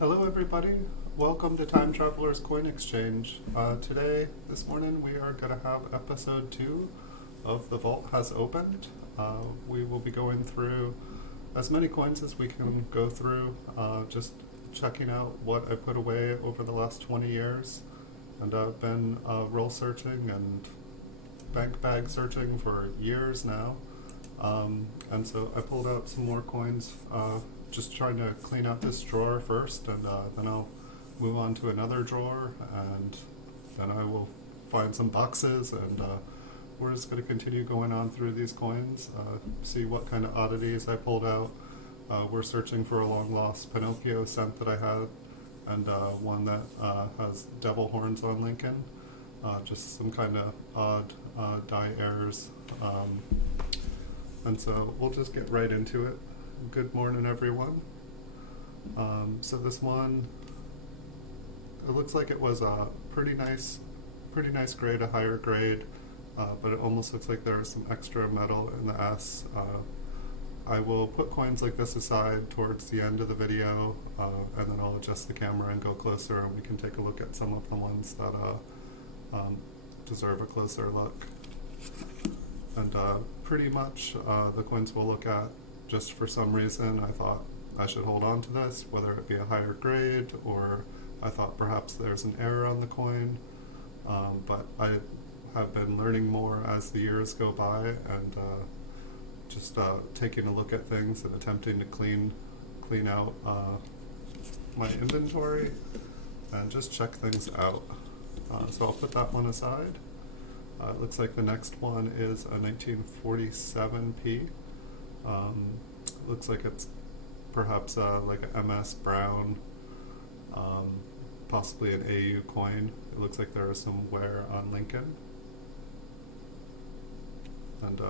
Hello everybody, welcome to Time Traveler's Coin Exchange. This morning, we are going to have episode 2 of The Vault Has Opened. We will be going through as many coins as we can go through, just checking out what I put away over the last 20 years. And I've been roll searching and bank bag searching for years now. And so I pulled out some more coins, just trying to clean out this drawer first, and then I'll move on to another drawer, and then I will find some boxes, and we're just going to continue going on through these coins, see what kind of oddities I pulled out. We're searching for a long lost Pinocchio cent that I had, and one that has devil horns on Lincoln, just some kind of odd die errors. And so we'll just get right into it. Good morning, everyone. So this one, it looks like it was a pretty nice grade, a higher grade, but it almost looks like there is some extra metal in the S. I will put coins like this aside towards the end of the video, and then I'll adjust the camera and go closer, and we can take a look at some of the ones that deserve a closer look. And pretty much the coins we'll look at, just for some reason I thought I should hold on to this, whether it be a higher grade or I thought perhaps there's an error on the coin, but I have been learning more as the years go by, and just taking a look at things and attempting to clean out my inventory and just check things out. So I'll put that one aside. It looks like the next one is a 1947p. Looks like it's perhaps like a MS Brown, possibly an AU coin. It looks like there is some wear on Lincoln. And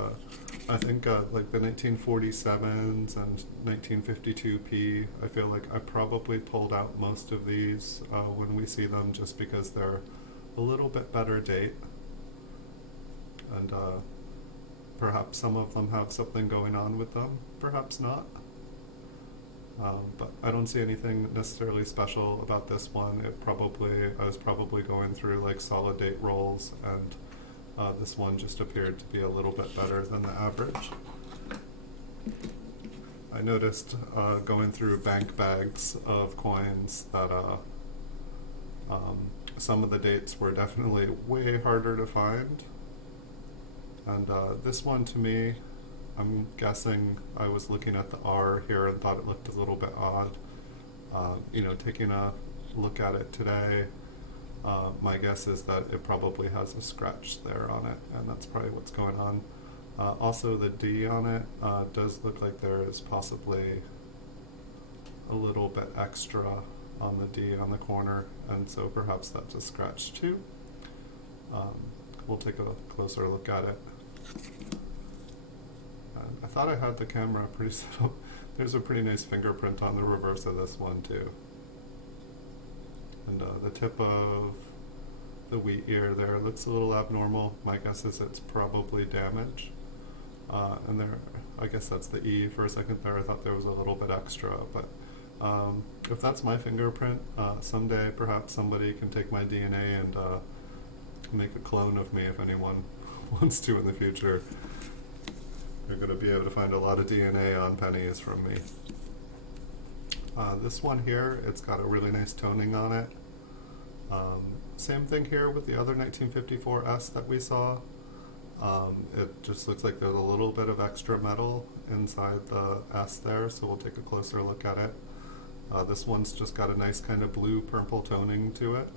I think like the 1947s and 1952p, I feel like I probably pulled out most of these when we see them, just because they're a little bit better date. And perhaps some of them have something going on with them, perhaps not. But I don't see anything necessarily special about this one. I was probably going through like solid date rolls, and this one just appeared to be a little bit better than the average. I noticed going through bank bags of coins that some of the dates were definitely way harder to find. And this one, to me, I'm guessing I was looking at the R here and thought it looked a little bit odd. Taking a look at it today, my guess is that it probably has a scratch there on it, and that's probably what's going on. Also, the D on it does look like there is possibly a little bit extra on the D on the corner, and so perhaps that's a scratch too. We'll take a closer look at it. I thought I had the camera pretty subtle. There's a pretty nice fingerprint on the reverse of this one too. And the tip of the wheat ear there looks a little abnormal. My guess is it's probably damage. And there, I guess that's the E. For a second there I thought there was a little bit extra, but if that's my fingerprint, someday perhaps somebody can take my DNA and make a clone of me if anyone wants to in the future. You're going to be able to find a lot of DNA on pennies from me. This one here, it's got a really nice toning on it. Same thing here with the other 1954S that we saw. It just looks like there's a little bit of extra metal inside the S there, so we'll take a closer look at it. This one's just got a nice kind of blue purple toning to it.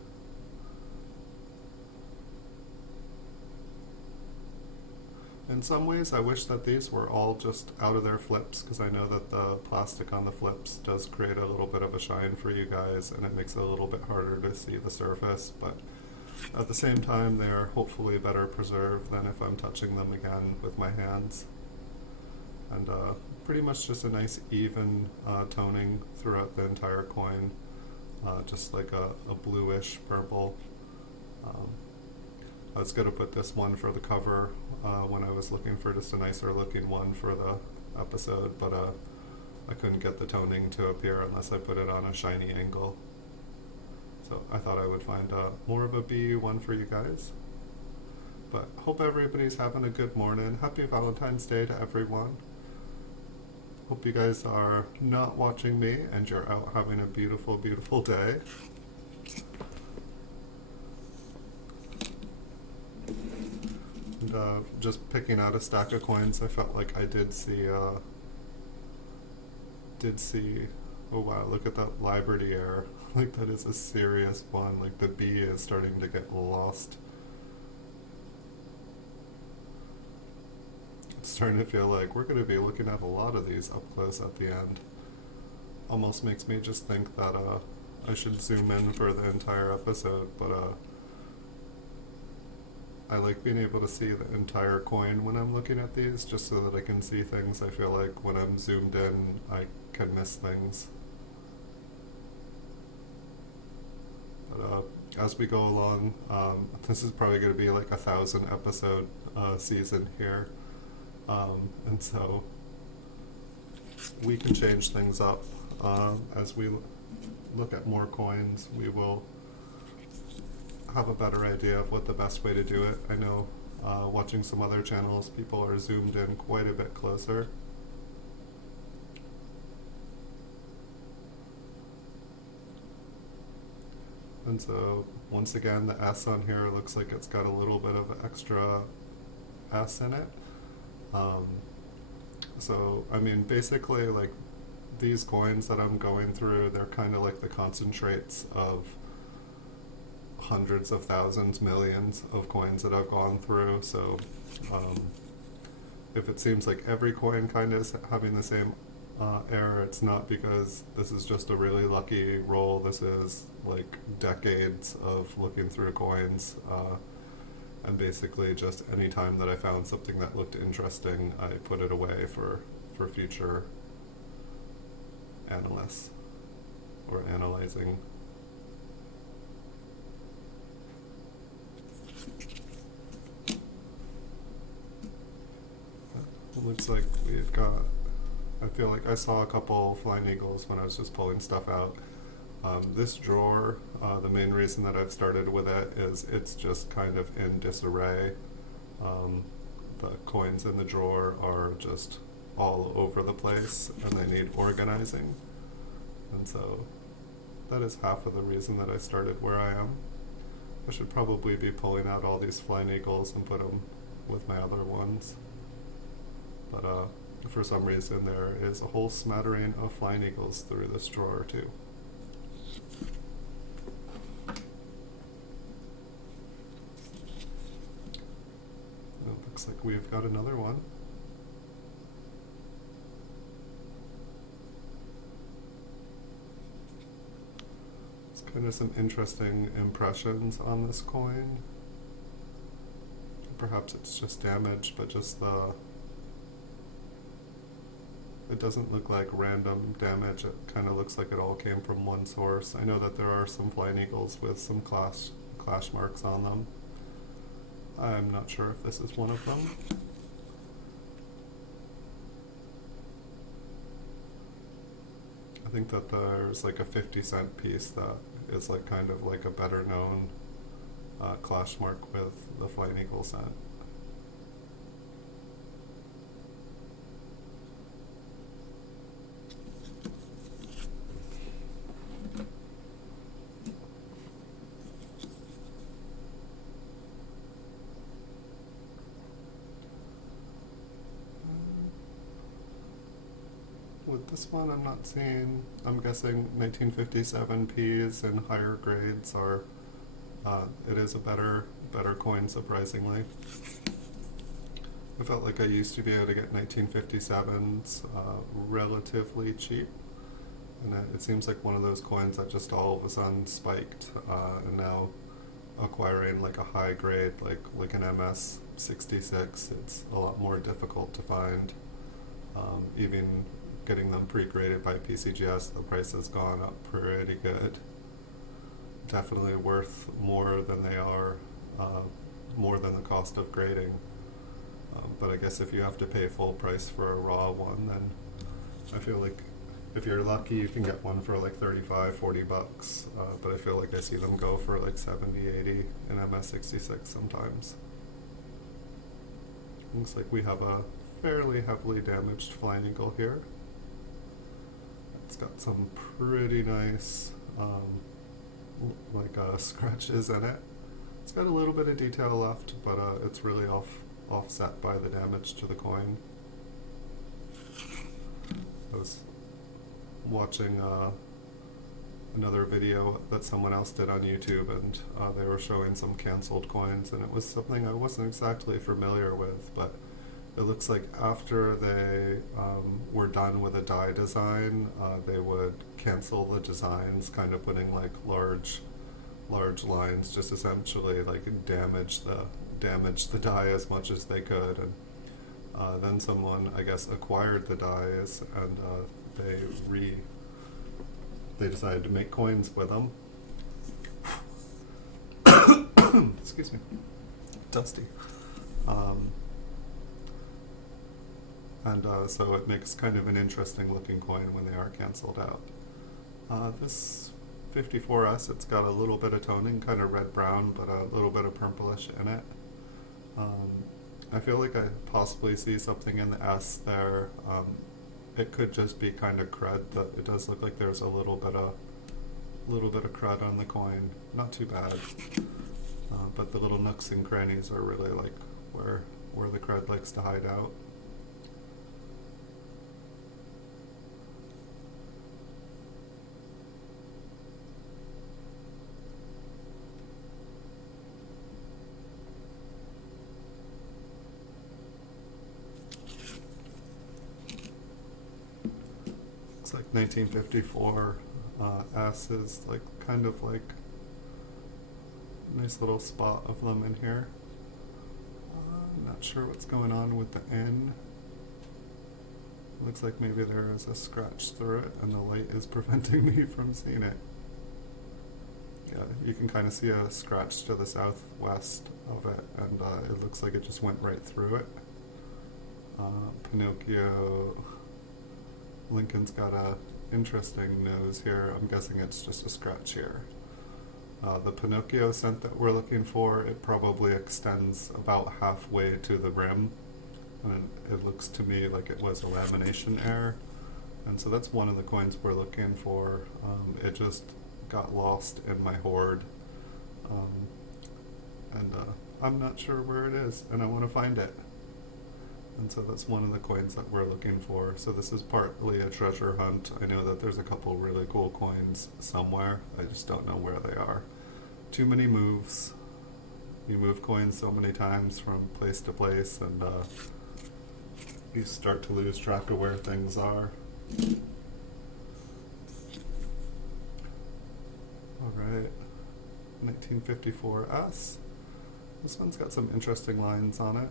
In some ways, I wish that these were all just out of their flips, because I know that the plastic on the flips does create a little bit of a shine for you guys, and it makes it a little bit harder to see the surface, but at the same time, they are hopefully better preserved than if I'm touching them again with my hands. And pretty much just a nice even toning throughout the entire coin, just like a bluish purple. I was going to put this one for the cover when I was looking for just a nicer looking one for the episode, but I couldn't get the toning to appear unless I put it on a shiny angle. So I thought I would find more of a BU one for you guys. But hope everybody's having a good morning. Happy Valentine's Day to everyone. Hope you guys are not watching me and you're out having a beautiful, beautiful day. And just picking out a stack of coins, I felt like I did see, oh wow, look at that Liberty Air. Like that is a serious one. Like the B is starting to get lost. It's starting to feel like we're going to be looking at a lot of these up close at the end. Almost makes me just think that I should zoom in for the entire episode, but I like being able to see the entire coin when I'm looking at these, just so that I can see things. I feel like when I'm zoomed in, I can miss things. But as we go along, this is probably going to be like 1,000 episode season here. And so we can change things up as we look at more coins. We will have a better idea of what the best way to do it. I know watching some other channels, people are zoomed in quite a bit closer. And so once again, the S on here looks like it's got a little bit of extra S in it. So, I mean, basically, like, these coins that I'm going through, they're kind of like the concentrates of hundreds of thousands, millions of coins that I've gone through. So, if it seems like every coin kind of is having the same error, it's not, because this is just a really lucky roll. This is like decades of looking through coins. And basically just any time that I found something that looked interesting, I put it away for future analysts or analyzing. It looks like we've got, I feel like I saw a couple flying eagles when I was just pulling stuff out. This drawer, the main reason that I've started with it is it's just kind of in disarray. The coins in the drawer are just all over the place and they need organizing. And so that is half of the reason that I started where I am. I should probably be pulling out all these flying eagles and put them with my other ones. But for some reason there is a whole smattering of flying eagles through this drawer too. Looks like we've got another one. It's kind of some interesting impressions on this coin. Perhaps it's just damage, but just it doesn't look like random damage. It kind of looks like it all came from one source. I know that there are some flying eagles with some clash marks on them. I'm not sure if this is one of them. I think that there's like a 50-cent piece that is like kind of like a better known clash mark with the flying eagle cent. With this one, I'm not seeing, I'm guessing 1957 Ps and higher grades are, it is a better coin, surprisingly. I felt like I used to be able to get 1957s relatively cheap, and it seems like one of those coins that just all of a sudden spiked, and now acquiring like a high grade, like an MS66, it's a lot more difficult to find. Even getting them pre-graded by PCGS, the price has gone up pretty good. Definitely worth more than they are, more than the cost of grading. But I guess if you have to pay full price for a raw one, then I feel like if you're lucky, you can get one for like 35, 40 bucks, but I feel like I see them go for like 70, 80 in MS66 sometimes. Looks like we have a fairly heavily damaged flying eagle here. It's got some pretty nice scratches in it. It's got a little bit of detail left, but it's really offset by the damage to the coin. I was watching another video that someone else did on YouTube, and they were showing some canceled coins, and it was something I wasn't exactly familiar with, but it looks like after they were done with a die design, they would cancel the designs, kind of putting like large lines, just essentially like damage the die as much as they could, and then someone, I guess, acquired the dies, and they decided to make coins with them. Excuse me, dusty. So it makes kind of an interesting looking coin when they are cancelled out. This 54S, it's got a little bit of toning, kind of red-brown, but a little bit of purplish in it. I feel like I possibly see something in the S there. It could just be kind of crud, but it does look like there's a little bit of crud on the coin. Not too bad, but the little nooks and crannies are really like where the crud likes to hide out. It's like 1954 S is like kind of like a nice little spot of them in here. I'm not sure what's going on with the N. Looks like maybe there is a scratch through it and the light is preventing me from seeing it. Yeah, you can kind of see a scratch to the southwest of it, and it looks like it just went right through it. Pinocchio, Lincoln's got a interesting nose here. I'm guessing it's just a scratch here. The Pinocchio scent that we're looking for, it probably extends about halfway to the rim, and it looks to me like it was a lamination error, and so that's one of the coins we're looking for. It just got lost in my hoard, and I'm not sure where it is, and I want to find it. And so that's one of the coins that we're looking for. So this is partly a treasure hunt. I know that there's a couple really cool coins somewhere. I just don't know where they are. Too many moves. You move coins so many times from place to place, and you start to lose track of where things are. Alright, 1954 S. This one's got some interesting lines on it.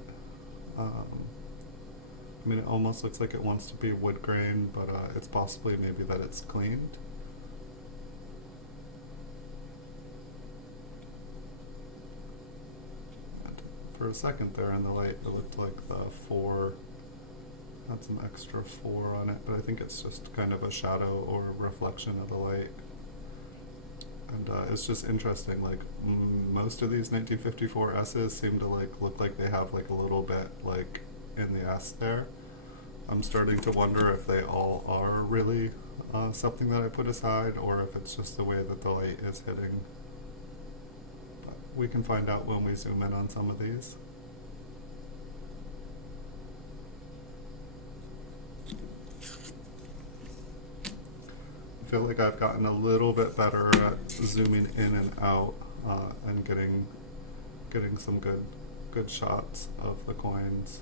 I mean, it almost looks like it wants to be wood grain, but it's possibly maybe that it's cleaned. And for a second there in the light, it looked like the 4 had some extra 4 on it, but I think it's just kind of a shadow or reflection of the light. And it's just interesting, like most of these 1954 S's seem to like look like they have like a little bit like in the S there. I'm starting to wonder if they all are really something that I put aside, or if it's just the way that the light is hitting. But we can find out when we zoom in on some of these. I feel like I've gotten a little bit better at zooming in and out and getting some good shots of the coins.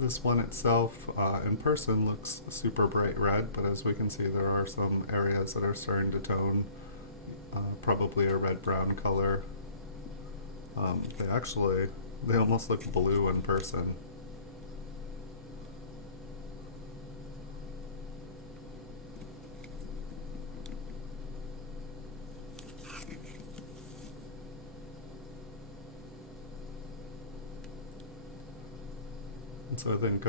This one itself in person looks super bright red, but as we can see there are some areas that are starting to tone, probably a red-brown color. They almost look blue in person. So I think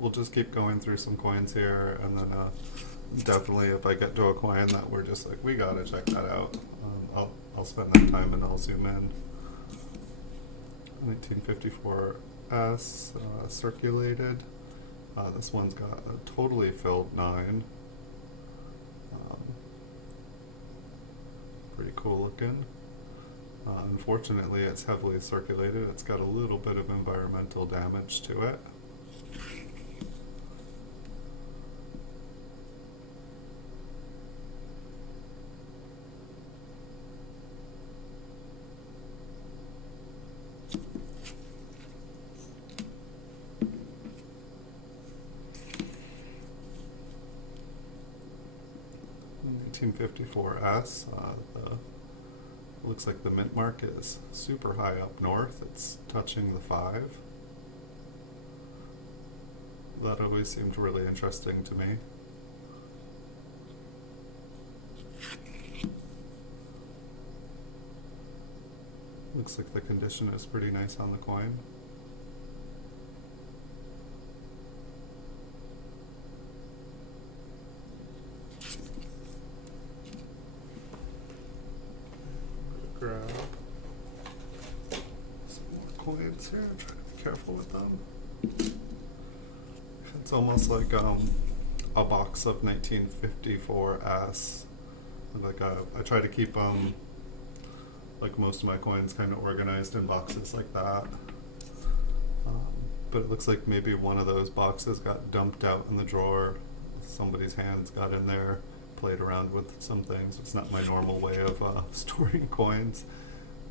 we'll just keep going through some coins here, and then definitely if I get to a coin that we're just like, we gotta check that out, I'll spend that time and I'll zoom in. 1954 S, circulated. This one's got a totally filled 9. Pretty cool looking. Unfortunately, it's heavily circulated. It's got a little bit of environmental damage to it. $1954S. Looks like the mint mark is super high up north. It's touching the 5. That always seemed really interesting to me. Looks like the condition is pretty nice on the coin. Grab some more coins here. Try to be careful with them. It's almost like a box of 1954S. Like I try to keep like most of my coins kind of organized in boxes like that. But it looks like maybe one of those boxes got dumped out in the drawer. Somebody's hands got in there, played around with some things. It's not my normal way of storing coins,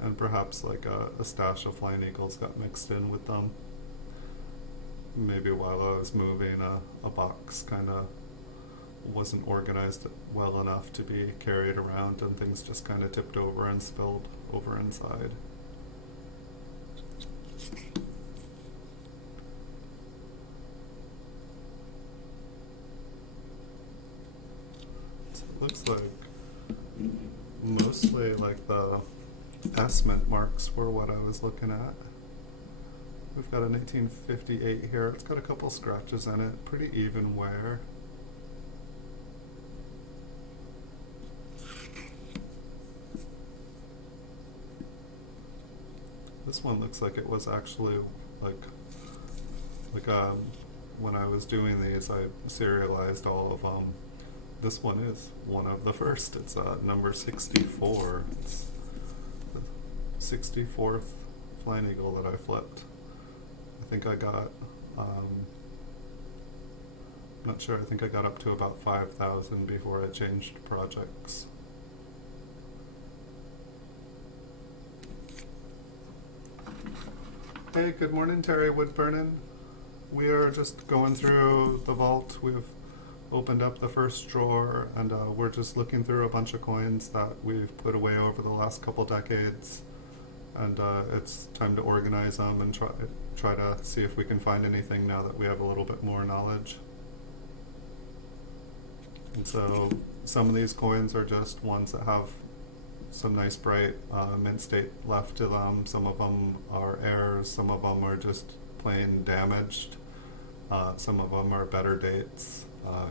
and perhaps like a stash of flying eagles got mixed in with them. Maybe while I was moving, a box kind of wasn't organized well enough to be carried around, and things just kind of tipped over and spilled over inside. Looks like mostly like the S mint marks were what I was looking at. We've got a 1958 here. It's got a couple scratches in it. Pretty even wear. This one looks like it was actually like when I was doing these, I serialized all of them. This one is one of the first. It's number 64. It's the 64th flying eagle that I flipped. I think I got, not sure, I think I got up to about 5,000 before I changed projects. Hey, good morning, Terry Woodburnen. We are just going through the vault. We've opened up the first drawer, and we're just looking through a bunch of coins that we've put away over the last couple decades, and it's time to organize them and try to see if we can find anything now that we have a little bit more knowledge. And so some of these coins are just ones that have some nice bright mint state left to them. Some of them are errors, some of them are just plain damaged, some of them are better dates.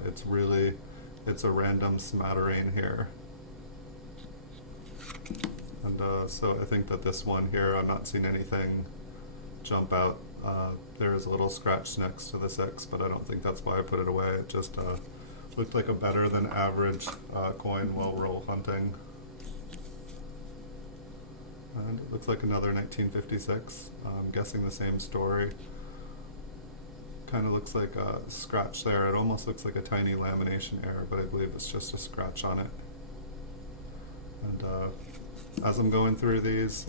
It's a random smattering here. And so I think that this one here, I'm not seeing anything jump out. There is a little scratch next to the 6, but I don't think that's why I put it away. It just looked like a better than average coin while roll hunting. And it looks like another 1956. I'm guessing the same story. Kind of looks like a scratch there. It almost looks like a tiny lamination error, but I believe it's just a scratch on it. And as I'm going through these,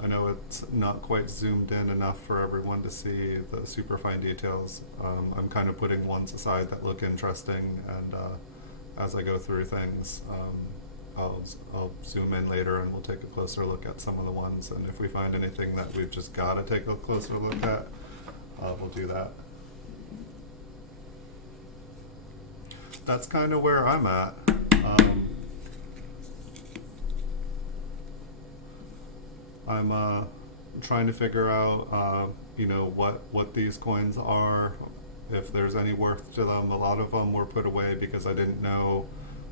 I know it's not quite zoomed in enough for everyone to see the super fine details. I'm kind of putting ones aside that look interesting, and as I go through things, I'll zoom in later and we'll take a closer look at some of the ones, and if we find anything that we've just got to take a closer look at, we'll do that. That's kind of where I'm at. I'm trying to figure out, what these coins are. if there's any worth to them. A lot of them were put away because I didn't know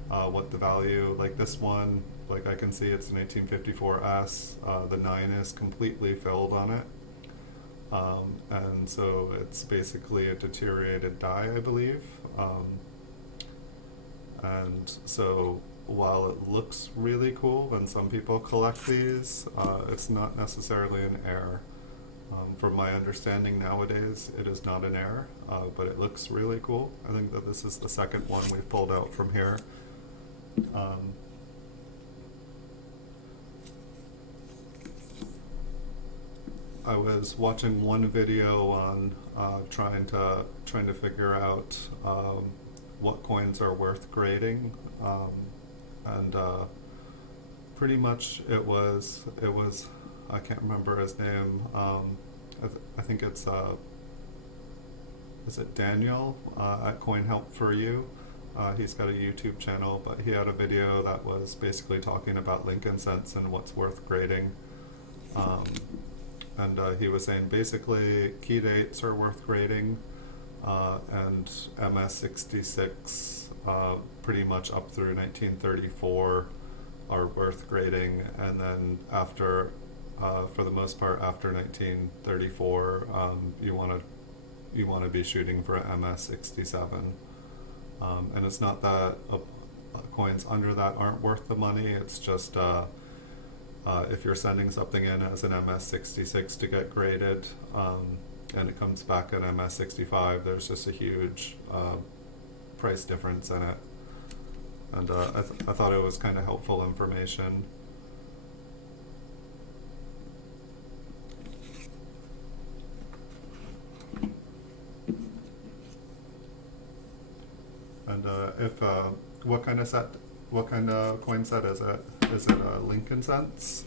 what the value, like this one, like I can see it's an 1854S, the 9 is completely filled on it. And so it's basically a deteriorated die, I believe. And so while it looks really cool and some people collect these, it's not necessarily an heir. From my understanding nowadays, it is not an heir, but it looks really cool. I think that this is the second one we've pulled out from here. I was watching one video on trying to figure out what coins are worth grading, and pretty much it was I can't remember his name. I think it's is it Daniel at Coin Help for You. He's got a YouTube channel, but he had a video that was basically talking about Lincoln cents and what's worth grading. And he was saying basically key dates are worth grading, and MS-66 pretty much up through 1934 are worth grading, and then after, for the most part, after 1934, you want to be shooting for MS-67. And it's not that coins under that aren't worth the money, it's just if you're sending something in as an MS-66 to get graded, and it comes back an MS-65, there's just a huge price difference in it. And I thought it was kind of helpful information. And if what kind of coin set is it? Is it Lincoln cents?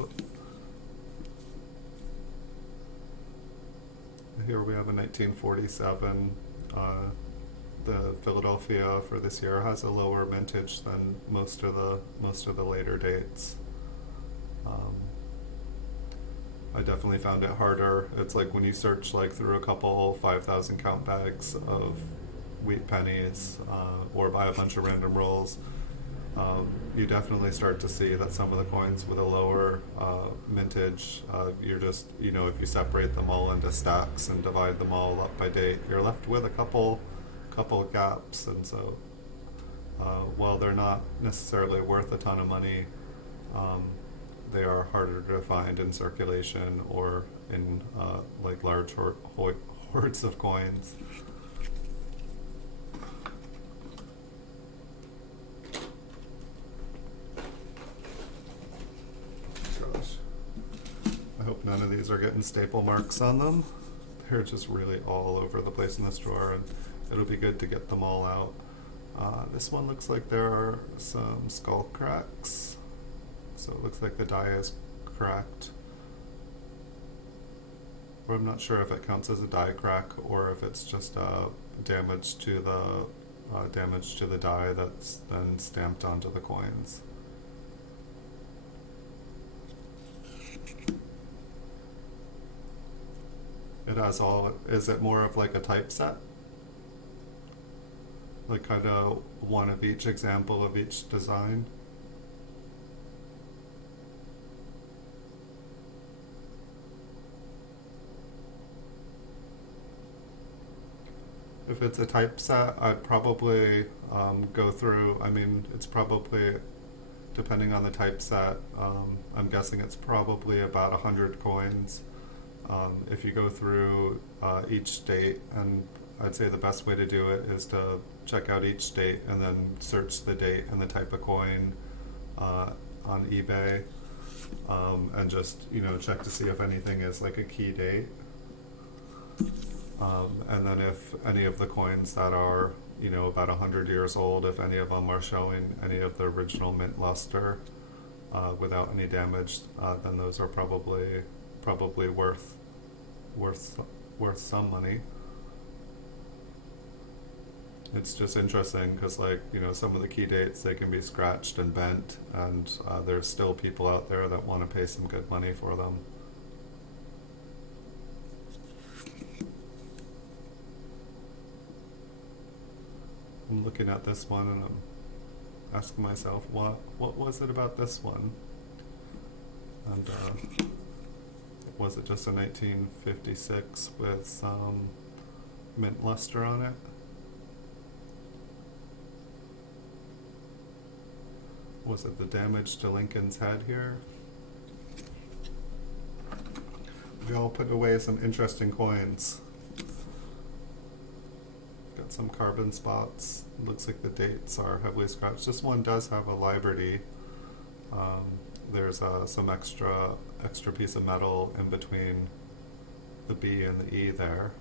Here we have a 1947. The Philadelphia for this year has a lower mintage than most of the later dates. I definitely found it harder. It's like when you search like through a couple 5,000 count bags of wheat pennies, or buy a bunch of random rolls, you definitely start to see that some of the coins with a lower mintage, you're just, if you separate them all into stacks and divide them all up by date, you're left with a couple gaps. And so while they're not necessarily worth a ton of money, they are harder to find in circulation or in like large hoards of coins. I hope none of these are getting staple marks on them. They're just really all over the place in this drawer, and it'll be good to get them all out. This one looks like there are some skull cracks, so it looks like the die is cracked. But I'm not sure if it counts as a die crack or if it's just damage to the die that's then stamped onto the coins. It has all, is it more of like a typeset? Like kind of one of each example of each design? If it's a typeset, I'd probably go through, I mean, it's probably, depending on the typeset, I'm guessing it's probably about 100 coins. If you go through each date, and I'd say the best way to do it is to check out each date and then search the date and the type of coin on eBay, and just check to see if anything is like a key date, and then if any of the coins that are about 100 years old, if any of them are showing any of the original mint luster without any damage, then those are probably worth some money. It's just interesting because some of the key dates, they can be scratched and bent, and there's still people out there that want to pay some good money for them. looking at this one and I'm asking myself, what was it about this one? And was it just a 1956 with some mint luster on it? Was it the damage to Lincoln's head here? We all put away some interesting coins. Got some carbon spots. Looks like the dates are heavily scratched. This one does have a Liberty. There's some extra piece of metal in between the B and the E there.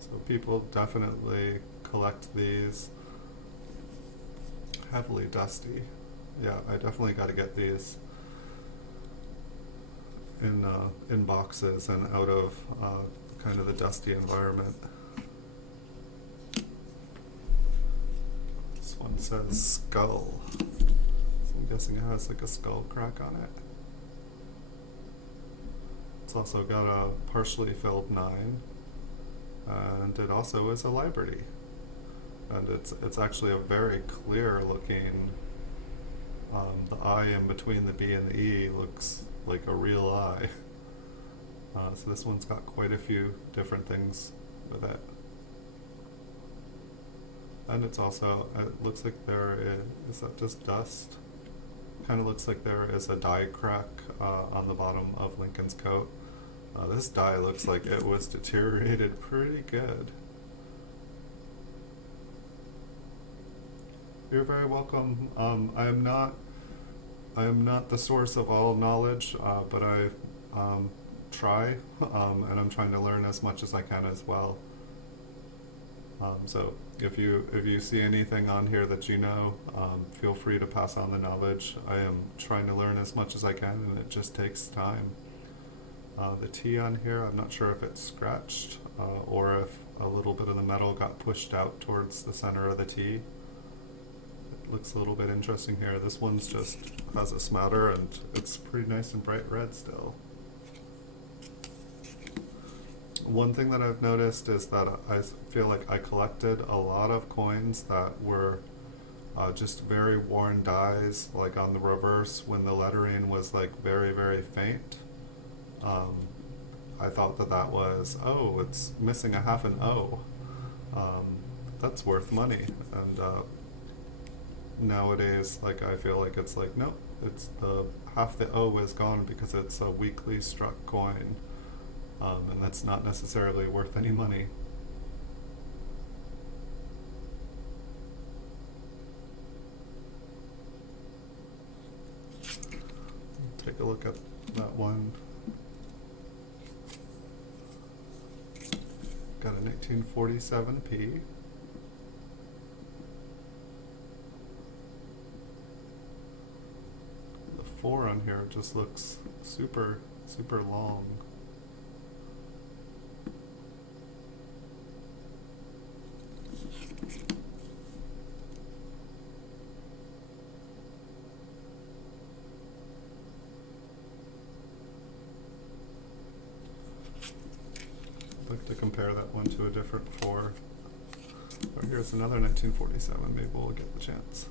So people definitely collect these. Heavily dusty. Yeah, I definitely got to get these in boxes and out of kind of the dusty environment. This one says skull, so I'm guessing it has like a skull crack on it. It's also got a partially filled 9, and it also is a Liberty, and it's actually a very clear looking. The eye in between the B and the E looks like a real eye. So this one's got quite a few different things with it. And it's also, it looks like there is that just dust? Kind of looks like there is a die crack on the bottom of Lincoln's coat. This die looks like it was deteriorated pretty good. You're very welcome. I am not the source of all knowledge, but I try, and I'm trying to learn as much as I can as well. So if you see anything on here that you know, feel free to pass on the knowledge. I am trying to learn as much as I can, and it just takes time. The T on here, I'm not sure if it's scratched or if a little bit of the metal got pushed out towards the center of the T. It looks a little bit interesting here. This one's just has a smatter, and it's pretty nice and bright red still. One thing that I've noticed is that I feel like I collected a lot of coins that were just very worn dies, like on the reverse when the lettering was like very, very faint. I thought that was, oh, it's missing a half an O. That's worth money. And nowadays, like, I feel like it's like, nope, it's half the O is gone because it's a weakly struck coin. And that's not necessarily worth any money. Take a look at that one. Got a 1947p. The 4 on here just looks super, super long. I'd like to compare that one to a different 4. Or here's another 1947, maybe we'll get the chance.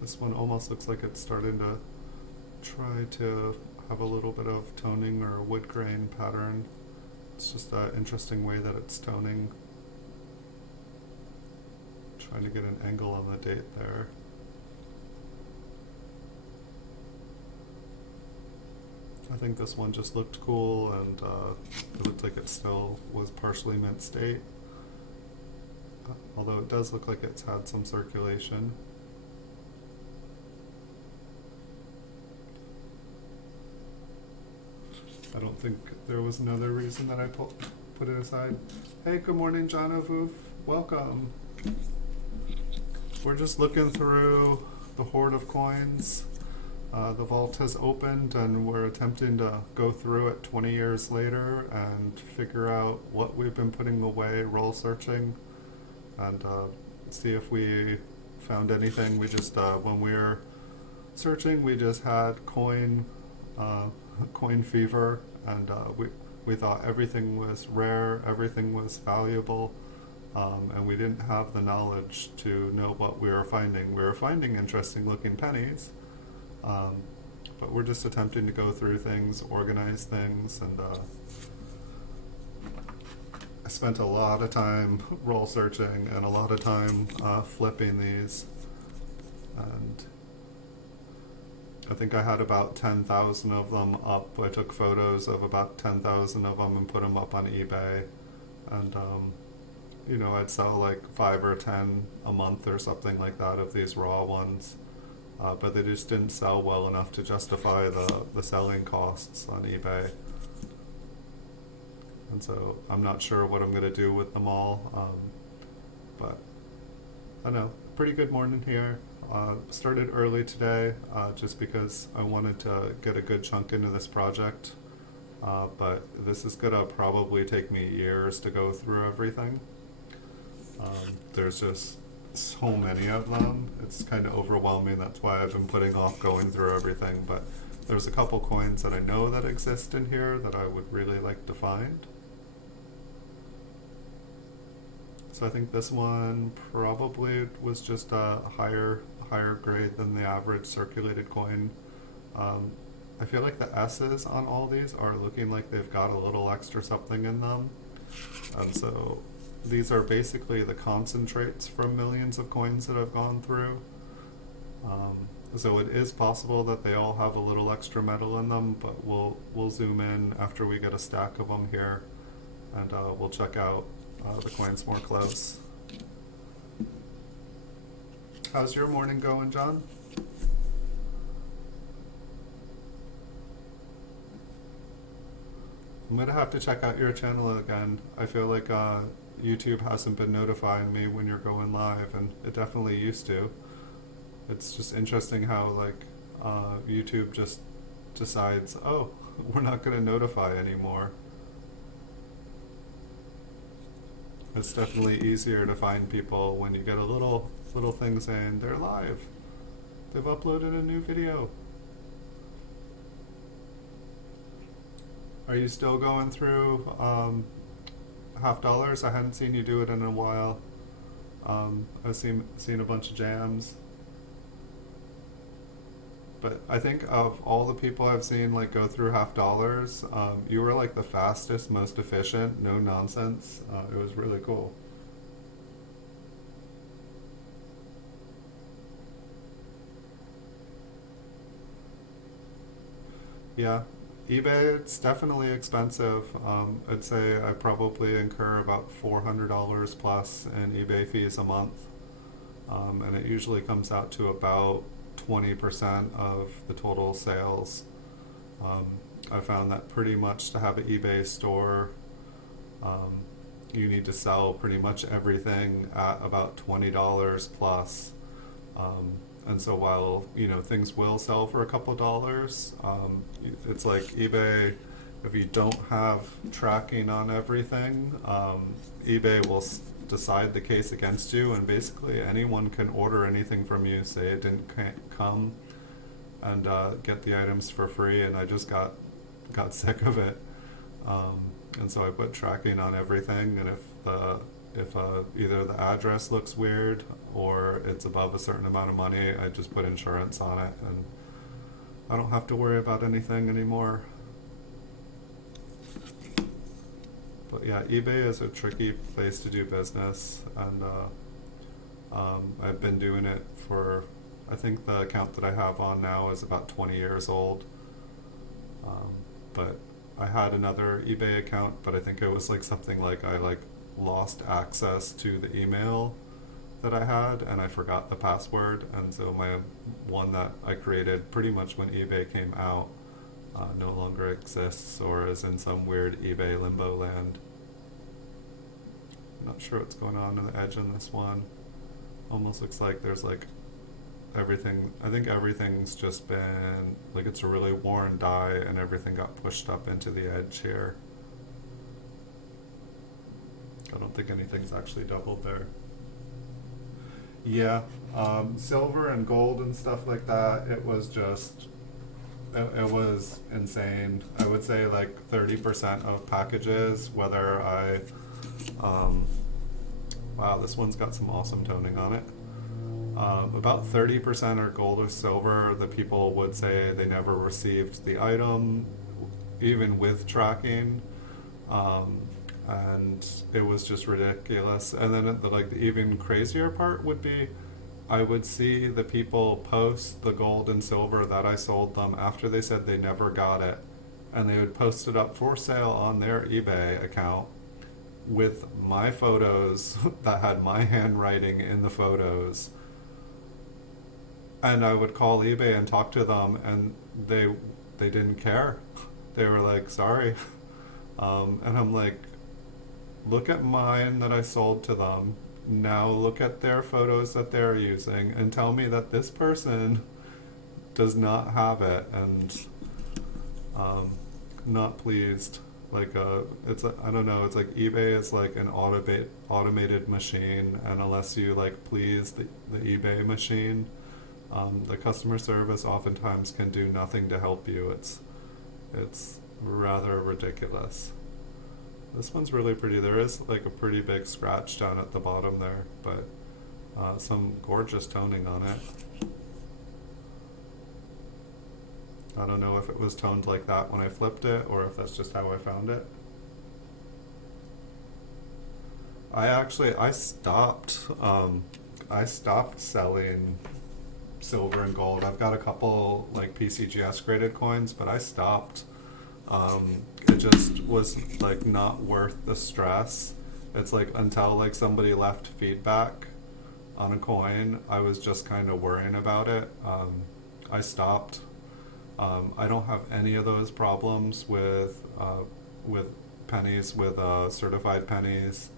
This one almost looks like it's starting to try to have a little bit of toning or wood grain pattern. It's just an interesting way that it's toning. Trying to get an angle on the date there. I think this one just looked cool, and it looked like it still was partially mint state. Although it does look like it's had some circulation. I don't think there was another reason that I put it aside. Hey, good morning, John Avoof. Welcome. We're just looking through the hoard of coins. The vault has opened, and we're attempting to go through it 20 years later and figure out what we've been putting away, roll searching, and see if we found anything. We just, when we were searching, we just had coin uh, coin fever, and we thought everything was rare, everything was valuable, and we didn't have the knowledge to know what we were finding. We were finding interesting looking pennies, um, but we're just attempting to go through things, organize things, and I spent a lot of time roll searching and a lot of time flipping these, and I think I had about 10,000 of them up. I took photos of about 10,000 of them and put them up on eBay, and you know, I'd sell like 5 or 10 a month or something like that of these raw ones, but they just didn't sell well enough to justify the selling costs on eBay. And so I'm not sure what I'm going to do with them all, but I don't know, pretty good morning here. Started early today just because I wanted to get a good chunk into this project, but this is going to probably take me years to go through everything. There's just so many of them, it's kind of overwhelming. That's why I've been putting off going through everything, but there's a couple coins that I know that exist in here that I would really like to find. So I think this one probably was just a higher grade than the average circulated coin. I feel like the S's on all these are looking like they've got a little extra something in them. And so these are basically the concentrates from millions of coins that I've gone through. So it is possible that they all have a little extra metal in them, but we'll zoom in after we get a stack of them here, and we'll check out the coins more close. How's your morning going, John? I'm gonna have to check out your channel again. I feel like YouTube hasn't been notifying me when you're going live, and it definitely used to. It's just interesting how like YouTube just decides, oh, we're not gonna notify anymore. It's definitely easier to find people when you get a little thing saying they're live. They've uploaded a new video. Are you still going through half dollars? I hadn't seen you do it in a while. I've seen a bunch of jams. But I think of all the people I've seen like go through half dollars, you were like the fastest, most efficient, no nonsense. It was really cool. Yeah, eBay, it's definitely expensive. I'd say I probably incur about $400 plus in eBay fees a month, and it usually comes out to about 20% of the total sales. Um, I found that pretty much to have an eBay store, um, you need to sell pretty much everything at about $20 plus. And so while you know things will sell for a couple dollars, it's like eBay. If you don't have tracking on everything, eBay will decide the case against you, and basically anyone can order anything from you, say it can't come, and get the items for free. And I just got sick of it, and so I put tracking on everything. And if either the address looks weird or it's above a certain amount of money, I just put insurance on it, and I don't have to worry about anything anymore. But yeah, eBay is a tricky place to do business, and I've been doing it for, I think the account that I have on now is about 20 years old. But I had another eBay account, but I think it was like something like I lost access to the email that I had, and I forgot the password, and so my one that I created pretty much when eBay came out no longer exists, or is in some weird eBay limbo land. I'm not sure what's going on in the edge on this one. Almost looks like there's like everything, I think everything's just been, like it's a really worn die and everything got pushed up into the edge here. I don't think anything's actually doubled there. Yeah, silver and gold and stuff like that, it was just it was insane. I would say like 30% of packages, whether um, wow, this one's got some awesome toning on it. About 30% are gold or silver. The people would say they never received the item, even with tracking. Um, and it was just ridiculous. And then the even crazier part would be I would see the people post the gold and silver that I sold them after they said they never got it. And they would post it up for sale on their eBay account with my photos that had my handwriting in the photos. And I would call eBay and talk to them, and they didn't care. They were like, sorry. And I'm like, look at mine that I sold to them. Now look at their photos that they're using and tell me that this person does not have it, and not pleased. Like I don't know. It's like eBay is like an automated machine, and unless you like please the eBay machine, the customer service oftentimes can do nothing to help you. It's rather ridiculous. This one's really pretty. There is like a pretty big scratch down at the bottom there, but some gorgeous toning on it. I don't know if it was toned like that when I flipped it or if that's just how I found it. I stopped selling silver and gold. I've got a couple like PCGS graded coins, but I stopped. It just was like not worth the stress. It's like until like somebody left feedback on a coin, I was just kind of worrying about it. I stopped. I don't have any of those problems with pennies, with certified pennies.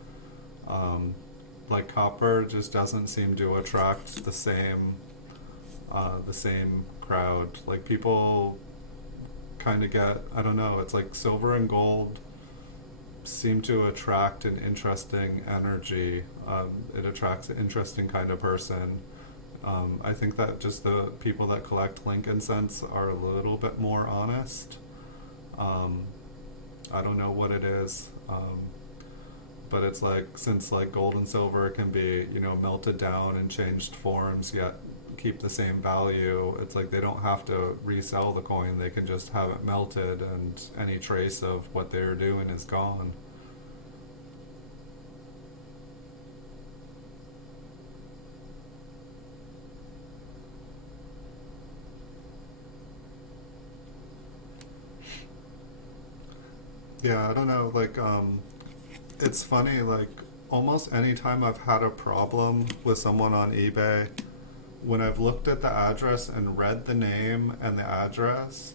Like copper just doesn't seem to attract the same crowd. Like people kind of get, I don't know, it's like silver and gold seem to attract an interesting energy. It attracts an interesting kind of person. I think that just the people that collect Lincoln cents are a little bit more honest. I don't know what it is, but it's like, since like gold and silver can be, melted down and changed forms yet keep the same value, it's like they don't have to resell the coin. They can just have it melted and any trace of what they're doing is gone. Yeah, I don't know, like, it's funny, like, almost any time I've had a problem with someone on eBay, when I've looked at the address and read the name and the address,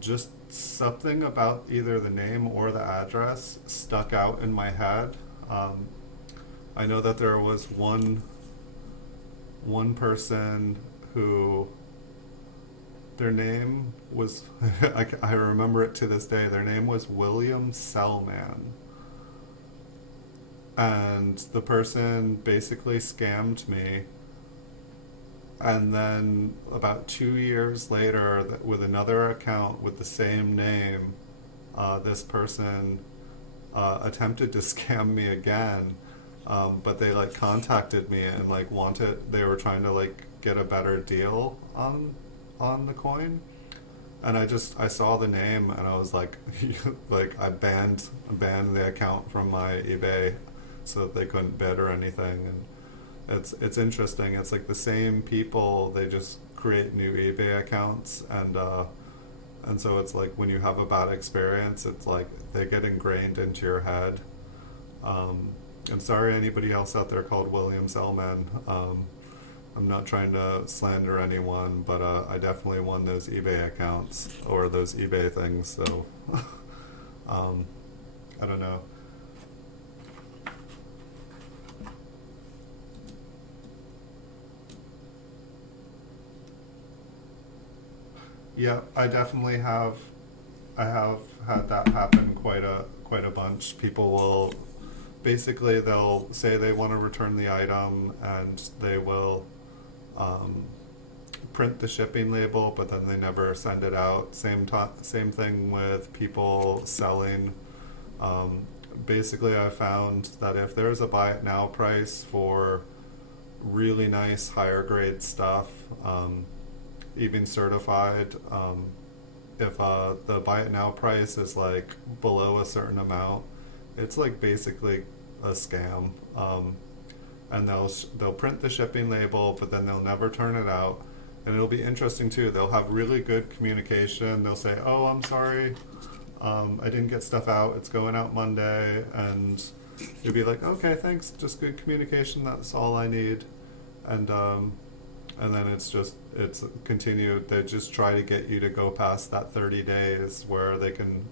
just something about either the name or the address stuck out in my head. I know that there was one person who their name was I remember it to this day. Their name was William Selman, and the person basically scammed me. And then about 2 years later, with another account with the same name, this person attempted to scam me again. But they like contacted me and like they were trying to like get a better deal on the coin. And I saw the name and I was like, like I banned the account from my eBay so that they couldn't bid or anything. And it's interesting. It's like the same people. They just create new eBay accounts, and so it's like when you have a bad experience, it's like they get ingrained into your head. And sorry, anybody else out there called William Selman. I'm not trying to slander anyone, but I definitely won those eBay accounts or those eBay things. So I don't know. Yeah, I definitely have. I have had that happen quite a bunch. People will basically they'll say they want to return the item and they will print the shipping label, but then they never send it out. Same thing with people selling. Basically, I found that if there's a buy it now price for really nice higher grade stuff, even certified, if the buy it now price is like below a certain amount, it's like basically a scam. And they'll print the shipping label, but then they'll never turn it out. And it'll be interesting too. They'll have really good communication. They'll say, "Oh, I'm sorry, I didn't get stuff out. It's going out Monday," and you'll be like, "Okay, thanks. Just good communication. That's all I need." And then it's continued. They just try to get you to go past that 30 days where they can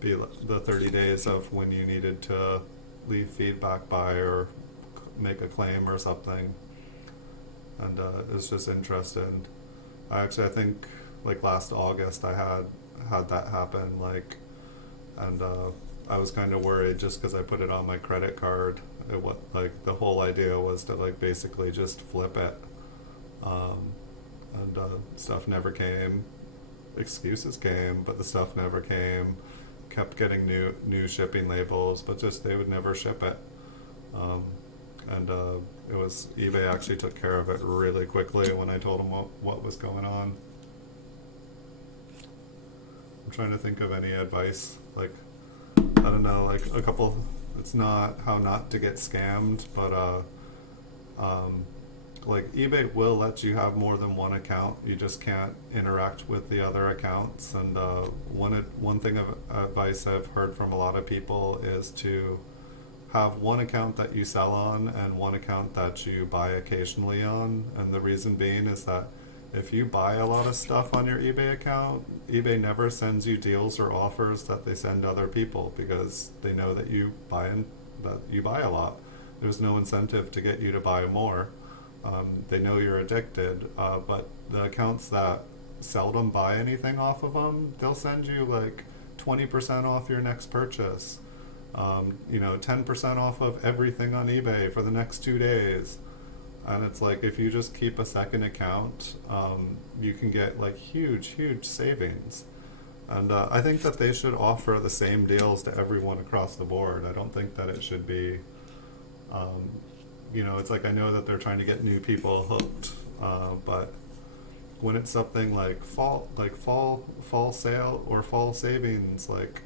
be the 30 days of when you needed to leave feedback by or make a claim or something. And it's just interesting. I think like last August I had that happen, and I was kind of worried just because I put it on my credit card. The whole idea was to like basically just flip it, and stuff never came. Excuses came, but the stuff never came. Kept getting new shipping labels, but just they would never ship it. And it was eBay actually took care of it really quickly when I told them what was going on. I'm trying to think of any advice, like I don't know, like a couple. It's not how not to get scammed, but like eBay will let you have more than one account. You just can't interact with the other accounts. And one thing of advice I've heard from a lot of people is to have one account that you sell on and one account that you buy occasionally on. And the reason being is that if you buy a lot of stuff on your eBay account, eBay never sends you deals or offers that they send other people, because they know that you buy a lot. There's no incentive to get you to buy more. They know you're addicted, but the accounts that seldom buy anything off of them, they'll send you like 20% off your next purchase. 10% off of everything on eBay for the next 2 days. And it's like, if you just keep a second account, you can get like huge savings. And I think that they should offer the same deals to everyone across the board. I don't think that it should be, it's like, I know that they're trying to get new people hooked, but when it's something like fall sale or fall savings, like,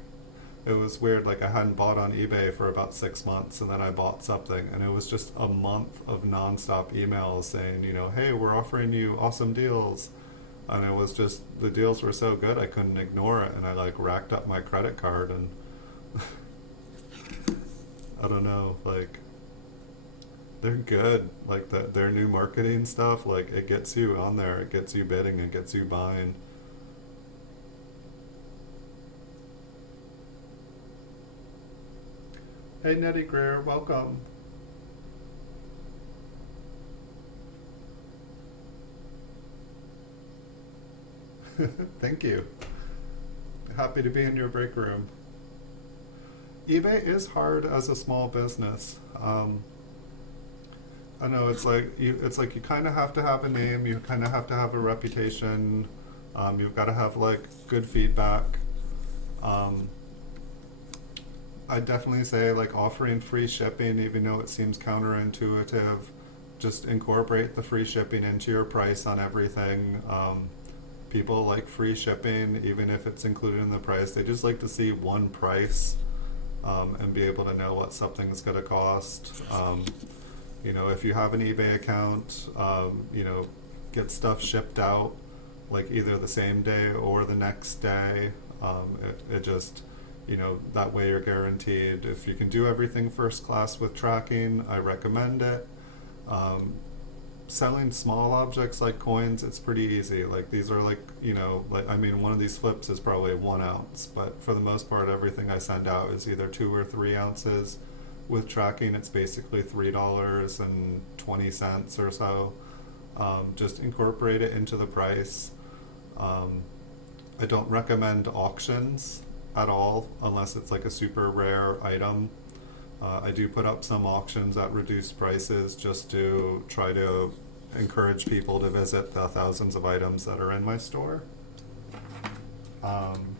it was weird. Like, I hadn't bought on eBay for about 6 months, and then I bought something, and it was just a month of nonstop emails saying, hey, we're offering you awesome deals. And it was just, the deals were so good I couldn't ignore it, and I like racked up my credit card, and I don't know, like, they're good. Like, their new marketing stuff, like, it gets you on there, it gets you bidding, it gets you buying. Hey, Nettie Greer, welcome. Thank you. Happy to be in your break room. eBay is hard as a small business. I know it's like you kind of have to have a name. You kind of have to have a reputation. You've got to have like good feedback. I definitely say like offering free shipping, even though it seems counterintuitive. Just incorporate the free shipping into your price on everything. People like free shipping, even if it's included in the price. They just like to see one price, and be able to know what something's going to cost. If you have an eBay account, get stuff shipped out like either the same day or the next day. It just, that way you're guaranteed. If you can do everything first class with tracking, I recommend it. Selling small objects like coins, it's pretty easy. Like, these are like, one of these flips is probably 1 ounce, but for the most part, everything I send out is either 2 or 3 ounces. With tracking, it's basically $3.20 or so. Just incorporate it into the price. I don't recommend auctions at all unless it's like a super rare item. I do put up some auctions at reduced prices just to try to encourage people to visit the thousands of items that are in my store. Um,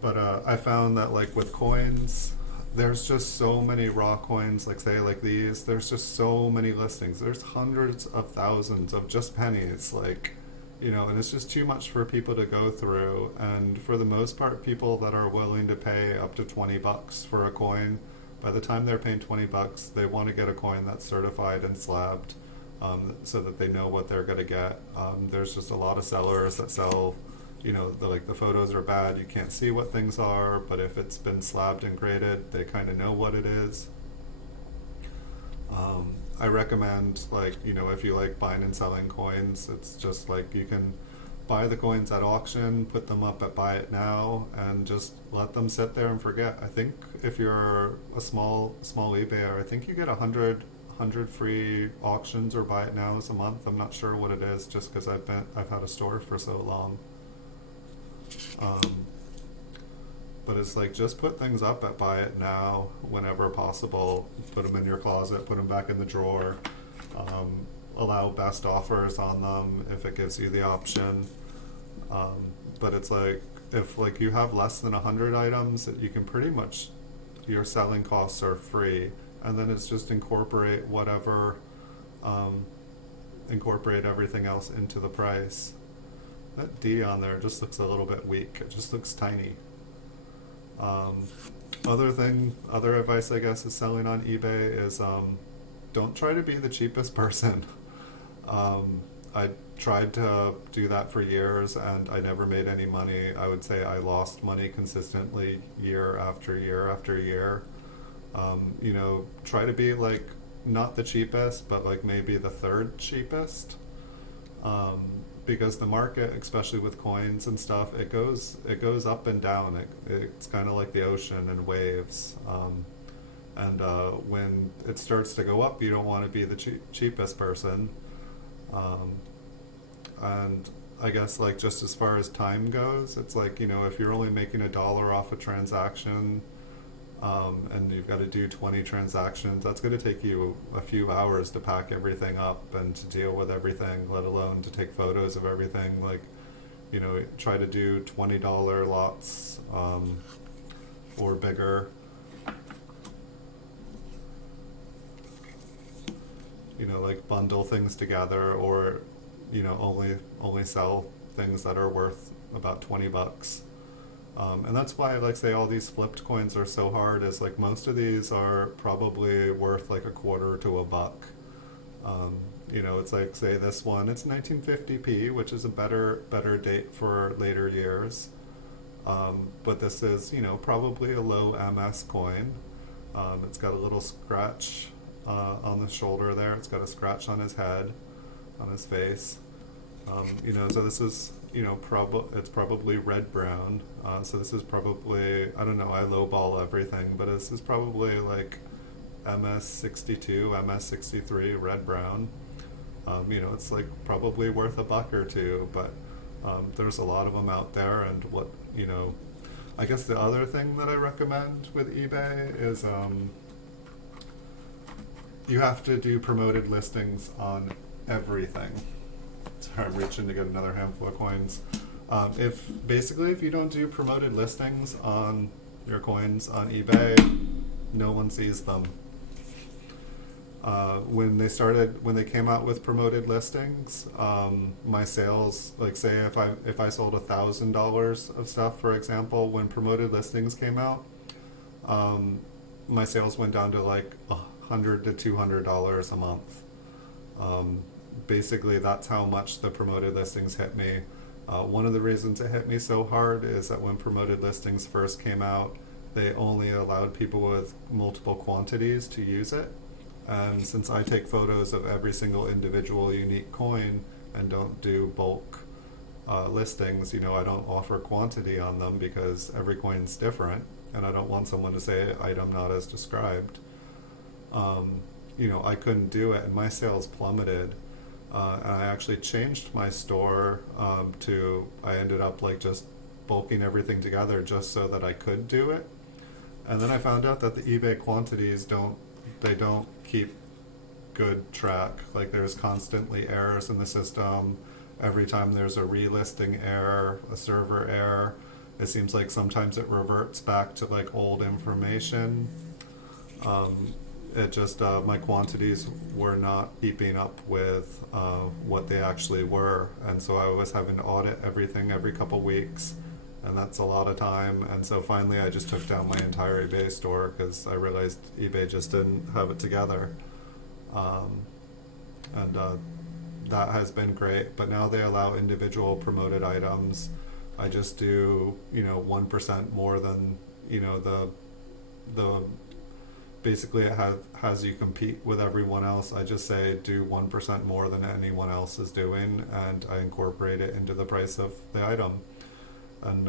but I found that like with coins, there's just so many raw coins, like say like these, there's just so many listings. There's hundreds of thousands of just pennies, like, you know, and it's just too much for people to go through. And for the most part, people that are willing to pay up to $20 for a coin, by the time they're paying $20, they want to get a coin that's certified and slabbed, so that they know what they're going to get. There's just a lot of sellers that sell, you know, the photos are bad, you can't see what things are, but if it's been slabbed and graded, they kind of know what it is. I recommend, like, you know, if you like buying and selling coins, it's just like you can buy the coins at auction, put them up at Buy It Now, and just let them sit there and forget. I think if you're a small eBayer, I think you get 100 free auctions or Buy It Nows a month. I'm not sure what it is, just because I've had a store for so long. But it's like, just put things up at Buy It Now whenever possible. Put them in your closet, put them back in the drawer. Allow best offers on them if it gives you the option. But it's like, if like you have less than 100 items, you can pretty much, your selling costs are free, and then it's just incorporate whatever, incorporate everything else into the price. That D on there just looks a little bit weak. It just looks tiny. Other advice, I guess, is selling on eBay is, don't try to be the cheapest person. I tried to do that for years and I never made any money. I would say I lost money consistently year after year after year. You know, try to be like not the cheapest, but like maybe the third cheapest. Because the market, especially with coins and stuff, it goes up and down. It's kind of like the ocean and waves. And when it starts to go up, you don't want to be the cheapest person. And I guess, like, just as far as time goes, it's like, you know, if you're only making $1 off a transaction, and you've got to do 20 transactions, that's going to take you a few hours to pack everything up and to deal with everything, let alone to take photos of everything. Like, you know, try to do $20 lots, or bigger. You know, like bundle things together, or, you know, only sell things that are worth about $20. And that's why, like, say all these flipped coins are so hard, is like most of these are probably worth like $0.25 to $1. You know, it's like, say this one, it's 1950p, which is a better date for later years. But this is, you know, probably a low MS coin. It's got a little scratch on the shoulder there. It's got a scratch on his head, on his face. You know, so this is, you know, it's probably red-brown. So this is probably, I don't know, I lowball everything, but this is probably like MS62, MS63, red-brown. You know, it's like probably worth $1 or $2, but there's a lot of them out there. And what, you know, I guess the other thing that I recommend with eBay is, you have to do promoted listings on everything. Sorry, I'm reaching to get another handful of coins. If you don't do promoted listings on your coins on eBay, no one sees them. When they came out with promoted listings, my sales, like, say if I sold $1,000 of stuff, for example, when promoted listings came out, my sales went down to like $100 to $200 a month. Basically, that's how much the promoted listings hit me. One of the reasons it hit me so hard is that when promoted listings first came out, they only allowed people with multiple quantities to use it. And since I take photos of every single individual unique coin and don't do bulk listings, you know, I don't offer quantity on them because every coin's different, and I don't want someone to say item not as described. You know, I couldn't do it, and my sales plummeted. And I actually changed my store I ended up like just bulking everything together just so that I could do it. And then I found out that the eBay quantities don't keep good track. Like there's constantly errors in the system. Every time there's a relisting error, a server error, it seems like sometimes it reverts back to like old information. Um, it just my quantities were not keeping up with what they actually were, and so I was having to audit everything every couple weeks, and that's a lot of time. And so finally, I just took down my entire eBay store because I realized eBay just didn't have it together, um, and that has been great. But now they allow individual promoted items. I just do 1% more than the basically it has you compete with everyone else. I just say do 1% more than anyone else is doing, and I incorporate it into the price of the item. And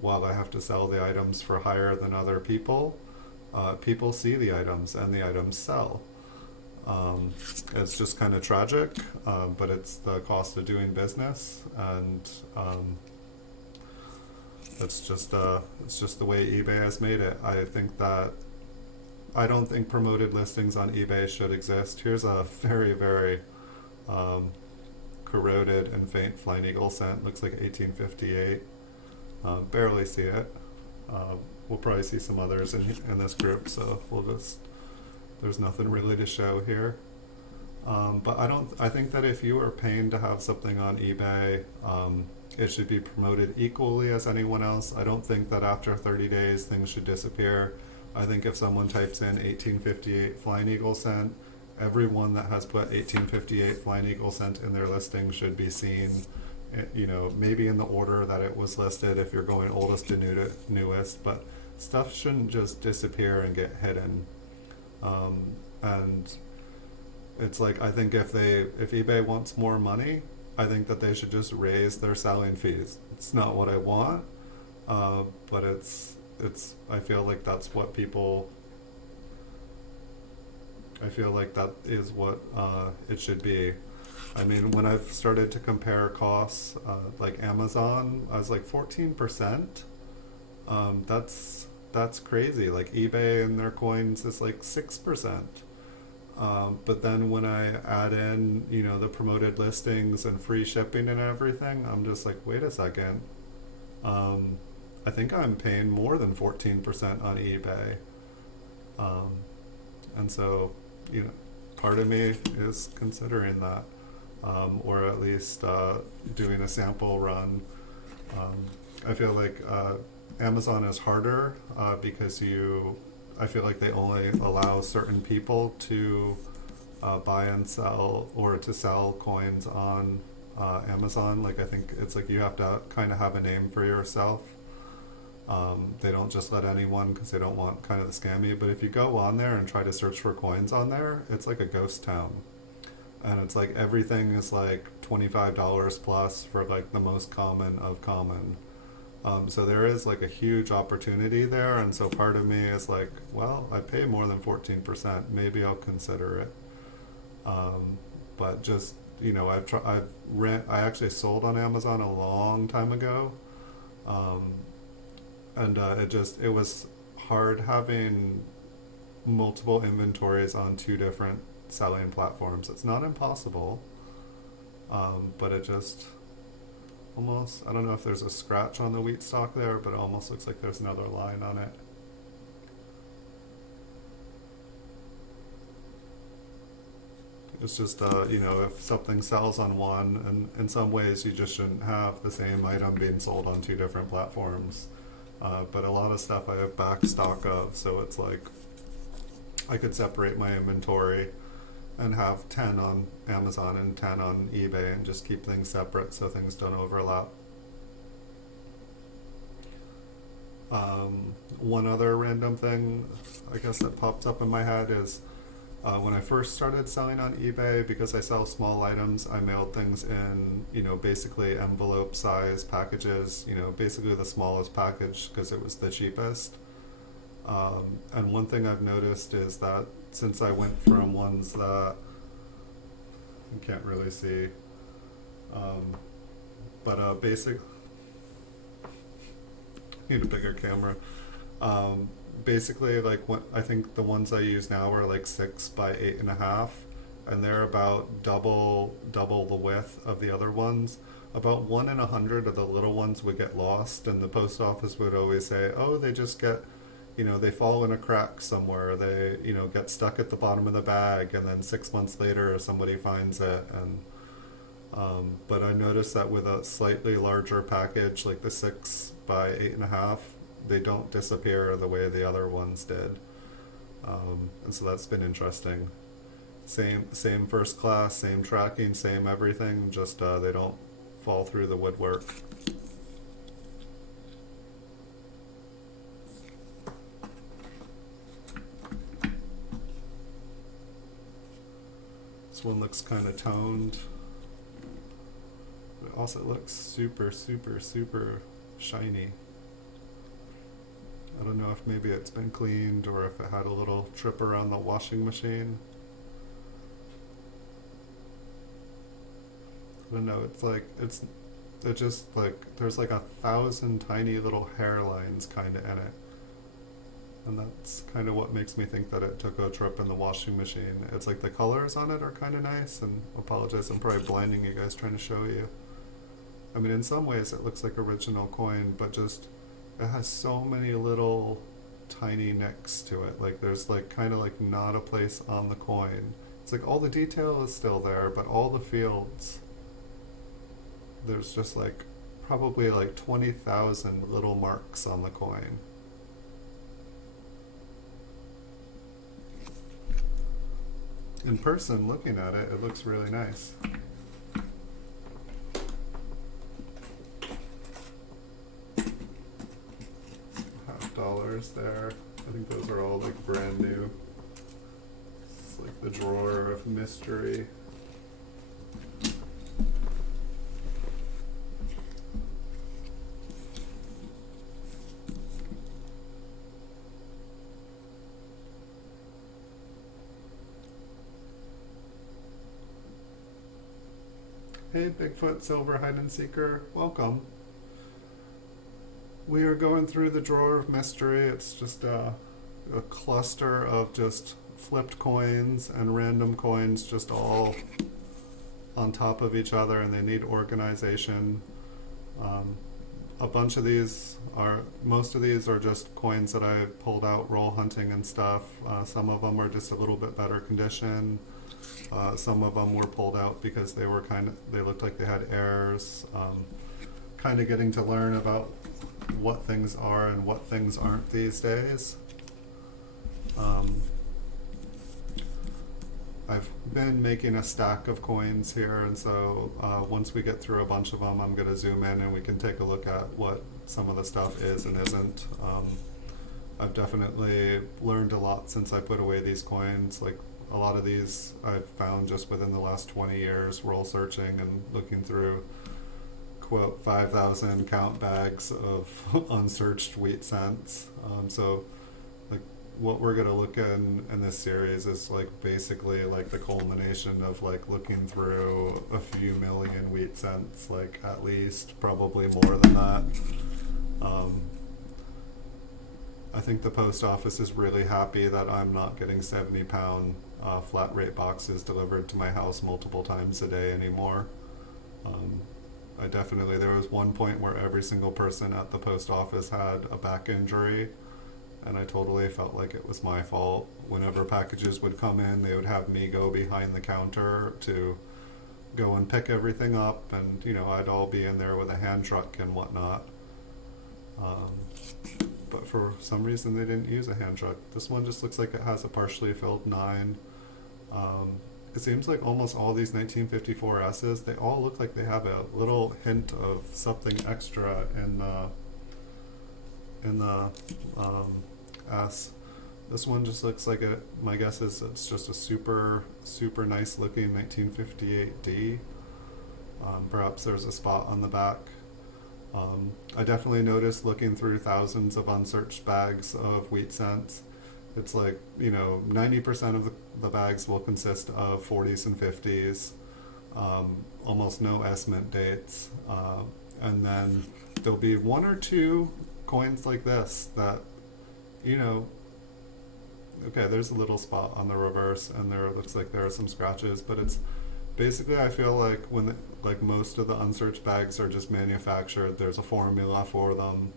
while I have to sell the items for higher than other people, people see the items and the items sell. It's just kind of tragic, but it's the cost of doing business, and it's just the way eBay has made it. I don't think promoted listings on eBay should exist. Here's a very, very corroded and faint Flying Eagle scent. Looks like 1858. Barely see it. We'll probably see some others in this group, so there's nothing really to show here. But I think that if you are paying to have something on eBay, it should be promoted equally as anyone else. I don't think that after 30 days things should disappear. I think if someone types in 1858 Flying Eagle scent, everyone that has put 1858 Flying Eagle scent in their listing should be seen, maybe in the order that it was listed if you're going oldest to newest, but stuff shouldn't just disappear and get hidden. And it's like, I think if eBay wants more money, I think that they should just raise their selling fees. It's not what I want, but I feel like that's what I feel like that is what it should be. I mean, when I've started to compare costs, like Amazon, I was like 14%. That's crazy. Like eBay and their coins is like 6%. But then when I add in, the promoted listings and free shipping and everything, I'm just like, wait a second. I think I'm paying more than 14% on eBay. And so, part of me is considering that, or at least doing a sample run. I feel like Amazon is harder because I feel like they only allow certain people to buy and sell, or to sell coins on Amazon. Like I think it's like you have to kind of have a name for yourself. They don't just let anyone, because they don't want kind of the scammy. But if you go on there and try to search for coins on there, it's like a ghost town. And it's like everything is like $25 plus for like the most common of common. So there is like a huge opportunity there, and so part of me is like, well, I pay more than 14%, maybe I'll consider it. But just I actually sold on Amazon a long time ago, and it was hard having multiple inventories on two different selling platforms. It's not impossible, but it just almost, I don't know if there's a scratch on the wheat stock there, but it almost looks like there's another line on it. It's just, if something sells on one, and in some ways you just shouldn't have the same item being sold on two different platforms. But a lot of stuff I have back stock of, so it's like I could separate my inventory and have 10 on Amazon and 10 on eBay and just keep things separate so things don't overlap. One other random thing I guess that pops up in my head is when I first started selling on eBay, because I sell small items, I mailed things in, basically envelope size packages, basically the smallest package because it was the cheapest. And one thing I've noticed is that since I went from ones that you can't really see, but need a bigger camera. Basically, like I think the ones I use now are like 6 by 8.5, and they're about double the width of the other ones. About 1 in 100 of the little ones would get lost, and the post office would always say, "Oh, they just get, they fall in a crack somewhere. They, get stuck at the bottom of the bag, and then 6 months later somebody finds it." And but I noticed that with a slightly larger package, like the 6 by 8.5, they don't disappear the way the other ones did. And so that's been interesting. Same first class, same tracking, same everything. Just they don't fall through the woodwork. This one looks kind of toned. It also looks super, super, super shiny. I don't know if maybe it's been cleaned or if it had a little trip around the washing machine. I don't know, it's just like, there's like 1,000 tiny little hairlines kind of in it. And that's kind of what makes me think that it took a trip in the washing machine. It's like the colors on it are kind of nice, and I apologize, I'm probably blinding you guys trying to show you. I mean, in some ways it looks like original coin, but just, it has so many little tiny nicks to it. Like there's like kind of like not a place on the coin. It's like all the detail is still there, but all the fields, there's just like probably like 20,000 little marks on the coin. In person, looking at it, it looks really nice. $50 there. I think those are all like brand new. It's like the drawer of mystery. Hey, Bigfoot Silver Hide and Seeker, welcome. We are going through the drawer of mystery. It's just a cluster of just flipped coins and random coins just all on top of each other, and they need organization. A bunch of these most of these are just coins that I pulled out roll hunting and stuff. Some of them are just a little bit better condition. Some of them were pulled out because they looked like they had errors. Kind of getting to learn about what things are and what things aren't these days. I've been making a stack of coins here, and so once we get through a bunch of them, I'm going to zoom in and we can take a look at what some of the stuff is and isn't. I've definitely learned a lot since I put away these coins. Like a lot of these I've found just within the last 20 years, roll searching and looking through, quote, 5,000 count bags of unsearched wheat cents. So like what we're going to look at in this series is like basically like the culmination of like looking through a few million wheat cents, like at least probably more than that. I think the post office is really happy that I'm not getting 70-pound flat rate boxes delivered to my house multiple times a day anymore. There was one point where every single person at the post office had a back injury, and I totally felt like it was my fault. Whenever packages would come in, they would have me go behind the counter to go and pick everything up, and I'd all be in there with a hand truck and whatnot. But for some reason they didn't use a hand truck. This one just looks like it has a partially filled 9. It seems like almost all these 1954 S's, they all look like they have a little hint of something extra in the S. This one just looks like my guess is it's just a super, super nice looking 1958D. Perhaps there's a spot on the back. I definitely noticed looking through thousands of unsearched bags of wheat cents, it's like, 90% of the bags will consist of 40s and 50s, almost no S-mint dates, and then there'll be 1 or 2 coins like this that, okay, there's a little spot on the reverse, and there looks like there are some scratches, but it's basically, I feel like like most of the unsearched bags are just manufactured. There's a formula for them,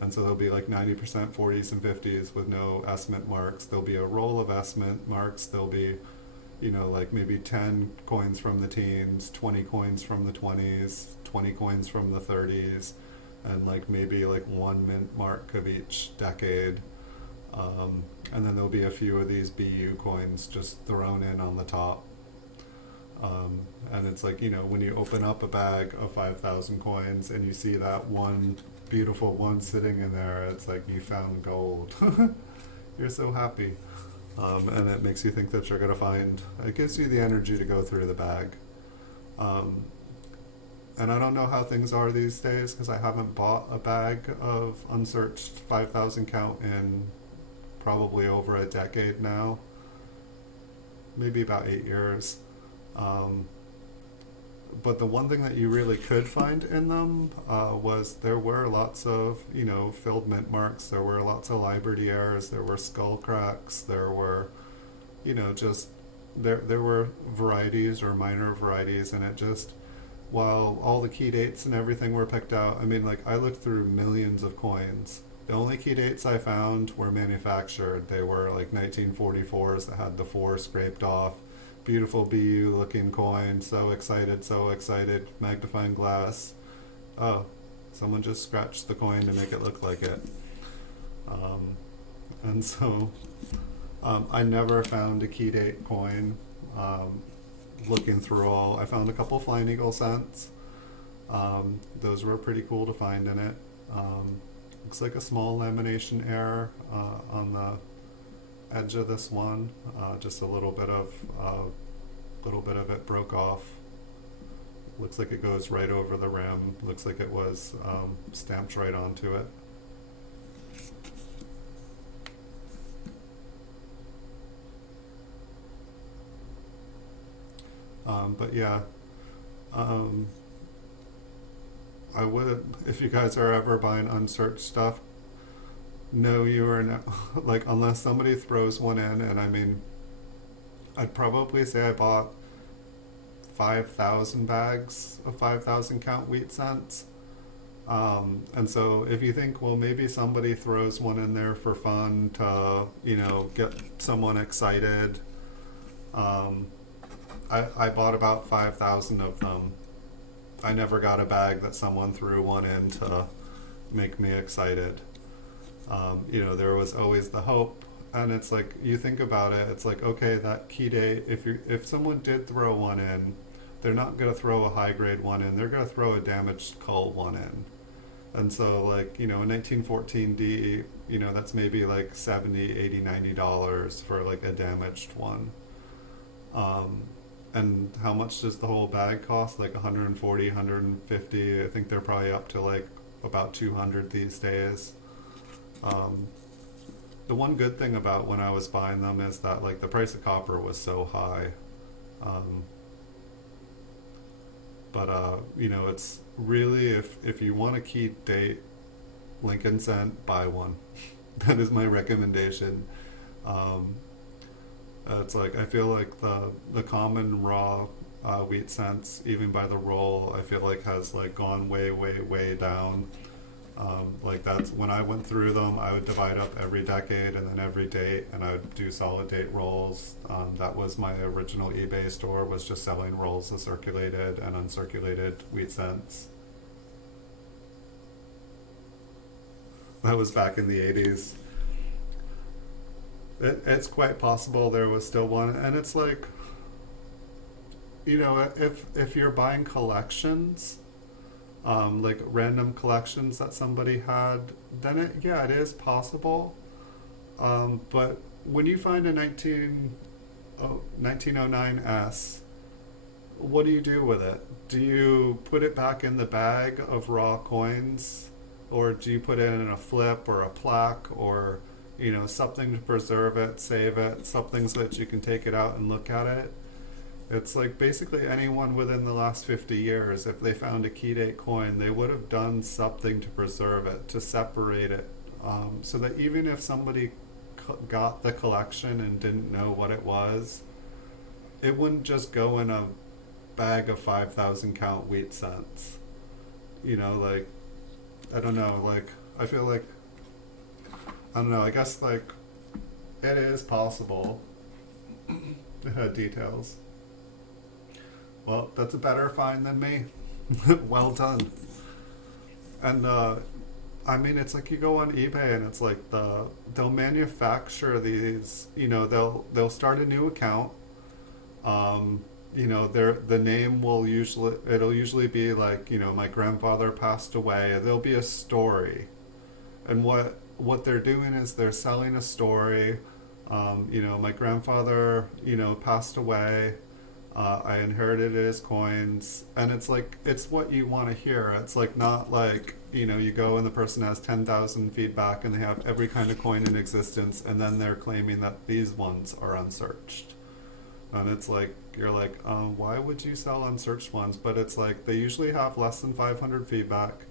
and so there'll be like 90% 40s and 50s with no estimate marks. There'll be a roll of estimate marks. There'll be, like maybe 10 coins from the teens, 20 coins from the 20s, 20 coins from the 30s, and like maybe like one mint mark of each decade. And then there'll be a few of these BU coins just thrown in on the top. And it's like, when you open up a bag of 5,000 coins and you see that one beautiful one sitting in there, it's like you found gold. You're so happy. And it makes you think that you're going to find, it gives you the energy to go through the bag. And I don't know how things are these days because I haven't bought a bag of unsearched 5,000 count in probably over a decade now. Maybe about 8 years. But the one thing that you really could find in them was there were lots of, filled mint marks. There were lots of Liberty errors. There were skull cracks. There were, just, there were varieties or minor varieties, and it just, while all the key dates and everything were picked out, I mean, like, I looked through millions of coins. The only key dates I found were manufactured. They were like 1944s that had the 4 scraped off. Beautiful BU looking coin, so excited, magnifying glass. Oh, someone just scratched the coin to make it look like it. And so I never found a key date coin. Looking through all, I found a couple Flying Eagle cents. Those were pretty cool to find in it. Looks like a small lamination error on the edge of this one, just a little bit of it broke off. Looks like it goes right over the rim. Looks like it was stamped right onto it. But yeah, I would, if you guys are ever buying unsearched stuff, no, you are not, like, unless somebody throws one in, and I mean, I'd probably say I bought 5,000 bags of 5,000 count wheat cents. And so if you think, well, maybe somebody throws one in there for fun to, get someone excited, I bought about 5,000 of them. I never got a bag that someone threw one in to make me excited. There was always the hope, and it's like, you think about it, it's like, okay, that key date, if someone did throw one in, they're not going to throw a high grade one in, they're going to throw a damaged cull one in. And so, like, a 1914D, that's maybe like $70, $80, $90 for like a damaged one. And how much does the whole bag cost? Like 140, 150. I think they're probably up to like about 200 these days. The one good thing about when I was buying them is that, like, the price of copper was so high. But it's really, if you want a key date Lincoln cent, buy one. That is my recommendation. It's like, I feel like the common raw wheat cents, even by the roll, I feel like has like gone way, way, way down. Like, that's when I went through them, I would divide up every decade and then every date, and I would do solid date rolls. That was my original eBay store, was just selling rolls of circulated and uncirculated wheat cents. That was back in the 80s. It's quite possible there was still one, and it's like, if you're buying collections, like random collections that somebody had, then it is possible. But when you find a 1909S, what do you do with it? Do you put it back in the bag of raw coins, or do you put it in a flip or a plaque, or something to preserve it, save it, something so that you can take it out and look at it? It's like, basically anyone within the last 50 years, if they found a key date coin, they would have done something to preserve it, to separate it, so that even if somebody got the collection and didn't know what it was, it wouldn't just go in a bag of 5,000 count wheat cents. You know, like, I don't know, like, I feel like, I don't know, I guess, like, it is possible. It had details. Well, that's a better find than me. Well done. And I mean, it's like you go on eBay and it's like they'll manufacture these. You know, they'll start a new account. You know, the name it'll usually be like, you know, my grandfather passed away. There'll be a story, and what they're doing is they're selling a story. You know, my grandfather, you know, passed away. I inherited his coins, and it's like, it's what you want to hear. It's like, not like, you know, you go and the person has 10,000 feedback and they have every kind of coin in existence, and then they're claiming that these ones are unsearched. And it's like, you're like, why would you sell unsearched ones? But it's like, they usually have less than 500 feedback.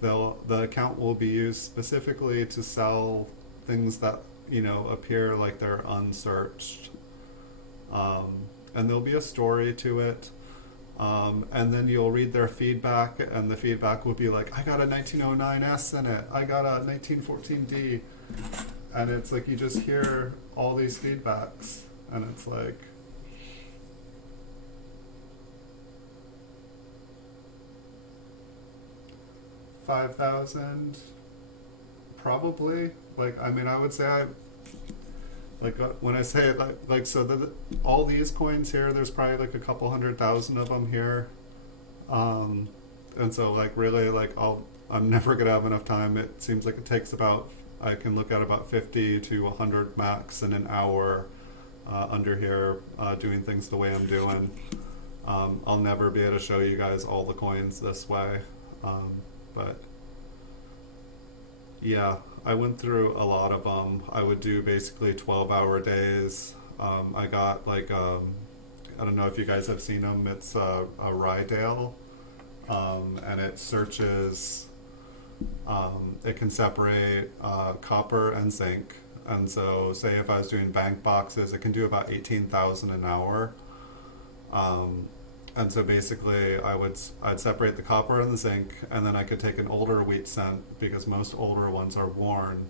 The account will be used specifically to sell things that, you know, appear like they're unsearched. And there'll be a story to it. And then you'll read their feedback, and the feedback will be like, I got a 1909S in it, I got a 1914D. And it's like, you just hear all these feedbacks, and it's like, $5,000, probably. Like, I mean, I would say when I say it, so all these coins here, there's probably like a couple 100,000 of them here, and so like really, like I'm never gonna have enough time. It seems like it takes I can look at about 50 to 100 max in an hour under here, doing things the way I'm doing. I'll never be able to show you guys all the coins this way, but yeah, I went through a lot of them. I would do basically 12-hour days. I got like, I don't know if you guys have seen them. It's a Rydale, and it searches, it can separate copper and zinc. And so say if I was doing bank boxes, it can do about 18,000 an hour. And so basically I'd separate the copper and the zinc, and then I could take an older wheat cent, because most older ones are worn,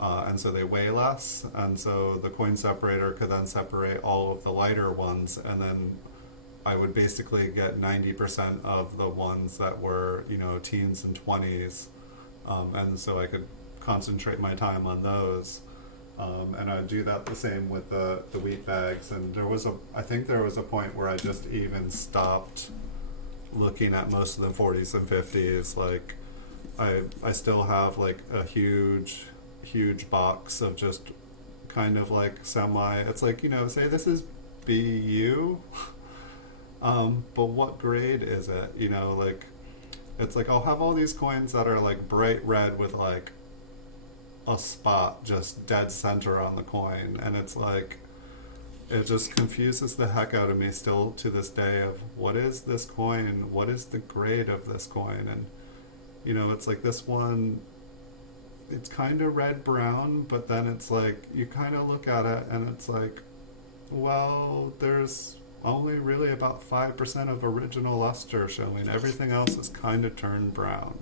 and so they weigh less, and so the coin separator could then separate all of the lighter ones, and then I would basically get 90% of the ones that were, you know, teens and 20s, and so I could concentrate my time on those. And I'd do that the same with the wheat bags. And I think there was a point where I just even stopped looking at most of the 40s and 50s. Like, I still have like a huge box of just kind of like it's like, you know, say this is BU, but what grade is it? You know, like, it's like I'll have all these coins that are like bright red with like a spot just dead center on the coin, and it's like, it just confuses the heck out of me still to this day of, what is this coin, what is the grade of this coin? And you know, it's like, this one, it's kind of red brown, but then it's like, you kind of look at it and it's like, well, there's only really about 5% of original luster showing, everything else is kind of turned brown.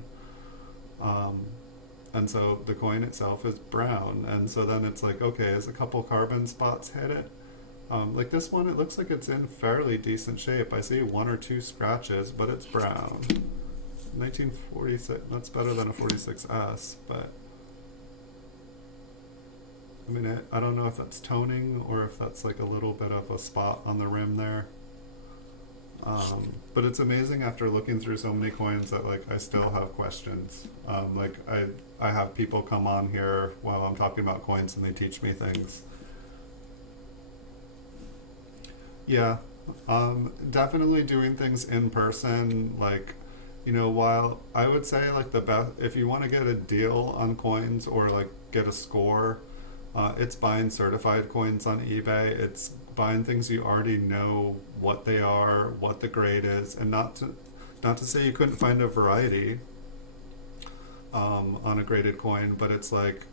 And so the coin itself is brown, and so then it's like, okay, is a couple carbon spots hit it? Like this one, it looks like it's in fairly decent shape. I see 1 or 2 scratches, but it's brown. 1946, that's better than a 46S, but I mean, I don't know if that's toning or if that's like a little bit of a spot on the rim there. But it's amazing after looking through so many coins that like I still have questions. Like I have people come on here while I'm talking about coins and they teach me things. Yeah, definitely doing things in person. Like, you know, while I would say like the best, if you want to get a deal on coins or like get a score, it's buying certified coins on eBay. It's buying things you already know what they are, what the grade is, and not to say you couldn't find a variety on a graded coin, but it's like,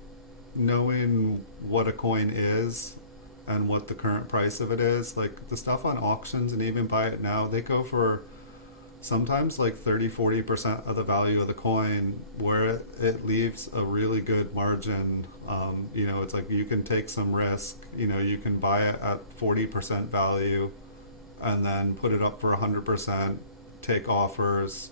knowing what a coin is and what the current price of it is, like the stuff on auctions and even buy it now, they go for sometimes like 30-40% of the value of the coin, where it leaves a really good margin. You know, it's like you can take some risk, you know, you can buy it at 40% value and then put it up for 100%, take offers,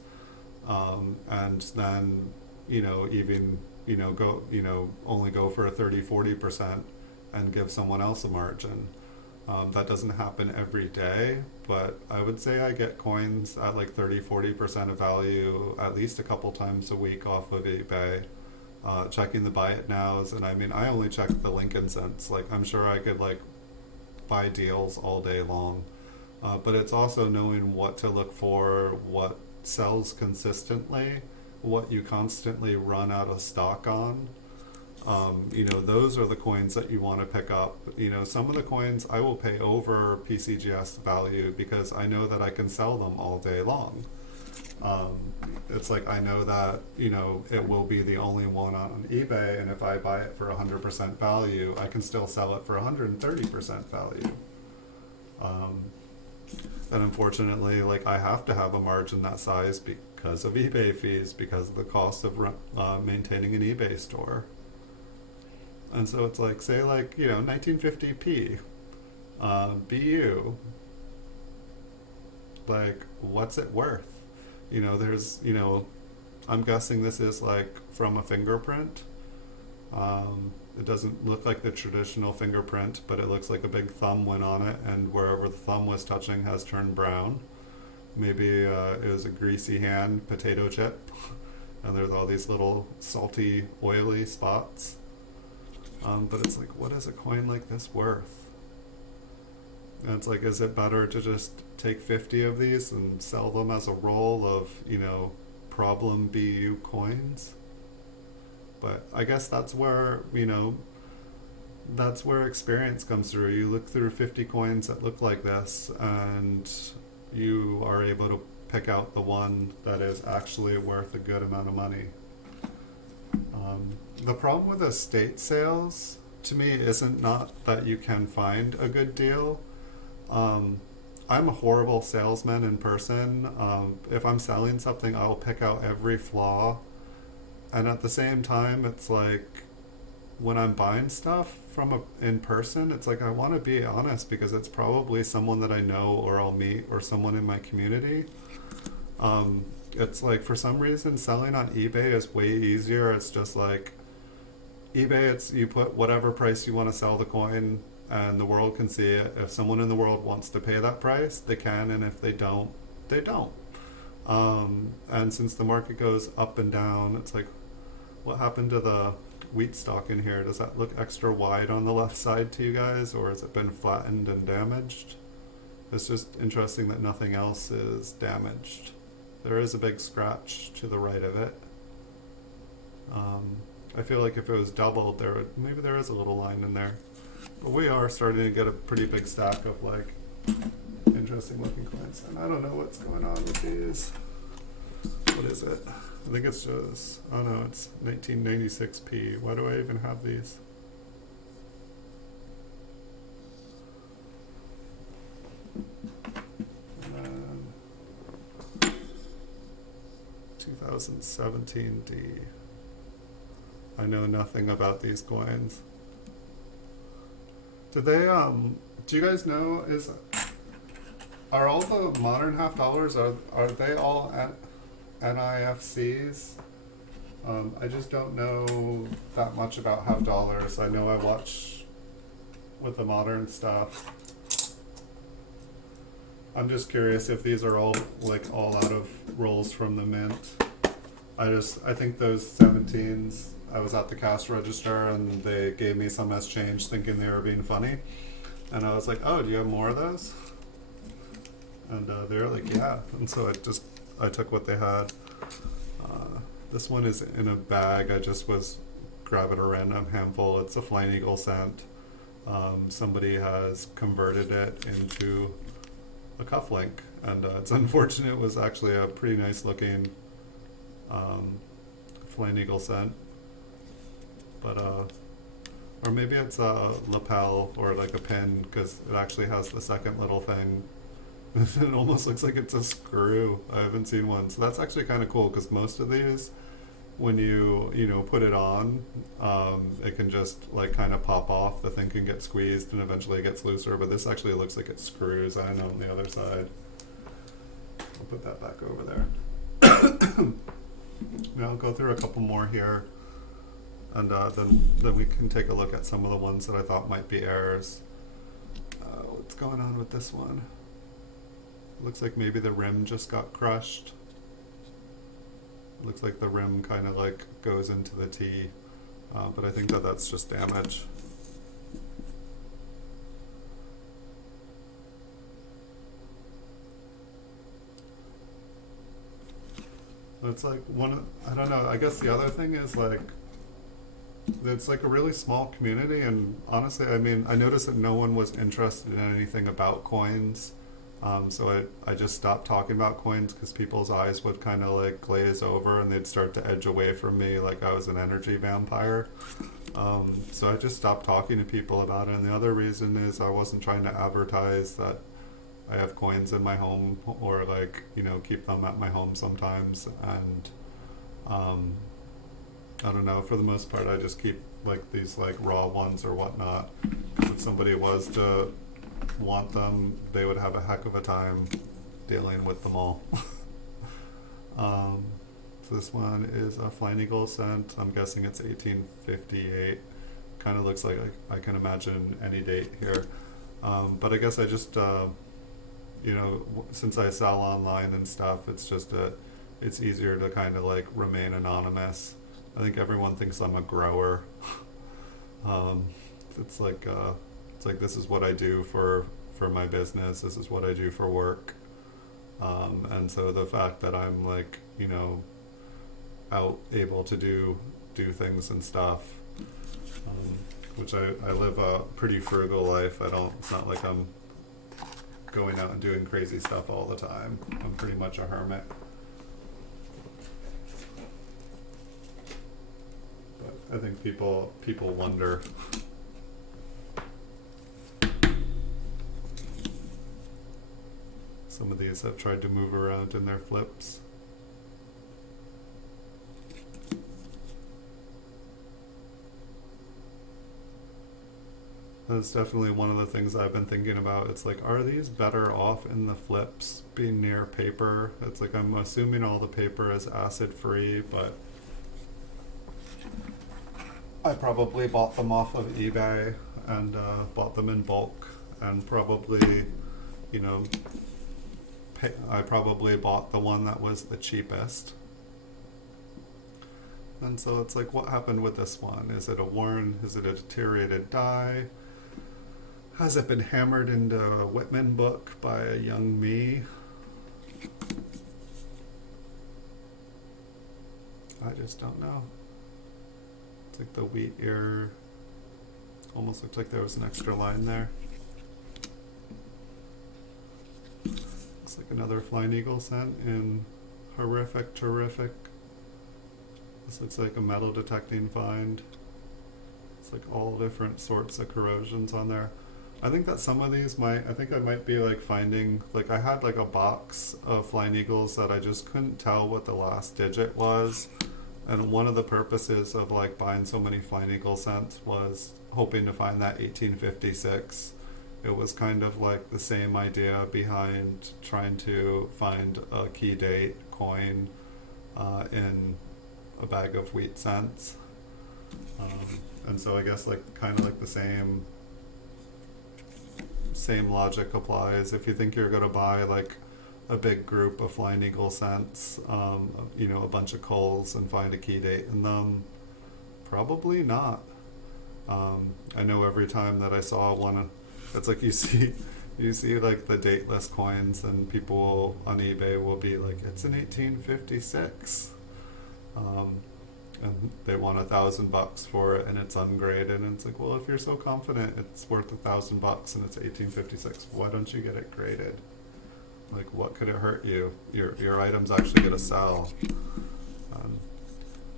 and then, you know, even, you know, go, you know, only go for a 30-40% and give someone else a margin. That doesn't happen every day, but I would say I get coins at like 30-40% of value at least a couple times a week off of eBay. Checking the buy it nows, and I mean, I only check the Lincoln cents. Like, I'm sure I could like buy deals all day long. But it's also knowing what to look for, what sells consistently, what you constantly run out of stock on. You know, those are the coins that you want to pick up. You know, some of the coins I will pay over PCGS value because I know that I can sell them all day long. It's like I know that, you know, it will be the only one on eBay, and if I buy it for 100% value, I can still sell it for 130% value. And unfortunately, like, I have to have a margin that size because of eBay fees, because of the cost of maintaining an eBay store. And so it's like, say, like, you know, 1950p, BU, like, what's it worth? You know, there's, you know, I'm guessing this is like from a fingerprint. It doesn't look like the traditional fingerprint, but it looks like a big thumb went on it, and wherever the thumb was touching has turned brown. Maybe it was a greasy hand potato chip, and there's all these little salty, oily spots. But it's like, what is a coin like this worth? And it's like, is it better to just take 50 of these and sell them as a roll of, you know, problem BU coins? But I guess that's where, you know, that's where experience comes through. You look through 50 coins that look like this, and you are able to pick out the one that is actually worth a good amount of money. The problem with estate sales, to me, isn't not that you can find a good deal. I'm a horrible salesman in person. If I'm selling something, I'll pick out every flaw. And at the same time, it's like, when I'm buying stuff from in person, it's like I want to be honest because it's probably someone that I know or I'll meet or someone in my community. It's like, for some reason, selling on eBay is way easier. It's just like, eBay, it's you put whatever price you want to sell the coin and the world can see it. If someone in the world wants to pay that price, they can, and if they don't, they don't. And since the market goes up and down, it's like, what happened to the wheat stock in here? Does that look extra wide on the left side to you guys, or has it been flattened and damaged? It's just interesting that nothing else is damaged. There is a big scratch to the right of it. I feel like if it was doubled, maybe there is a little line in there. But we are starting to get a pretty big stack of like interesting looking coins, and I don't know what's going on with these. What is it? I think it's just, oh no, it's 1996p. Why do I even have these? And then 2017D. I know nothing about these coins. Did they, do you guys know, are all the modern half dollars, are they all at NIFCs? I just don't know that much about half dollars. I know I watch with the modern stuff. I'm just curious if these are all all out of rolls from the mint. I think those 17s, I was at the cash register and they gave me some as change thinking they were being funny. And I was like, oh, do you have more of those? And they were like, yeah. And so I took what they had. This one is in a bag. I just was grabbing a random handful. It's a Flying Eagle cent. Somebody has converted it into a cufflink. And it's unfortunate. It was actually a pretty nice looking Flying Eagle cent. But Or maybe it's a lapel or like a pin because it actually has the second little thing. It almost looks like it's a screw. I haven't seen one. So that's actually kind of cool because most of these, when you put it on, it can just like kind of pop off. The thing can get squeezed and eventually it gets looser. But this actually looks like it screws in on the other side. I'll put that back over there. Now I'll go through a couple more here, and then we can take a look at some of the ones that I thought might be errors. What's going on with this one? Looks like maybe the rim just got crushed. Looks like the rim kind of like goes into the T, but I think that that's just damage. It's like I don't know, I guess the other thing is like, it's like a really small community, and honestly, I mean, I noticed that no one was interested in anything about coins. So I just stopped talking about coins because people's eyes would kind of like glaze over and they'd start to edge away from me like I was an energy vampire. So I just stopped talking to people about it. And the other reason is I wasn't trying to advertise that I have coins in my home or like, keep them at my home sometimes. And I don't know, for the most part, I just keep like these like raw ones or whatnot. If somebody was to want them, they would have a heck of a time dealing with them all. So this one is a Flying Eagle cent. I'm guessing it's 1858. Kind of looks like I can imagine any date here. But I guess I just, since I sell online and stuff, it's easier to kind of like remain anonymous. I think everyone thinks I'm a grower. It's like this is what I do for my business. This is what I do for work. And so the fact that I'm like, out able to do things and stuff, which I live a pretty frugal life. It's not like I'm going out and doing crazy stuff all the time. I'm pretty much a hermit. But I think people wonder. Some of these have tried to move around in their flips. That's definitely one of the things I've been thinking about. It's like, are these better off in the flips being near paper? It's like, I'm assuming all the paper is acid free, but I probably bought them off of eBay and bought them in bulk, and probably, I probably bought the one that was the cheapest. And so it's like, what happened with this one? Is it a deteriorated die? Has it been hammered into a Whitman book by a young me? I just don't know. It's like the wheat ear. Almost looks like there was an extra line there. Looks like another Flying Eagle cent in horrific, terrific. This looks like a metal detecting find. It's like all different sorts of corrosions on there. I think that some of these I might be like finding, like I had like a box of Flying Eagles that I just couldn't tell what the last digit was. And one of the purposes of like buying so many Flying Eagle cents was hoping to find that 1856. It was kind of like the same idea behind trying to find a key date coin in a bag of wheat cents. And so I guess like kind of like the same logic applies. If you think you're going to buy like a big group of Flying Eagle cents, a bunch of coals, and find a key date in them, probably not. I know every time that I saw one, it's like you see like the dateless coins, and people on eBay will be like, it's an 1856. And they want $1,000 for it, and it's ungraded, and it's like, well, if you're so confident it's worth $1,000 and it's 1856, why don't you get it graded? Like, what could it hurt you? Your item's actually gonna sell.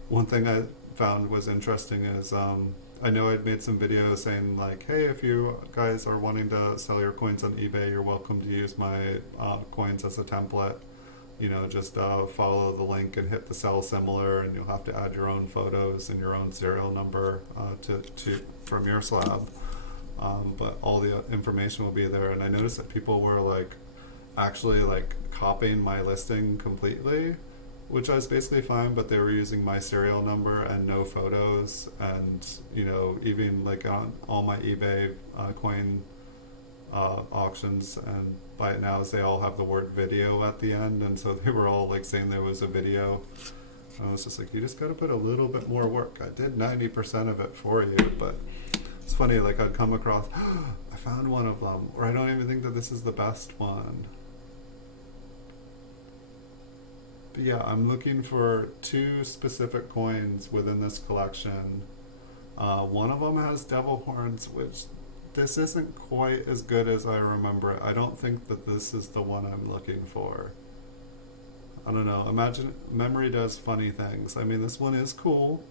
One thing I found was interesting is I know I'd made some videos saying like, hey, if you guys are wanting to sell your coins on eBay, you're welcome to use my coins as a template. You know, just follow the link and hit the sell similar, and you'll have to add your own photos and your own serial number to from your slab. But all the information will be there. And I noticed that people were like actually like copying my listing completely, which I was basically fine, but they were using my serial number and no photos, and you know, even like on all my eBay coin auctions and buy it nows, they all have the word video at the end, and so they were all like saying there was a video. I was just like, you just got to put a little bit more work. I did 90% of it for you, but it's funny, like I'd come across, I found one of them, or I don't even think that this is the best one. But yeah, I'm looking for 2 specific coins within this collection. One of them has devil horns, which this isn't quite as good as I remember it. I don't think that this is the one I'm looking for. I don't know. Imagine memory does funny things. I mean, this one is cool,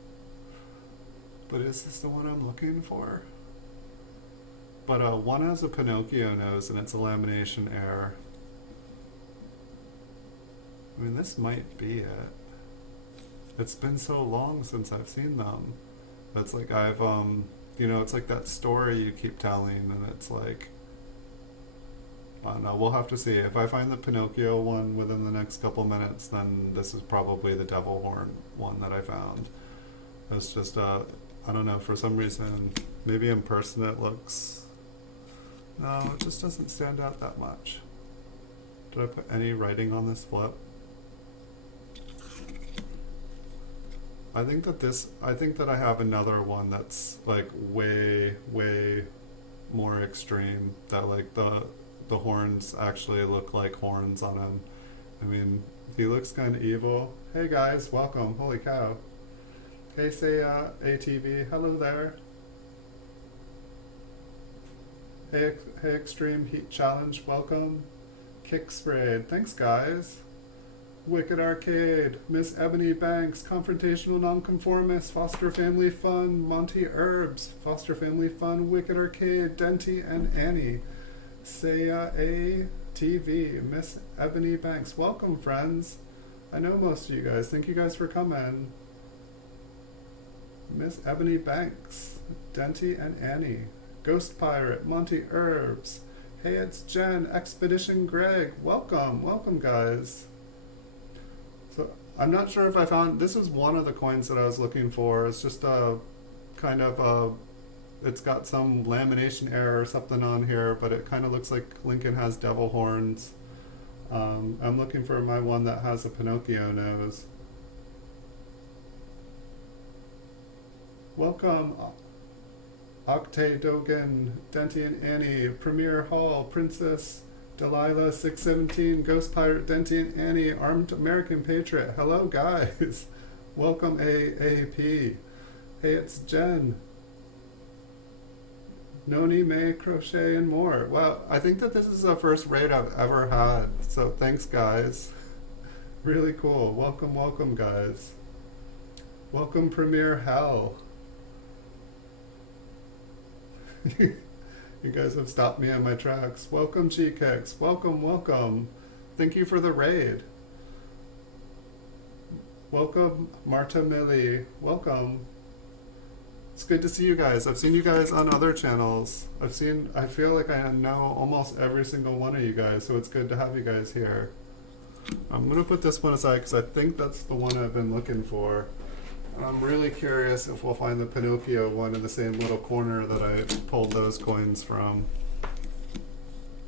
but is this the one I'm looking for? But one has a Pinocchio nose and it's a lamination error. I mean, this might be it. It's been so long since I've seen them. It's like I've you know, it's like that story you keep telling, and it's like, I don't know, we'll have to see. If I find the Pinocchio one within the next couple minutes, then this is probably the devil horn one that I found. It's just, I don't know, for some reason, maybe in person it looks, no, it just doesn't stand out that much. Did I put any writing on this flip? I think that I have another one that's like way more extreme, that like the horns actually look like horns on him. I mean, he looks kind of evil. Hey guys, welcome. Holy cow. Hey, say ATV, hello there. Hey Extreme Heat Challenge, welcome. Kick Sprayed, thanks guys. Wicked Arcade, Miss Ebony Banks, Confrontational Nonconformist, Foster Family Fun, Monty Herbs, Foster Family Fun, Wicked Arcade, Denty and Annie, Saya ATV, Miss Ebony Banks. Welcome, friends. I know most of you guys. Thank you guys for coming. Miss Ebony Banks, Denty and Annie, Ghost Pirate, Monty Herbs. Hey, it's Jen, Expedition Greg. Welcome, guys. So I'm not sure if I found, this is one of the coins that I was looking for. It's just a kind of it's got some lamination error or something on here, but it kind of looks like Lincoln has devil horns. I'm looking for my one that has a Pinocchio nose. Welcome, Octay Dogan, Denty and Annie, Premier Hall, Princess Delilah 617, Ghost Pirate, Denty and Annie, Armed American Patriot. Hello guys. Welcome AAP. Hey, it's Jen. Noni, May, Crochet, and more. Wow, I think that this is the first raid I've ever had. So thanks guys. Really cool. Welcome guys. Welcome Premier Hell. You guys have stopped me in my tracks. Welcome, G-Kex. Welcome. Thank you for the raid. Welcome, Marta Millie. Welcome. It's good to see you guys. I've seen you guys on other channels. I feel like I know almost every single one of you guys, so it's good to have you guys here. I'm going to put this one aside because I think that's the one I've been looking for. I'm really curious if we'll find the Pinocchio one in the same little corner that I pulled those coins from.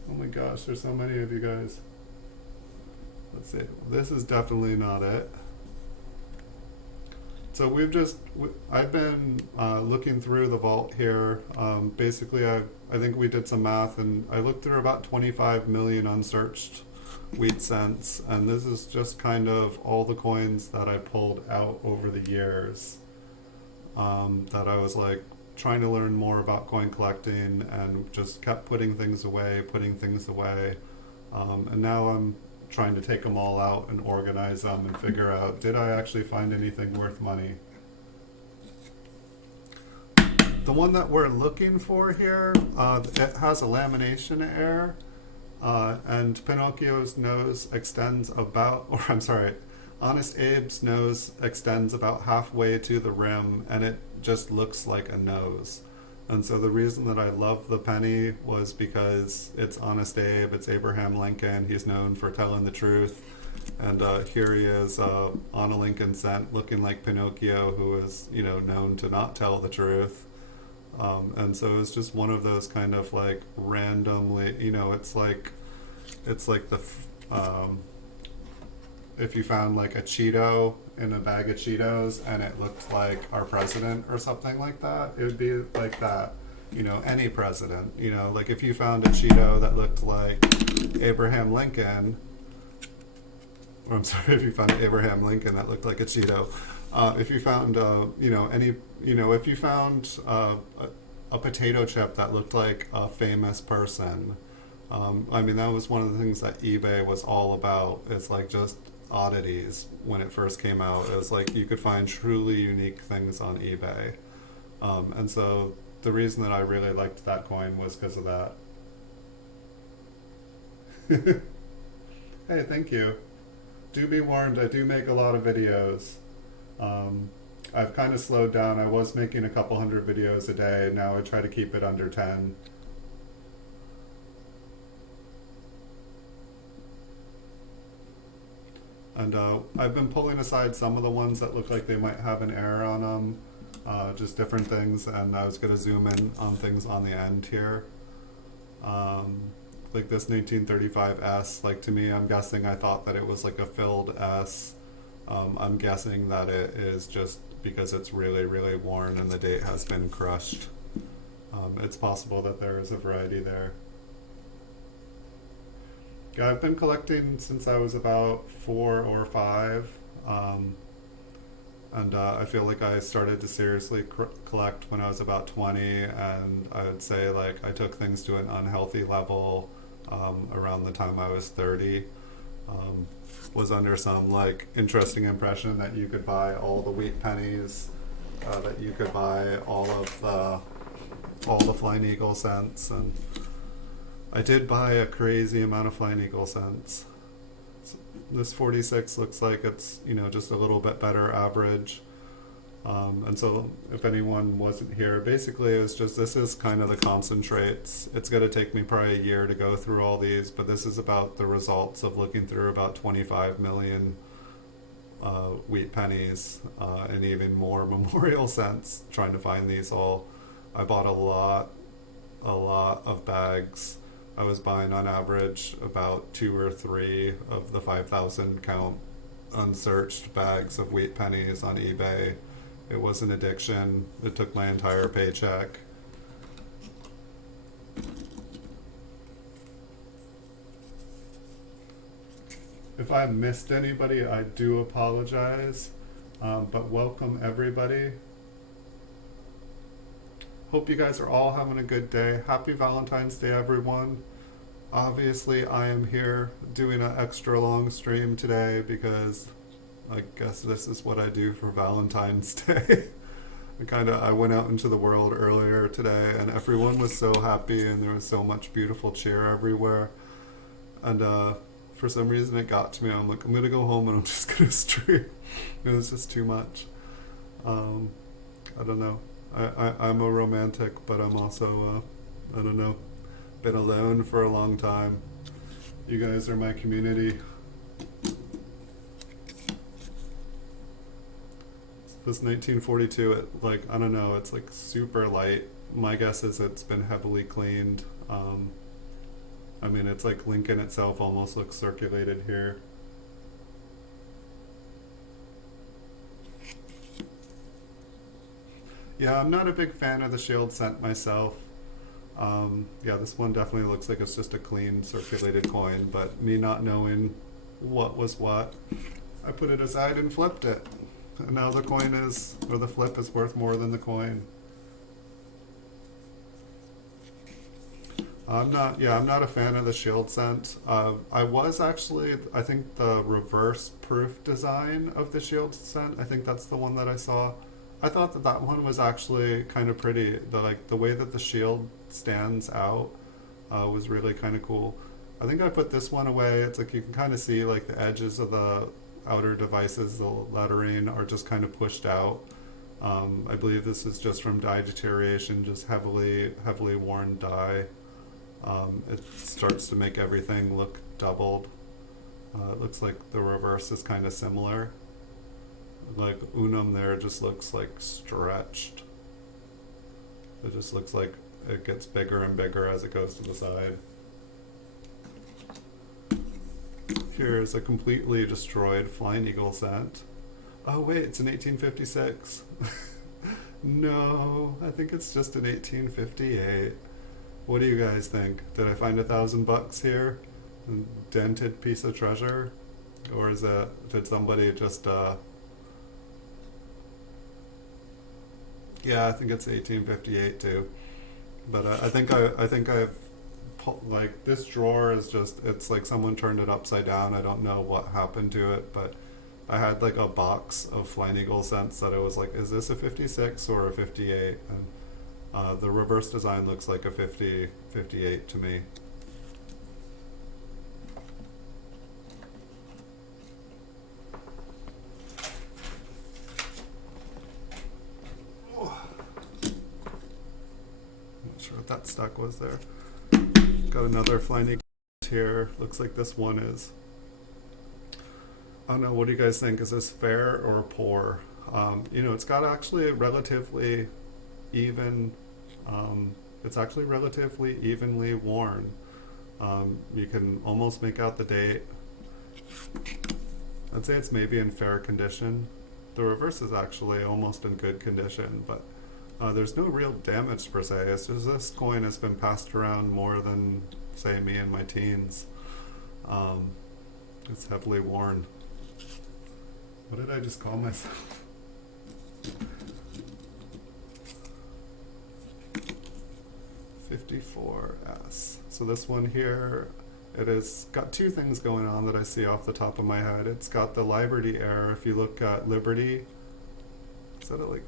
Oh my gosh, there's so many of you guys. Let's see. This is definitely not it. So I've been looking through the vault here. Basically, I think we did some math, and I looked through about 25 million unsearched wheat cents, and this is just kind of all the coins that I pulled out over the years, that I was like trying to learn more about coin collecting, and just kept putting things away, and now I'm trying to take them all out and organize them and figure out, did I actually find anything worth money? The one that we're looking for here, it has a lamination error, and Pinocchio's nose extends about, or I'm sorry, Honest Abe's nose extends about halfway to the rim, and it just looks like a nose. And so the reason that I love the penny was because it's Honest Abe, it's Abraham Lincoln, he's known for telling the truth. And here he is on a Lincoln cent looking like Pinocchio, who is, known to not tell the truth. And so it's just one of those kind of like randomly, it's like if you found like a Cheeto in a bag of Cheetos and it looked like our president or something like that, it would be like that. Any president, like if you found a Cheeto that looked like Abraham Lincoln, or I'm sorry, if you found Abraham Lincoln that looked like a Cheeto, if you found, if you found a potato chip that looked like a famous person, that was one of the things that eBay was all about. It's like just oddities when it first came out. It was like you could find truly unique things on eBay. And so the reason that I really liked that coin was because of that. Hey, thank you. Do be warned, I do make a lot of videos. I've kind of slowed down. I was making a couple hundred videos a day. Now I try to keep it under 10. And I've been pulling aside some of the ones that look like they might have an error on them, just different things, and I was going to zoom in on things on the end here. Like this 1935 S, like to me, I'm guessing I thought that it was like a filled S. I'm guessing that it is just because it's really, really worn and the date has been crushed. It's possible that there is a variety there. Yeah, I've been collecting since I was about 4 or 5, and I feel like I started to seriously collect when I was about 20, and I would say like I took things to an unhealthy level around the time I was 30. Was under some like interesting impression that you could buy all the wheat pennies, that you could buy all the Flying Eagle cents, and I did buy a crazy amount of Flying Eagle cents. This 46 looks like it's just a little bit better average. And so if anyone wasn't here, basically it was just, this is kind of the concentrates. It's going to take me probably a year to go through all these, but this is about the results of looking through about 25 million wheat pennies and even more memorial cents, trying to find these all. I bought a lot of bags. I was buying on average about 2 or 3 of the 5,000 count unsearched bags of wheat pennies on eBay. It was an addiction. It took my entire paycheck. If I missed anybody, I do apologize, but welcome everybody. Hope you guys are all having a good day. Happy Valentine's Day, everyone. Obviously, I am here doing an extra long stream today because I guess this is what I do for Valentine's Day. I went out into the world earlier today and everyone was so happy and there was so much beautiful cheer everywhere. And for some reason it got to me. I'm like, I'm going to go home and I'm just going to stream. It was just too much. I don't know. I'm a romantic, but I'm also, I don't know, been alone for a long time. You guys are my community. This 1942, I don't know, it's like super light. My guess is it's been heavily cleaned. It's like Lincoln itself almost looks circulated here. Yeah, I'm not a big fan of the shield cent myself. Yeah, this one definitely looks like it's just a clean circulated coin, but me not knowing what was what, I put it aside and flipped it. And now the coin is, or the flip is worth more than the coin. I'm not a fan of the shield cent. I was actually, I think the reverse proof design of the shield cent, I think that's the one that I saw. I thought that that one was actually kind of pretty. The way that the shield stands out was really kind of cool. I think I put this one away. It's like you can kind of see like the edges of the outer devices, the lettering are just kind of pushed out. I believe this is just from dye deterioration, just heavily worn dye. It starts to make everything look doubled. It looks like the reverse is kind of similar. Like Unum there just looks like stretched. It just looks like it gets bigger and bigger as it goes to the side. Here's a completely destroyed Flying Eagle cent. Oh wait, it's an 1856. No, I think it's just an 1858. What do you guys think? Did I find $1,000 here? A dented piece of treasure? Or did somebody just, yeah, I think it's 1858 too. But I think I've like this drawer is just, it's like someone turned it upside down. I don't know what happened to it, but I had like a box of Flying Eagle cents that I was like, is this a 56 or a 58? And the reverse design looks like a 58 to me. Not sure what that stuck was there. Got another Flying Eagle here. Looks like this one is. I don't know. What do you guys think? Is this fair or poor? It's got actually a relatively even. It's actually relatively evenly worn. You can almost make out the date. I'd say it's maybe in fair condition. The reverse is actually almost in good condition, but there's no real damage per se. It's just this coin has been passed around more than, say, me in my teens. It's heavily worn. What did I just call myself? $54S. So this one here, it has got two things going on that I see off the top of my head. It's got the Liberty error. If you look at Liberty, is that like?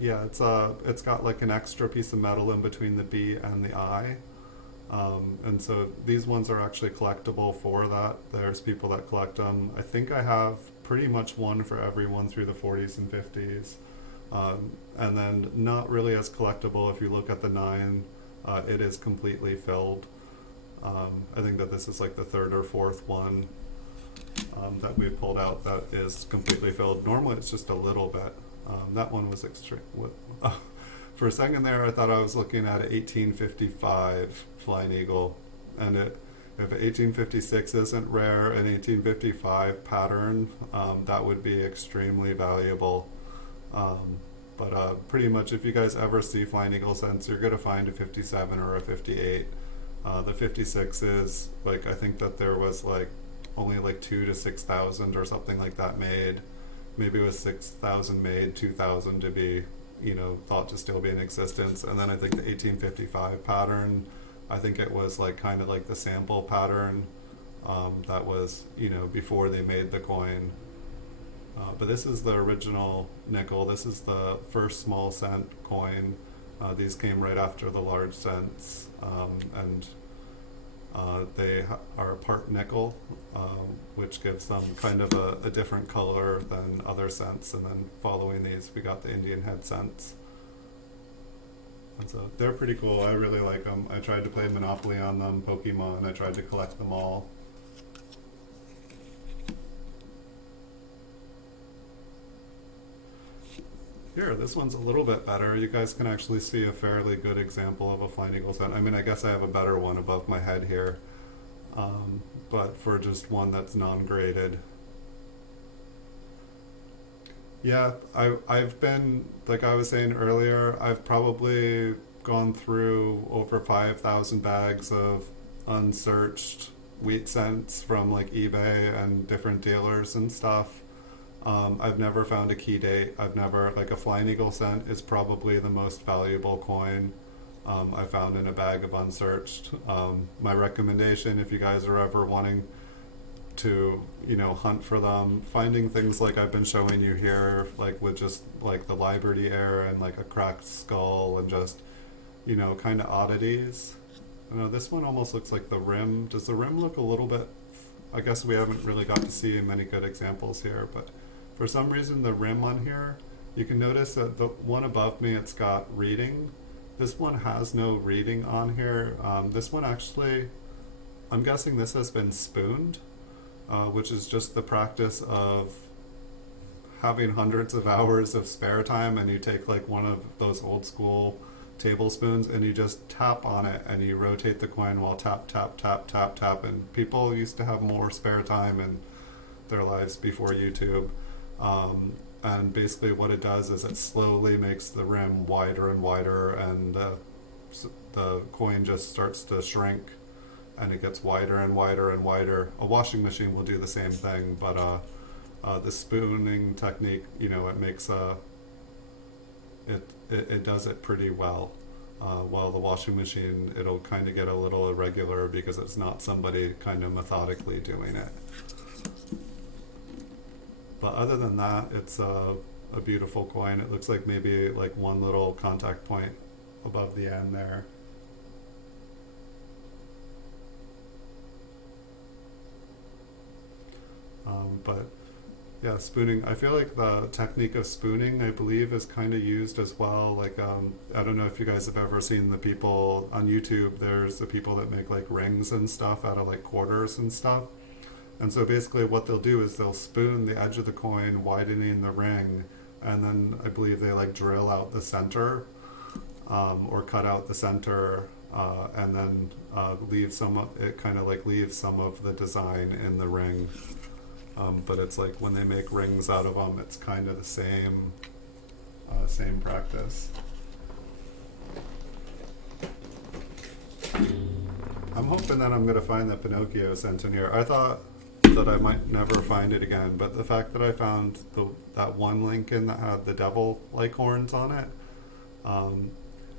Yeah, it's got like an extra piece of metal in between the B and the I. And so these ones are actually collectible for that. There's people that collect them. I think I have pretty much one for everyone through the 40s and 50s. And then not really as collectible if you look at the 9, it is completely filled. I think that this is like the third or fourth one that we pulled out that is completely filled. Normally it's just a little bit. That one was extreme. For a second there, I thought I was looking at an 1855 Flying Eagle, and if 1856 isn't rare, an 1855 pattern, that would be extremely valuable. But pretty much, if you guys ever see Flying Eagle cents, you're gonna find a 57 or a 58. The 56 is like, I think that there was like only like 2,000 to 6,000 or something like that made. Maybe it was 6,000 made, 2,000 to be, thought to still be in existence. And then I think the 1855 pattern, I think it was like kind of like the sample pattern that was, before they made the coin. But this is the original nickel. This is the first small cent coin. These came right after the large cents, and they are part nickel, which gives them kind of a different color than other cents. And then following these, we got the Indian head cents. And so they're pretty cool. I really like them. I tried to play Monopoly on them, Pokemon. I tried to collect them all. Here, this one's a little bit better. You guys can actually see a fairly good example of a Flying Eagle cent. I mean, I guess I have a better one above my head here, but for just one that's non-graded. Yeah, I've been, like I was saying earlier, I've probably gone through over 5,000 bags of unsearched wheat cents from like eBay and different dealers and stuff. I've never found a key date. Like a Flying Eagle cent is probably the most valuable coin I found in a bag of unsearched. My recommendation, if you guys are ever wanting to, you know, hunt for them, finding things like I've been showing you here, like with just like the Liberty Air and like a cracked skull and just, you know, kind of oddities. I know this one almost looks like the rim. Does the rim look a little bit, I guess we haven't really got to see many good examples here, but for some reason the rim on here, you can notice that the one above me, it's got reading. This one has no reading on here. This one actually, I'm guessing this has been spooned, which is just the practice of having hundreds of hours of spare time, and you take like one of those old school tablespoons and you just tap on it and you rotate the coin while tap, tap, tap, tap, tap. And people used to have more spare time in their lives before YouTube. And basically what it does is it slowly makes the rim wider and wider, and the coin just starts to shrink and it gets wider and wider and wider. A washing machine will do the same thing, but the spooning technique, you know, it makes it does it pretty well. While the washing machine, it'll kind of get a little irregular because it's not somebody kind of methodically doing it. But other than that, it's a beautiful coin. It looks like maybe like one little contact point above the end there. But yeah, spooning. I feel like the technique of spooning, I believe, is kind of used as well. Like, I don't know if you guys have ever seen the people on YouTube. There's the people that make like rings and stuff out of like quarters and stuff. And so basically what they'll do is they'll spoon the edge of the coin, widening the ring, and then I believe they like drill out the center, or cut out the center, and then leave some of it, kind of like leave some of the design in the ring. But it's like when they make rings out of them, it's kind of the same practice. I'm hoping that I'm going to find that Pinocchio sent in here. I thought that I might never find it again, but the fact that I found that one Lincoln that had the devil-like horns on it,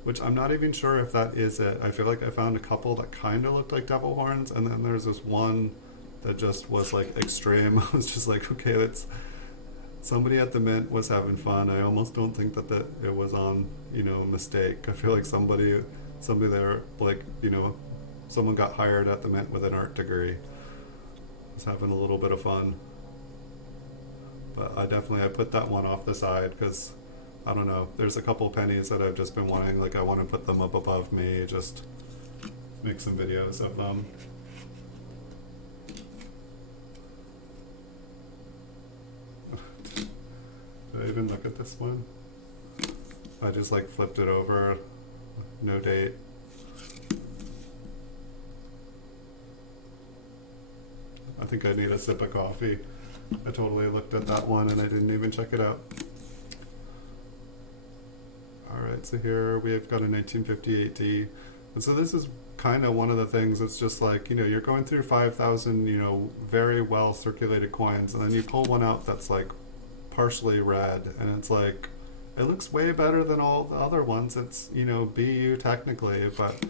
which I'm not even sure if that is it. I feel like I found a couple that kind of looked like devil horns, and then there's this one that just was like extreme. I was just like, okay, that's somebody at the Mint was having fun. I almost don't think that it was on, you know, mistake. I feel like somebody there, like, you know, someone got hired at the Mint with an art degree. Was having a little bit of fun. But I put that one off the side because I don't know, there's a couple pennies that I've just been wanting, like I want to put them up above me, just make some videos of them. Did I even look at this one? I just like flipped it over, no date. I think I need a sip of coffee. I totally looked at that one and I didn't even check it out. Alright, so here we've got a 1958D. And so this is kind of one of the things that's just like, you know, you're going through 5,000, you know, very well circulated coins, and then you pull one out that's like partially red, and it's like, it looks way better than all the other ones. It's, you know, BU technically, but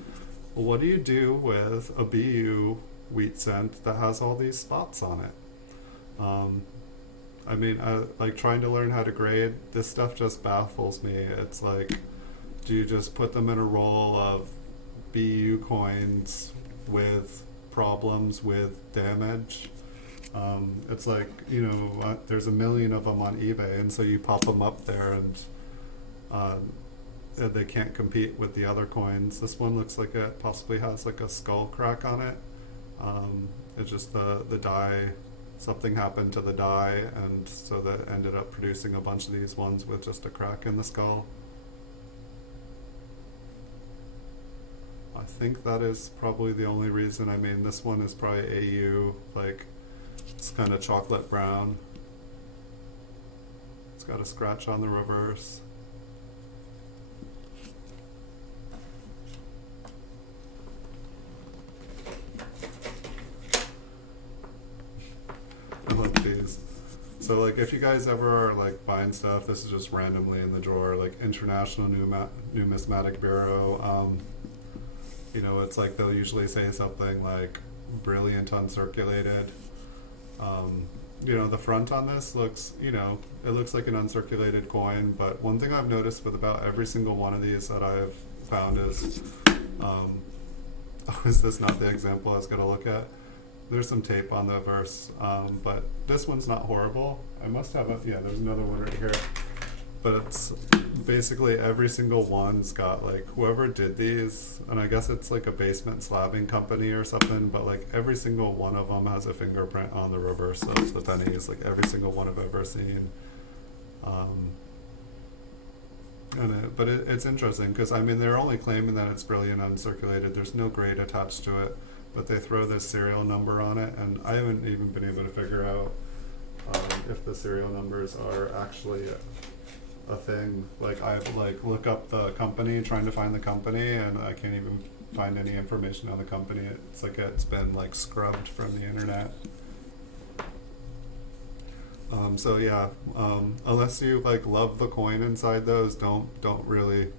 what do you do with a BU wheat cent that has all these spots on it? I mean, like trying to learn how to grade this stuff just baffles me. It's like, do you just put them in a roll of BU coins with problems with damage? It's like, you know, there's a million of them on eBay, and so you pop them up there and they can't compete with the other coins. This one looks like it possibly has like a skull crack on it. It's just the die, something happened to the die, and so that ended up producing a bunch of these ones with just a crack in the skull. I think that is probably the only reason. I mean, this one is probably AU, like it's kind of chocolate brown. It's got a scratch on the reverse. I love these. So like if you guys ever are like buying stuff, this is just randomly in the drawer, like International Numismatic Bureau, you know, it's like they'll usually say something like brilliant uncirculated, You know, the front on this looks, you know, it looks like an uncirculated coin, but one thing I've noticed with about every single one of these that I've found is, um, oh, is this not the example I was going to look at? There's some tape on the verse, but this one's not horrible. I must have a, yeah, there's another one right here. But it's basically every single one's got like whoever did these, and I guess it's like a basement slabbing company or something, but like every single one of them has a fingerprint on the reverse of the pennies, like every single one I've ever seen. But it's interesting because I mean they're only claiming that it's brilliant uncirculated. There's no grade attached to it, but they throw this serial number on it, and I haven't even been able to figure out if the serial numbers are actually a thing. Like I have to like look up the company, trying to find the company, and I can't even find any information on the company. It's like it's been like scrubbed from the internet. So yeah, unless you like love the coin inside those, don't really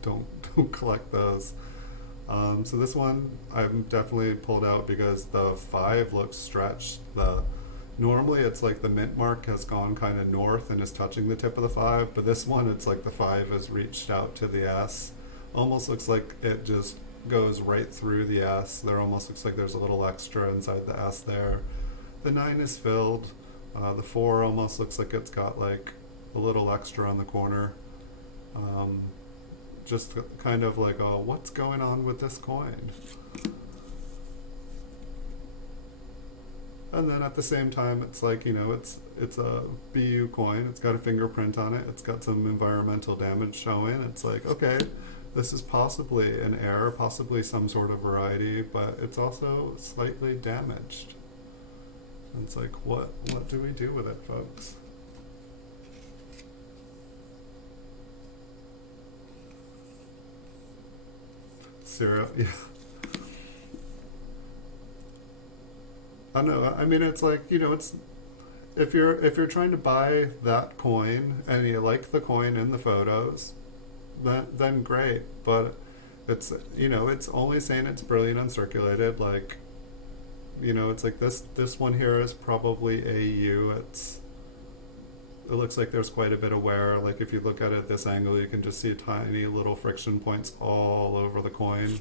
don't don't collect those. So this one I'm definitely pulled out because the 5 looks stretched. Normally it's like the mint mark has gone kind of north and is touching the tip of the 5, but this one it's like the 5 has reached out to the S. Almost looks like it just goes right through the S. There almost looks like there's a little extra inside the S there. The 9 is filled. The 4 almost looks like it's got like a little extra on the corner. Just kind of like, oh, what's going on with this coin? And then at the same time, it's like, you know, it's a BU coin. It's got a fingerprint on it. It's got some environmental damage showing. It's like, okay, this is possibly an error, possibly some sort of variety, but it's also slightly damaged. And it's like, what do we do with it, folks? Syrup, yeah. I know. I mean, it's like, you know, it's if you're trying to buy that coin and you like the coin in the photos, then great. But it's, you know, it's only saying it's brilliant uncirculated. Like, you know, it's like this one here is probably AU. It looks like there's quite a bit of wear. Like if you look at it at this angle, you can just see tiny little friction points all over the coin.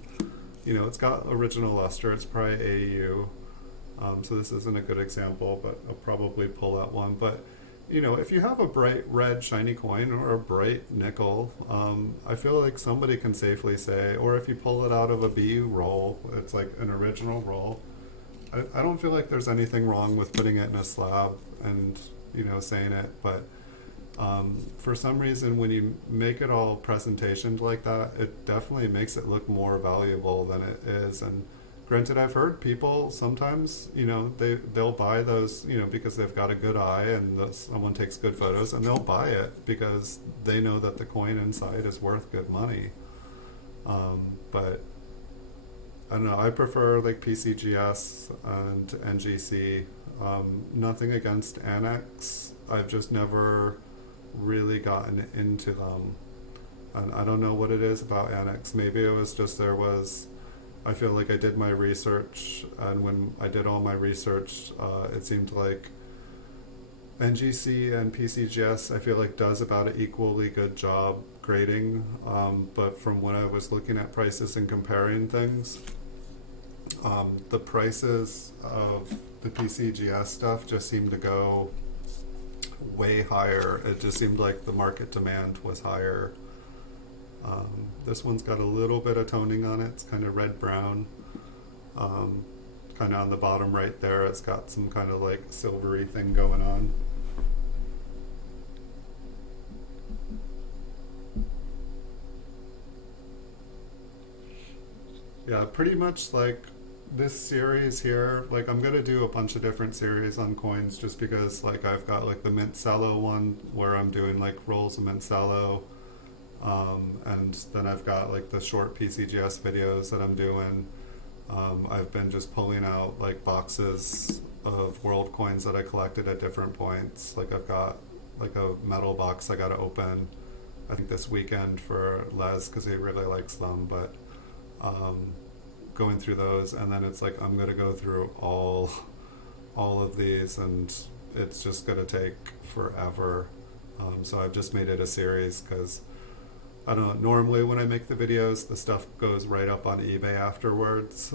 You know, it's got original luster. It's probably AU. So this isn't a good example, but I'll probably pull that one. But, you know, if you have a bright red shiny coin or a bright nickel, I feel like somebody can safely say, or if you pull it out of a BU roll, it's like an original roll. I don't feel like there's anything wrong with putting it in a slab and, you know, saying it, but for some reason when you make it all presentationed like that, it definitely makes it look more valuable than it is. And granted, I've heard people sometimes, you know, they'll buy those, you know, because they've got a good eye and someone takes good photos, and they'll buy it because they know that the coin inside is worth good money. But I don't know, I prefer like PCGS and NGC. Nothing against Annex. I've just never really gotten into them. And I don't know what it is about Annex. Maybe it was just I feel like I did my research, and when I did all my research, it seemed like NGC and PCGS, I feel like, does about an equally good job grading. But from when I was looking at prices and comparing things, the prices of the PCGS stuff just seemed to go way higher. It just seemed like the market demand was higher. This one's got a little bit of toning on it. It's kind of red-brown. Kind of on the bottom right there, it's got some kind of like silvery thing going on. Yeah, pretty much like this series here, like I'm gonna do a bunch of different series on coins just because like I've got like the Mint Cello one where I'm doing like rolls of Mint Cello, and then I've got like the short PCGS videos that I'm doing. I've been just pulling out like boxes of world coins that I collected at different points. Like I've got like a metal box I gotta open I think this weekend for Les because he really likes them, but going through those, and then it's like I'm gonna go through all all of these, and it's just going to take forever. So I've just made it a series because I don't know, normally when I make the videos, the stuff goes right up on eBay afterwards.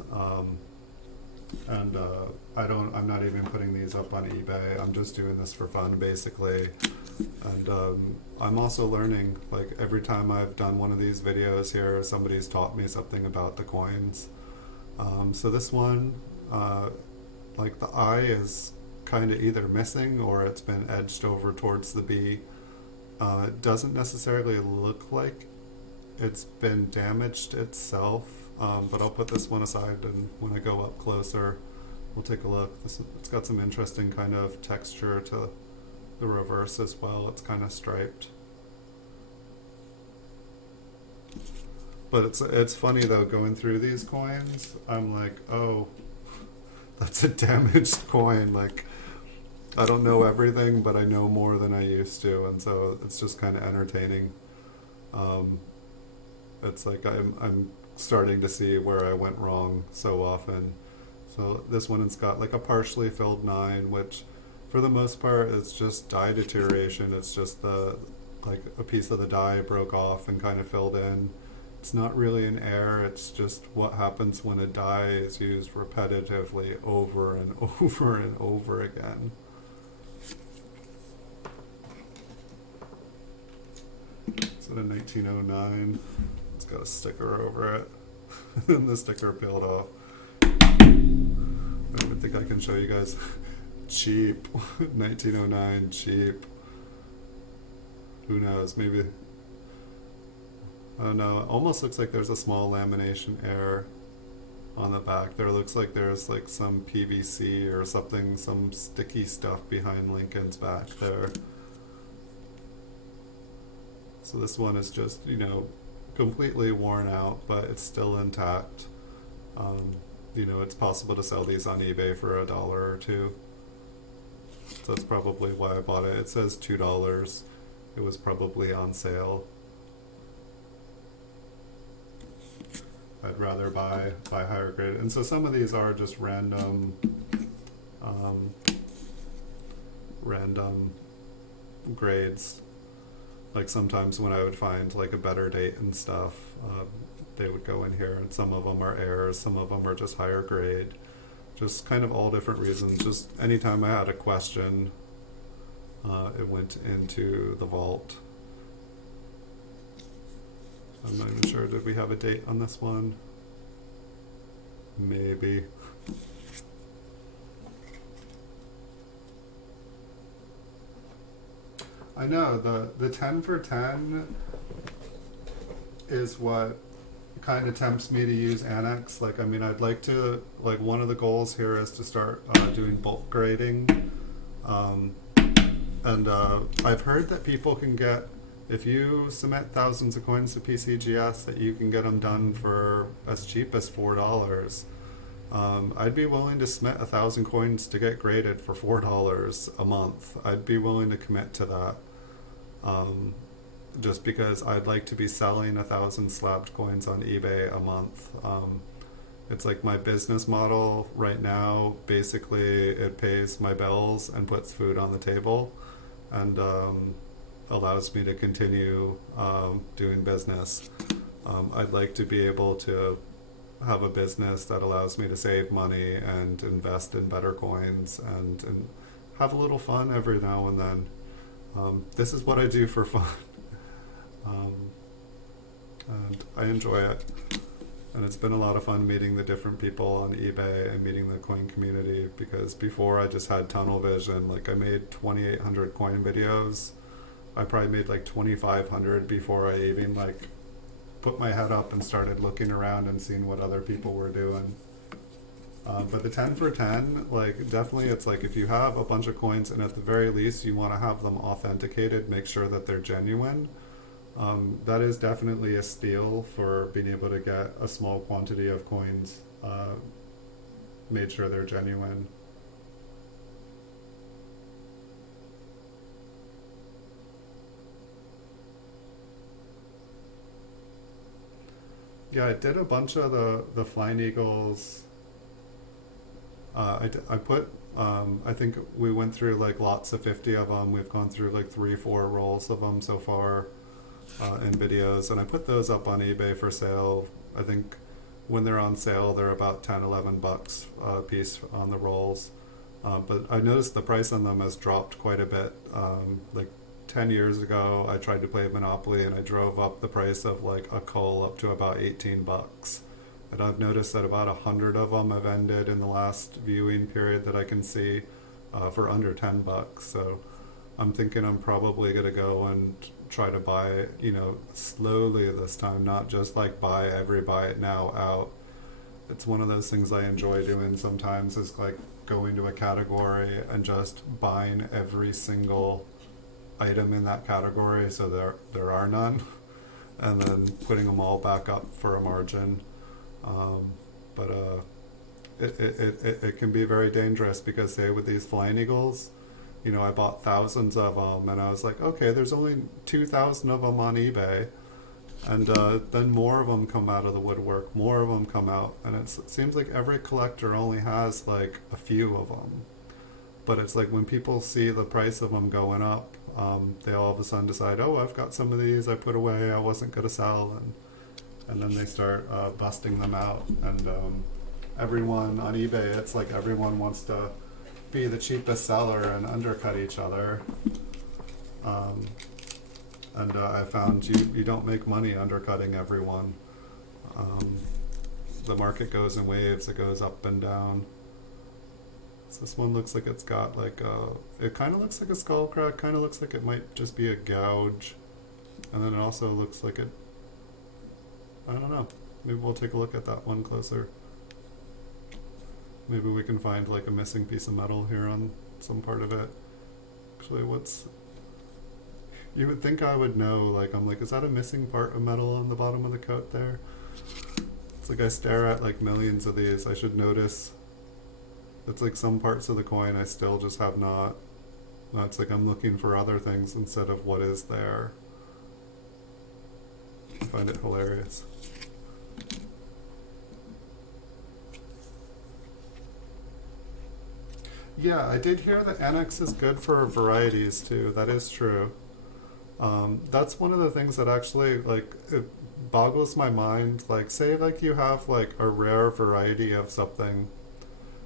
And I'm not even putting these up on eBay. I'm just doing this for fun, basically. And I'm also learning, like every time I've done one of these videos here, somebody's taught me something about the coins. So this one, like the I is kind of either missing or it's been edged over towards the B. It doesn't necessarily look like it's been damaged itself, but I'll put this one aside, and when I go up closer, we'll take a look. It's got some interesting kind of texture to the reverse as well. It's kind of striped. But it's funny though, going through these coins, I'm like, oh, that's a damaged coin. Like, I don't know everything, but I know more than I used to, and so it's just kind of entertaining. It's like I'm starting to see where I went wrong so often. So this one has got like a partially filled 9, which for the most part it's just die deterioration. It's just like a piece of the die broke off and kind of filled in. It's not really an error, it's just what happens when a die is used repetitively over and over and over again. It's in a 1909. It's got a sticker over it. And the sticker peeled off. I don't even think I can show you guys. Cheap. 1909, cheap. Who knows, maybe, I don't know, it almost looks like there's a small lamination error on the back. There looks like there's like some PVC or something, some sticky stuff behind Lincoln's back there. So this one is just, you know, completely worn out, but it's still intact. You know, it's possible to sell these on eBay for $1 or $2. So that's probably why I bought it. It says $2. It was probably on sale. I'd rather buy higher grade. And so some of these are just random grades. Like sometimes when I would find like a better date and stuff, they would go in here, and some of them are errors, some of them are just higher grade. Just kind of all different reasons. Just anytime I had a question, it went into the vault. I'm not even sure, did we have a date on this one? Maybe. I know, the 10 for 10 is what kind of tempts me to use Annex. Like, I mean, I'd like to, like, one of the goals here is to start doing bulk grading. I've heard that people can get, if you submit thousands of coins to PCGS, that you can get them done for as cheap as $4. I'd be willing to submit 1,000 coins to get graded for $4 a month. I'd be willing to commit to that. Just because I'd like to be selling 1,000 slabbed coins on eBay a month. It's like my business model right now. Basically, it pays my bills and puts food on the table, and allows me to continue doing business. I'd like to be able to have a business that allows me to save money and invest in better coins and have a little fun every now and then. This is what I do for fun. And I enjoy it. And it's been a lot of fun meeting the different people on eBay and meeting the coin community, because before I just had tunnel vision. Like, I made 2,800 coin videos. I probably made like 2,500 before I even like put my head up and started looking around and seeing what other people were doing. But the 10 for 10, like, definitely it's like if you have a bunch of coins and at the very least you want to have them authenticated, make sure that they're genuine. That is definitely a steal for being able to get a small quantity of coins made sure they're genuine. Yeah, I did a bunch of the Flying Eagles. I put I think we went through like lots of 50 of them. We've gone through like 3, 4 rolls of them so far in videos, and I put those up on eBay for sale. I think when they're on sale, they're about 10, 11 bucks a piece on the rolls. But I noticed the price on them has dropped quite a bit. Like 10 years ago, I tried to play Monopoly and I drove up the price of like a coal up to about 18 bucks. And I've noticed that about 100 of them have ended in the last viewing period that I can see for under 10 bucks. So I'm thinking I'm probably going to go and try to buy, slowly this time, not just like buy it now out. It's one of those things I enjoy doing sometimes, is like going to a category and just buying every single item in that category so there are none, and then putting them all back up for a margin. But it can be very dangerous because, say, with these flying eagles, I bought thousands of them, and I was like, okay, there's only 2,000 of them on eBay, and then more of them come out of the woodwork, more of them come out, and it seems like every collector only has like a few of them. But it's like when people see the price of them going up, they all of a sudden decide, oh, I've got some of these I put away, I wasn't going to sell, and then they start busting them out. And everyone on eBay, it's like everyone wants to be the cheapest seller and undercut each other. And I found you don't make money undercutting everyone. The market goes in waves, it goes up and down. So this one looks like it's got like it kind of looks like a skull crack, kind of looks like it might just be a gouge. And then it also looks like I don't know, maybe we'll take a look at that one closer. Maybe we can find like a missing piece of metal here on some part of it. Actually, you would think I would know, like, I'm like, is that a missing part of metal on the bottom of the coat there? It's like I stare at like millions of these, I should notice. It's like some parts of the coin I still just have not. No, it's like I'm looking for other things instead of what is there. I find it hilarious. Yeah, I did hear that Annex is good for varieties too. That is true. That's one of the things that actually, like, it boggles my mind. Like, say like you have like a rare variety of something.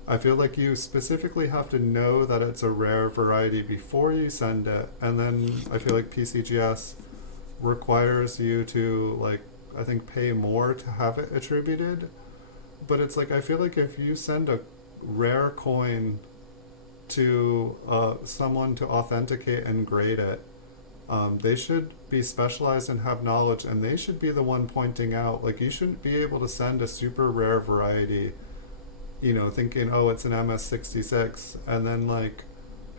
I feel like you specifically have to know that it's a rare variety before you send it, and then I feel like PCGS requires you to, like, I think pay more to have it attributed. But it's like, I feel like if you send a rare coin to someone to authenticate and grade it, they should be specialized and have knowledge, and they should be the one pointing out, like, you shouldn't be able to send a super rare variety, thinking, oh, it's an MS66, and then like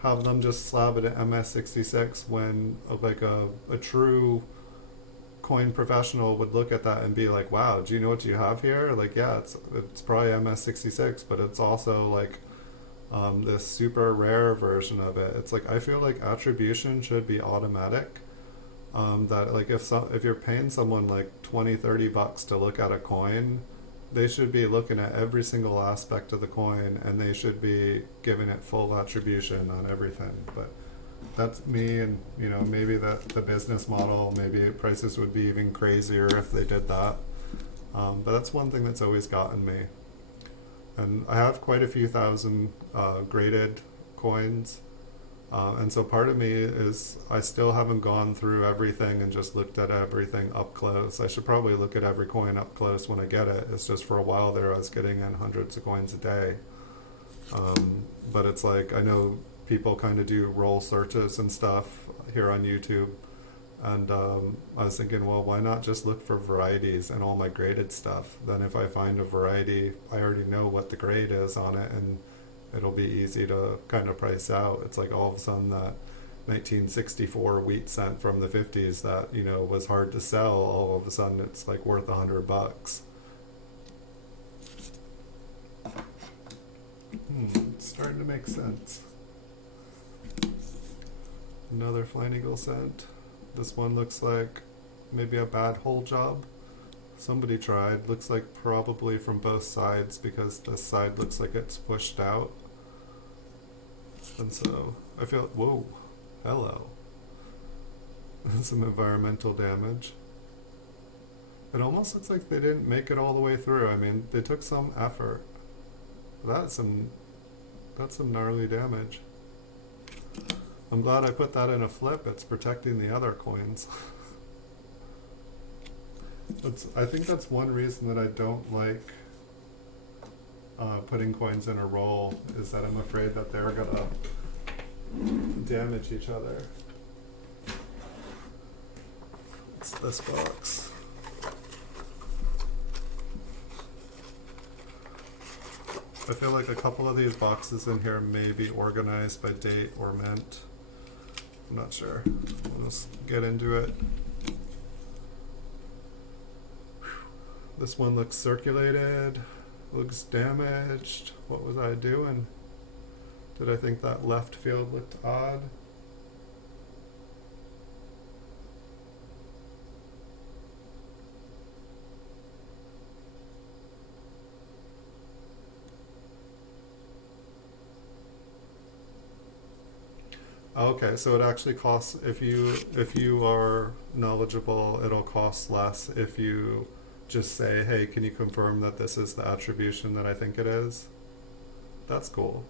have them just slab it at MS66 when like a true coin professional would look at that and be like, wow, do you know what you have here? Like, yeah, it's probably MS66, but it's also like this super rare version of it. It's like, I feel like attribution should be automatic. That like if you're paying someone like 20, 30 bucks to look at a coin, they should be looking at every single aspect of the coin, and they should be giving it full attribution on everything. But that's me, and maybe the business model, maybe prices would be even crazier if they did that. But that's one thing that's always gotten me. And I have quite a few thousand graded coins, and so part of me is I still haven't gone through everything and just looked at everything up close. I should probably look at every coin up close when I get it. It's just for a while there I was getting in hundreds of coins a day. But it's like, I know people kind of do roll searches and stuff here on YouTube, and I was thinking, well, why not just look for varieties and all my graded stuff? Then if I find a variety, I already know what the grade is on it, and it'll be easy to kind of price out. It's like all of a sudden that 1964 wheat cent from the 50s that was hard to sell, all of a sudden it's like worth $100. It's starting to make sense. Another Flying Eagle cent. This one looks like maybe a bad hole job. Somebody tried. Looks like probably from both sides, because this side looks like it's pushed out. And so I feel, whoa, hello. Some environmental damage. It almost looks like they didn't make it all the way through. I mean, they took some effort. That's some gnarly damage. I'm glad I put that in a flip. It's protecting the other coins. I think that's one reason that I don't like putting coins in a roll, is that I'm afraid that they're gonna damage each other. It's this box. I feel like a couple of these boxes in here may be organized by date or mint. I'm not sure. Let's get into it. This one looks circulated, looks damaged. What was I doing? Did I think that left field looked odd? Okay, so it actually costs, if you are knowledgeable, it'll cost less if you just say, hey, can you confirm that this is the attribution that I think it is? That's cool.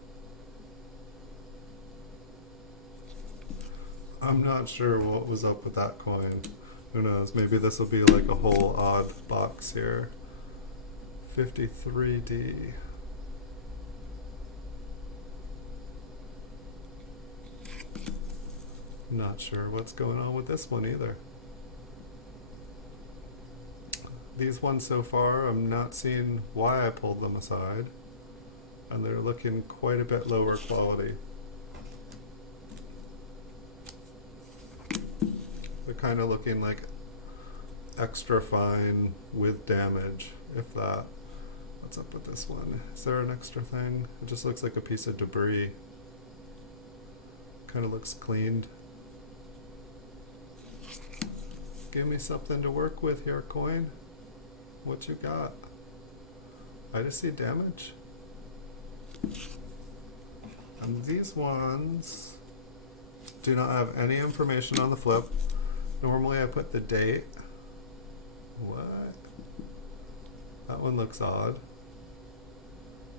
I'm not sure what was up with that coin. Who knows? Maybe this will be like a whole odd box here. 53D. Not sure what's going on with this one either. These ones so far, I'm not seeing why I pulled them aside, and they're looking quite a bit lower quality. They're kind of looking like extra fine with damage, if that. What's up with this one? Is there an extra thing? It just looks like a piece of debris. Kind of looks cleaned. Give me something to work with here, coin. What you got? I just see damage. And these ones do not have any information on the flip. Normally I put the date. What? That one looks odd.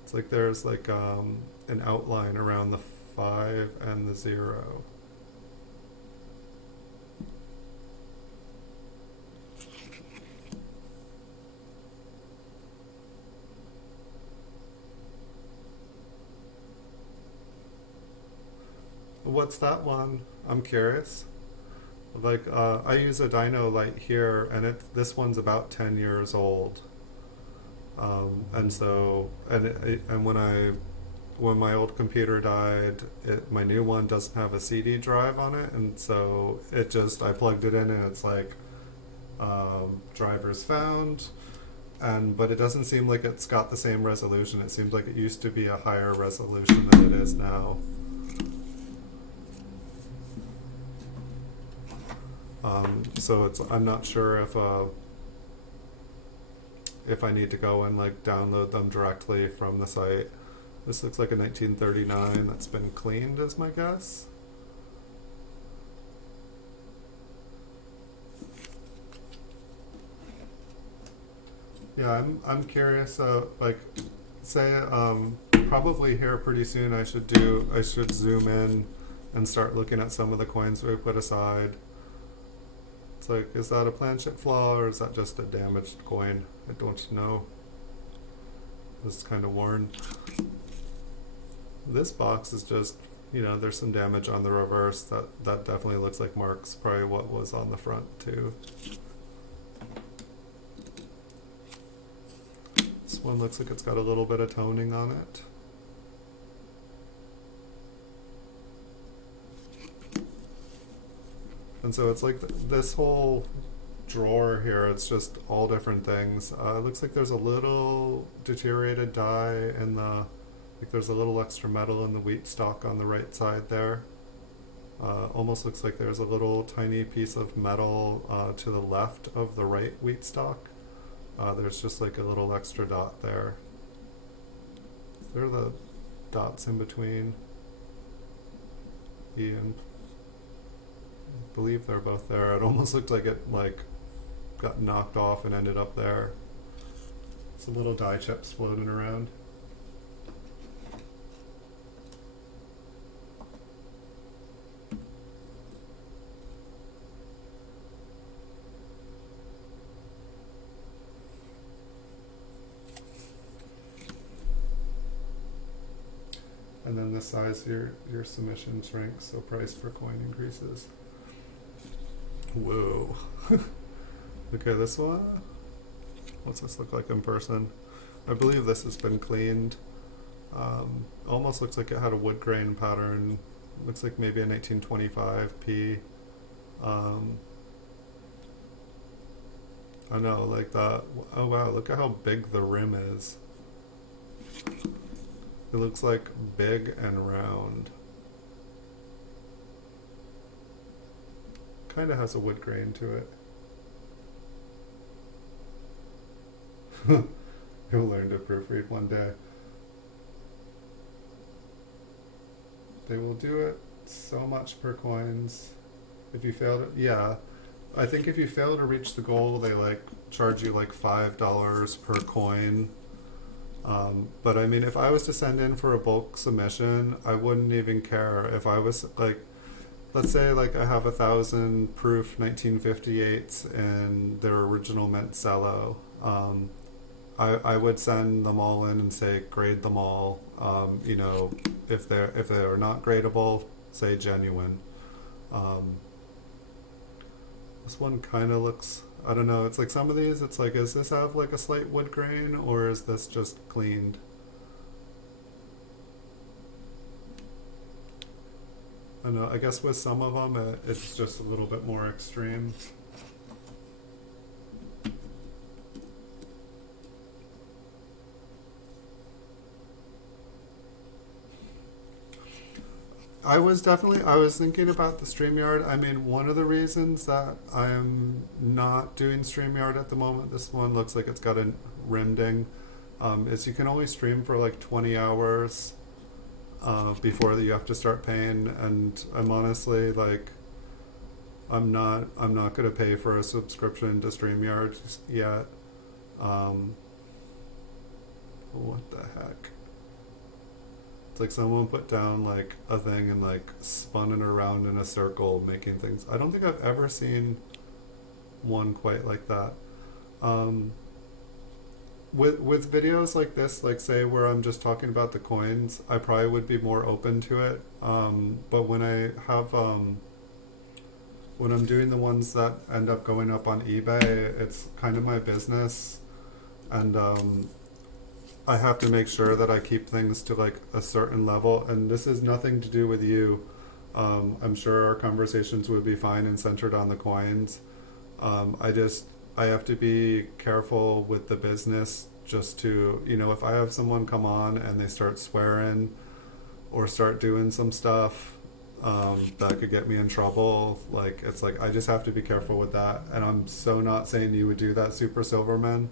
It's like there's like an outline around the 5 and the 0. What's that one? I'm curious. Like I use a dyno light here, and this one's about 10 years old. And so and when my old computer died, my new one doesn't have a CD drive on it, and so I plugged it in, and it's like drivers found, but it doesn't seem like it's got the same resolution. It seems like it used to be a higher resolution than it is now. So I'm not sure if I need to go and like download them directly from the site. This looks like a 1939 that's been cleaned, is my guess. Yeah, I'm curious. Like, say probably here pretty soon I should zoom in and start looking at some of the coins we put aside. It's like, is that a planchette flaw or is that just a damaged coin? I don't know. It's kind of worn. This box is just, there's some damage on the reverse. That definitely looks like marks probably what was on the front too. This one looks like it's got a little bit of toning on it. And so it's like this whole drawer here, it's just all different things. It looks like there's a little deteriorated die in like there's a little extra metal in the wheat stalk on the right side there. Almost looks like there's a little tiny piece of metal to the left of the right wheat stalk. There's just like a little extra dot there. There are the dots in between. P, and I believe they're both there. It almost looked like it got knocked off and ended up there. Some little die chips floating around. And then the size your submissions rank, so price per coin increases. Whoa. Okay, this one. What's this look like in person? I believe this has been cleaned. Almost looks like it had a wood grain pattern. Looks like maybe a 1925 P. I know, like that. Oh wow, look at how big the rim is. It looks like big and round. Kind of has a wood grain to it. You'll learn to proofread one day. They will do it so much per coins. If you fail to, yeah. I think if you fail to reach the goal, they charge you $5 per coin. But I mean, if I was to send in for a bulk submission, I wouldn't even care. If I was let's say I have 1,000 proof 1958s and their original mint cello. I would send them all in and say grade them all. If they're not gradable, say genuine. This one kind of looks, I don't know, it's like some of these, it's like, does this have a slight wood grain, or is this just cleaned? I don't know, I guess with some of them it's just a little bit more extreme. I was thinking about the StreamYard. I mean, one of the reasons that I'm not doing StreamYard at the moment, this one looks like it's got a rim ding, is you can only stream for 20 hours before you have to start paying, and I'm honestly I'm not going to pay for a subscription to StreamYard yet. What the heck? It's someone put down a thing and spun it around in a circle, making things. I don't think I've ever seen one quite like that. With videos like this, say where I'm just talking about the coins, I probably would be more open to it. But when I have when I'm doing the ones that end up going up on eBay, it's kind of my business, and I have to make sure that I keep things to a certain level, and this is nothing to do with you. I'm sure our conversations would be fine and centered on the coins. I have to be careful with the business, just to, if I have someone come on and they start swearing or start doing some stuff that could get me in trouble, I just have to be careful with that. And I'm so not saying you would do that, Super Silverman.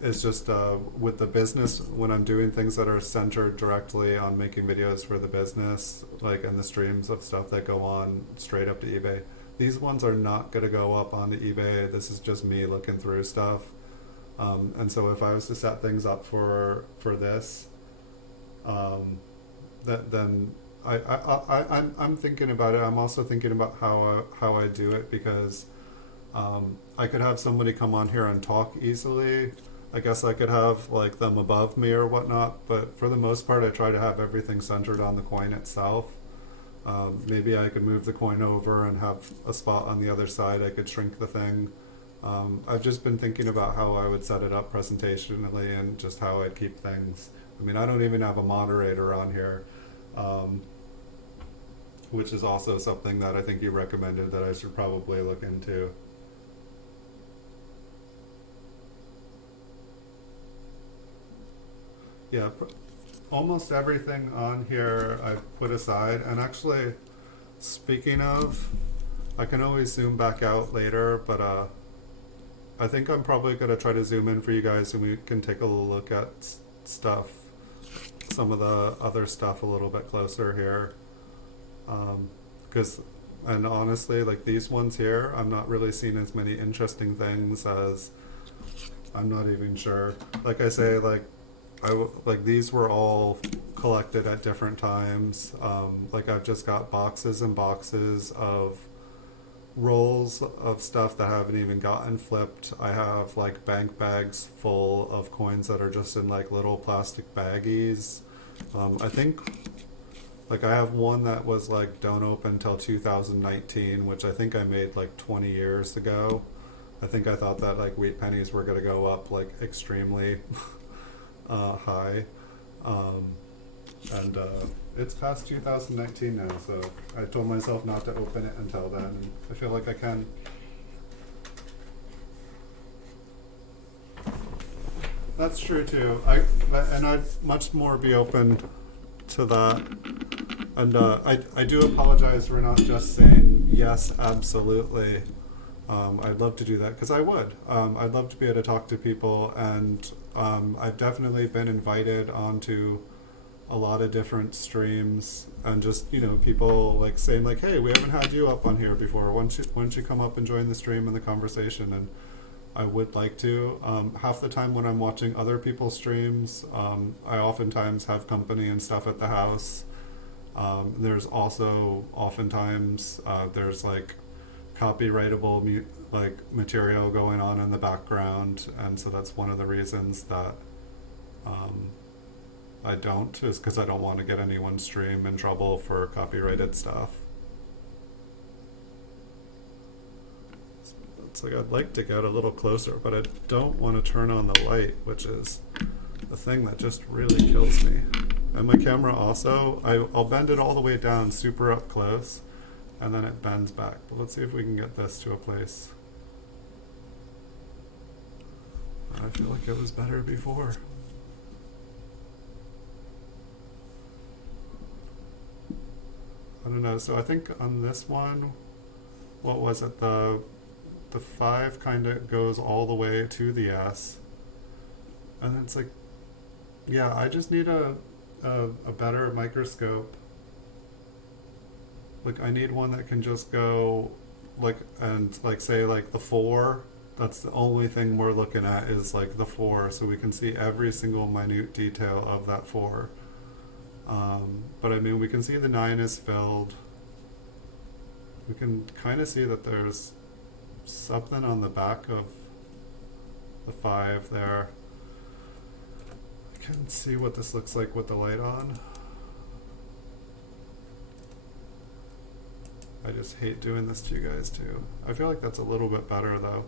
It's just with the business, when I'm doing things that are centered directly on making videos for the business, and the streams of stuff that go on straight up to eBay, these ones are not going to go up on the eBay. This is just me looking through stuff, and so if I was to set things up for this, then I'm thinking about it. I'm also thinking about how I do it, because I could have somebody come on here and talk easily. I guess I could have them above me or whatnot, but for the most part I try to have everything centered on the coin itself. Maybe I could move the coin over and have a spot on the other side. I could shrink the thing. I've just been thinking about how I would set it up presentationally and just how I'd keep things. I mean, I don't even have a moderator on here, which is also something that I think you recommended that I should probably look into. Yeah, almost everything on here I've put aside. And actually, speaking of, I can always zoom back out later, but I think I'm probably going to try to zoom in for you guys and we can take a look at stuff, some of the other stuff a little bit closer here. Because, and honestly, like these ones here, I'm not really seeing as many interesting things as, I'm not even sure. Like I say, like like these were all collected at different times. Like I've just got boxes and boxes of rolls of stuff that haven't even gotten flipped. I have like bank bags full of coins that are just in like little plastic baggies. I think like I have one that was like don't open till 2019, which I think I made like 20 years ago. I think I thought that like wheat pennies were going to go up like extremely high. Um, and it's past 2019 now, so I told myself not to open it until then, and I feel like I can. That's true too. And I'd much more be open to that. And I do apologize for not just saying yes, absolutely. I'd love to do that because I would. I'd love to be able to talk to people, and I've definitely been invited onto a lot of different streams, and just people like saying like, hey, we haven't had you up on here before, why don't you come up and join the stream and the conversation. And I would like to. Half the time when I'm watching other people's streams, I oftentimes have company and stuff at the house. There's also oftentimes there's like copyrightable like material going on in the background, and so that's one of the reasons that I don't, is because I don't want to get anyone's stream in trouble for copyrighted stuff. So it's like I'd like to get a little closer, but I don't want to turn on the light, which is the thing that just really kills me. And my camera also, I'll bend it all the way down super up close, and then it bends back. But let's see if we can get this to a place. I feel like it was better before. I don't know. So I think on this one, what was it? The 5 kind of goes all the way to the S, and it's like, yeah, I just need a better microscope. Like I need one that can just go like, and like say like the 4. That's the only thing we're looking at, is like the 4, so we can see every single minute detail of that 4. But I mean, we can see the 9 is filled. We can kind of see that there's something on the back of the 5 there. I can see what this looks like with the light on. I just hate doing this to you guys too. I feel like that's a little bit better though.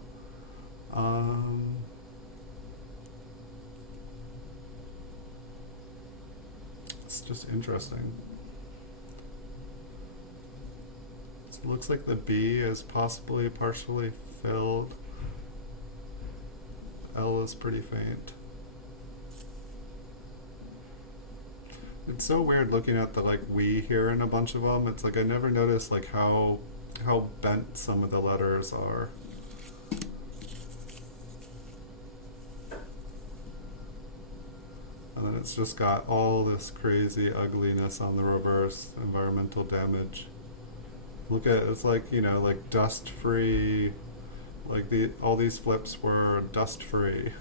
It's just interesting. So it looks like the B is possibly partially filled. L is pretty faint. It's so weird looking at the like we here in a bunch of them. It's like I never noticed like how bent some of the letters are. And then it's just got all this crazy ugliness on the reverse, environmental damage. Look at it's like, like dust free, like all these flips were dust free.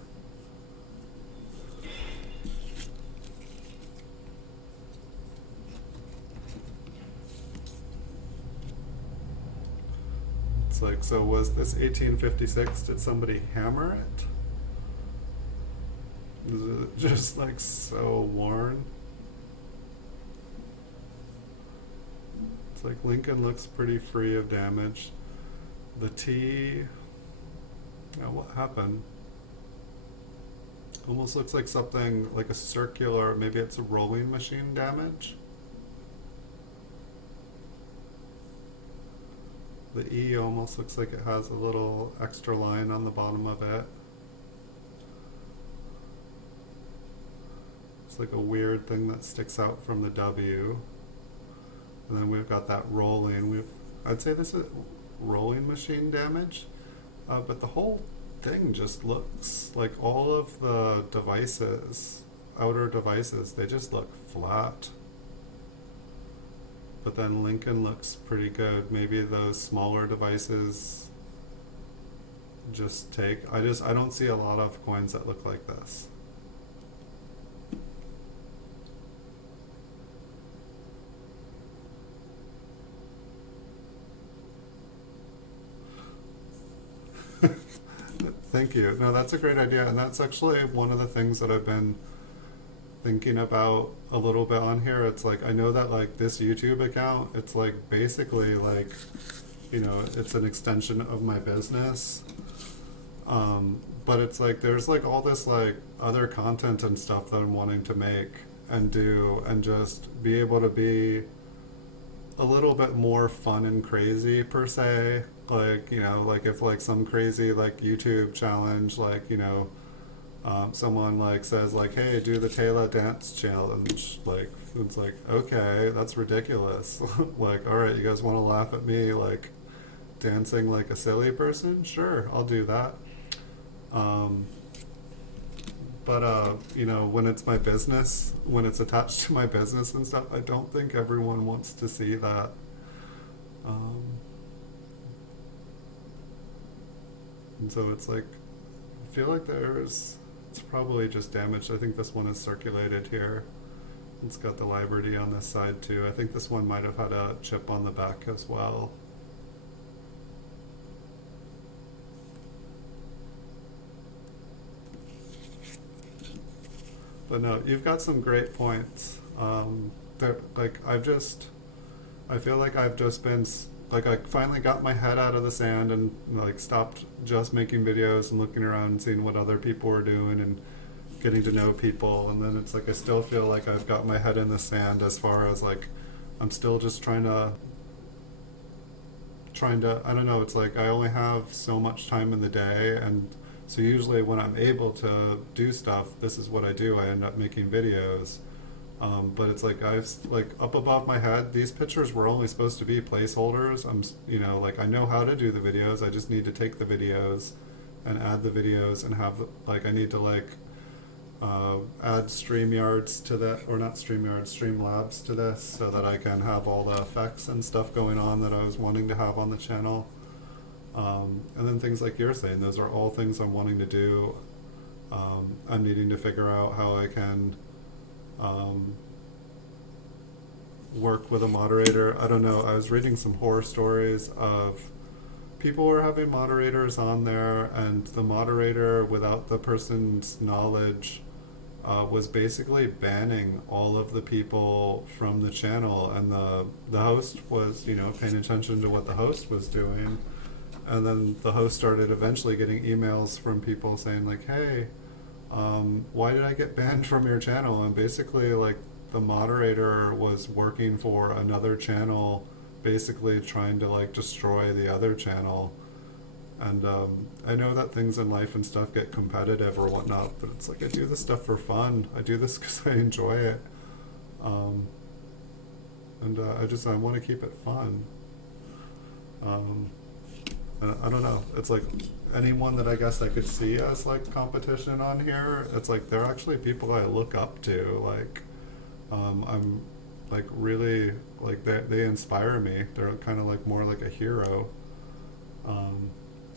It's like, so was this 1856? Did somebody hammer it? Is it just like so worn? It's like Lincoln looks pretty free of damage. The T, what happened? Almost looks like something like a circular, maybe it's a rolling machine damage. The E almost looks like it has a little extra line on the bottom of it. It's like a weird thing that sticks out from the W. And then we've got that rolling. I'd say this is rolling machine damage, but the whole thing just looks like all of the devices, outer devices, they just look flat. But then Lincoln looks pretty good. Maybe those smaller devices just take. I don't see a lot of coins that look like this. Thank you. No, that's a great idea, and that's actually one of the things that I've been thinking about a little bit on here. It's like, I know that like this YouTube account, it's like basically like, you know, it's an extension of my business. But it's like there's like all this like other content and stuff that I'm wanting to make and do and just be able to be a little bit more fun and crazy per se. Like, you know, like if like some crazy like YouTube challenge, like, you know, someone like says like, hey, do the Taylor dance challenge, like it's like, okay, that's ridiculous. Like, all right, you guys want to laugh at me like dancing like a silly person? Sure, I'll do that. um, but you know, when it's my business, when it's attached to my business and stuff, I don't think everyone wants to see that. um, and so it's like, I feel like it's probably just damaged. I think this one is circulated here. It's got the Liberty on this side too. I think this one might have had a chip on the back as well. But no, you've got some great points. Like I feel like I've just been like I finally got my head out of the sand and like stopped just making videos and looking around and seeing what other people were doing and getting to know people. And then it's like I still feel like I've got my head in the sand as far as like I'm still just trying to I don't know, it's like I only have so much time in the day, and so usually when I'm able to do stuff, this is what I do. I end up making videos. But it's like I've like up above my head, these pictures were only supposed to be placeholders. You know, like I know how to do the videos. I just need to take the videos and add the videos and have like I need to like add StreamYards to that, or not StreamYards, Streamlabs to this, so that I can have all the effects and stuff going on that I was wanting to have on the channel. And then things like you're saying, those are all things I'm wanting to do. I'm needing to figure out how I can work with a moderator. I don't know, I was reading some horror stories of people were having moderators on there, and the moderator, without the person's knowledge, was basically banning all of the people from the channel, and the host was, you know, paying attention to what the host was doing. And then the host started eventually getting emails from people saying like, hey, why did I get banned from your channel? And basically like the moderator was working for another channel, basically trying to like destroy the other channel. And I know that things in life and stuff get competitive or whatnot, but it's like I do this stuff for fun. I do this because I enjoy it. And I want to keep it fun. I don't know. It's like anyone that I guess I could see as like competition on here, it's like they're actually people I look up to. Like I'm like really like they inspire me. They're kind of like more like a hero.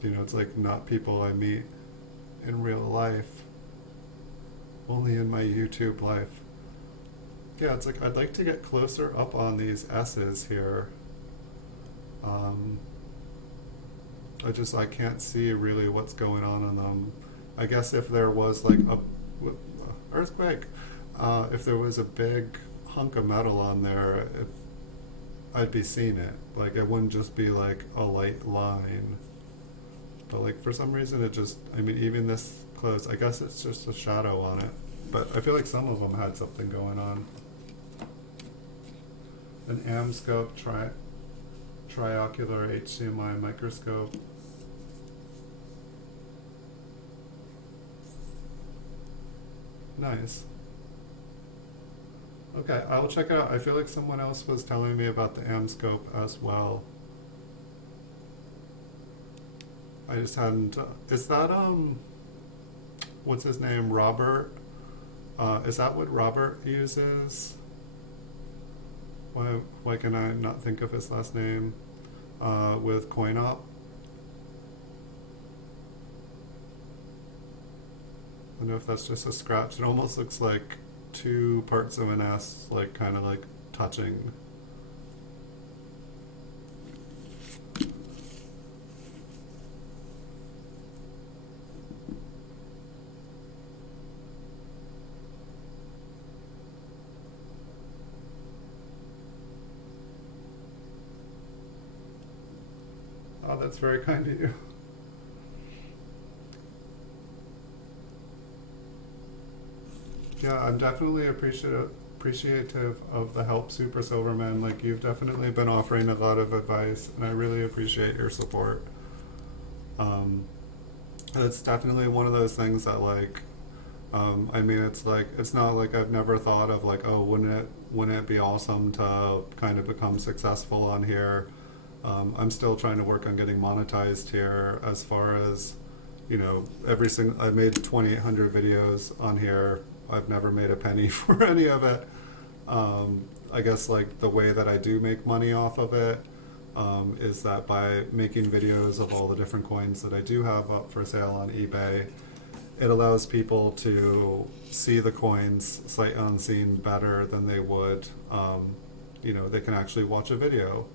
You know, it's like not people I meet in real life, only in my YouTube life. Yeah, it's like I'd like to get closer up on these S's here. I can't see really what's going on in them. I guess if there was like a earthquake, if there was a big hunk of metal on there, I'd be seeing it. Like it wouldn't just be like a light line. But like for some reason it just, I mean, even this close, I guess it's just a shadow on it. But I feel like some of them had something going on. An AMScope triocular HCMI microscope. Nice. Okay, I'll check it out. I feel like someone else was telling me about the AMScope as well. I just hadn't. Is that what's his name? Robert. Is that what Robert uses? why can I not think of his last name? With CoinOp. I don't know if that's just a scratch. It almost looks like two parts of an S, like kind of like touching. Oh, that's very kind of you. Yeah, I'm definitely appreciative of the help, Super Silverman. Like, you've definitely been offering a lot of advice, and I really appreciate your support. Um, it's definitely one of those things that, like, I mean, it's like, it's not like I've never thought of like, oh, wouldn't it be awesome to kind of become successful on here? I'm still trying to work on getting monetized here. As far as, you know, I made 2,800 videos on here. I've never made a penny for any of it. I guess like the way that I do make money off of it is that by making videos of all the different coins that I do have up for sale on eBay, it allows people to see the coins sight unseen better than they would. You know, they can actually watch a video.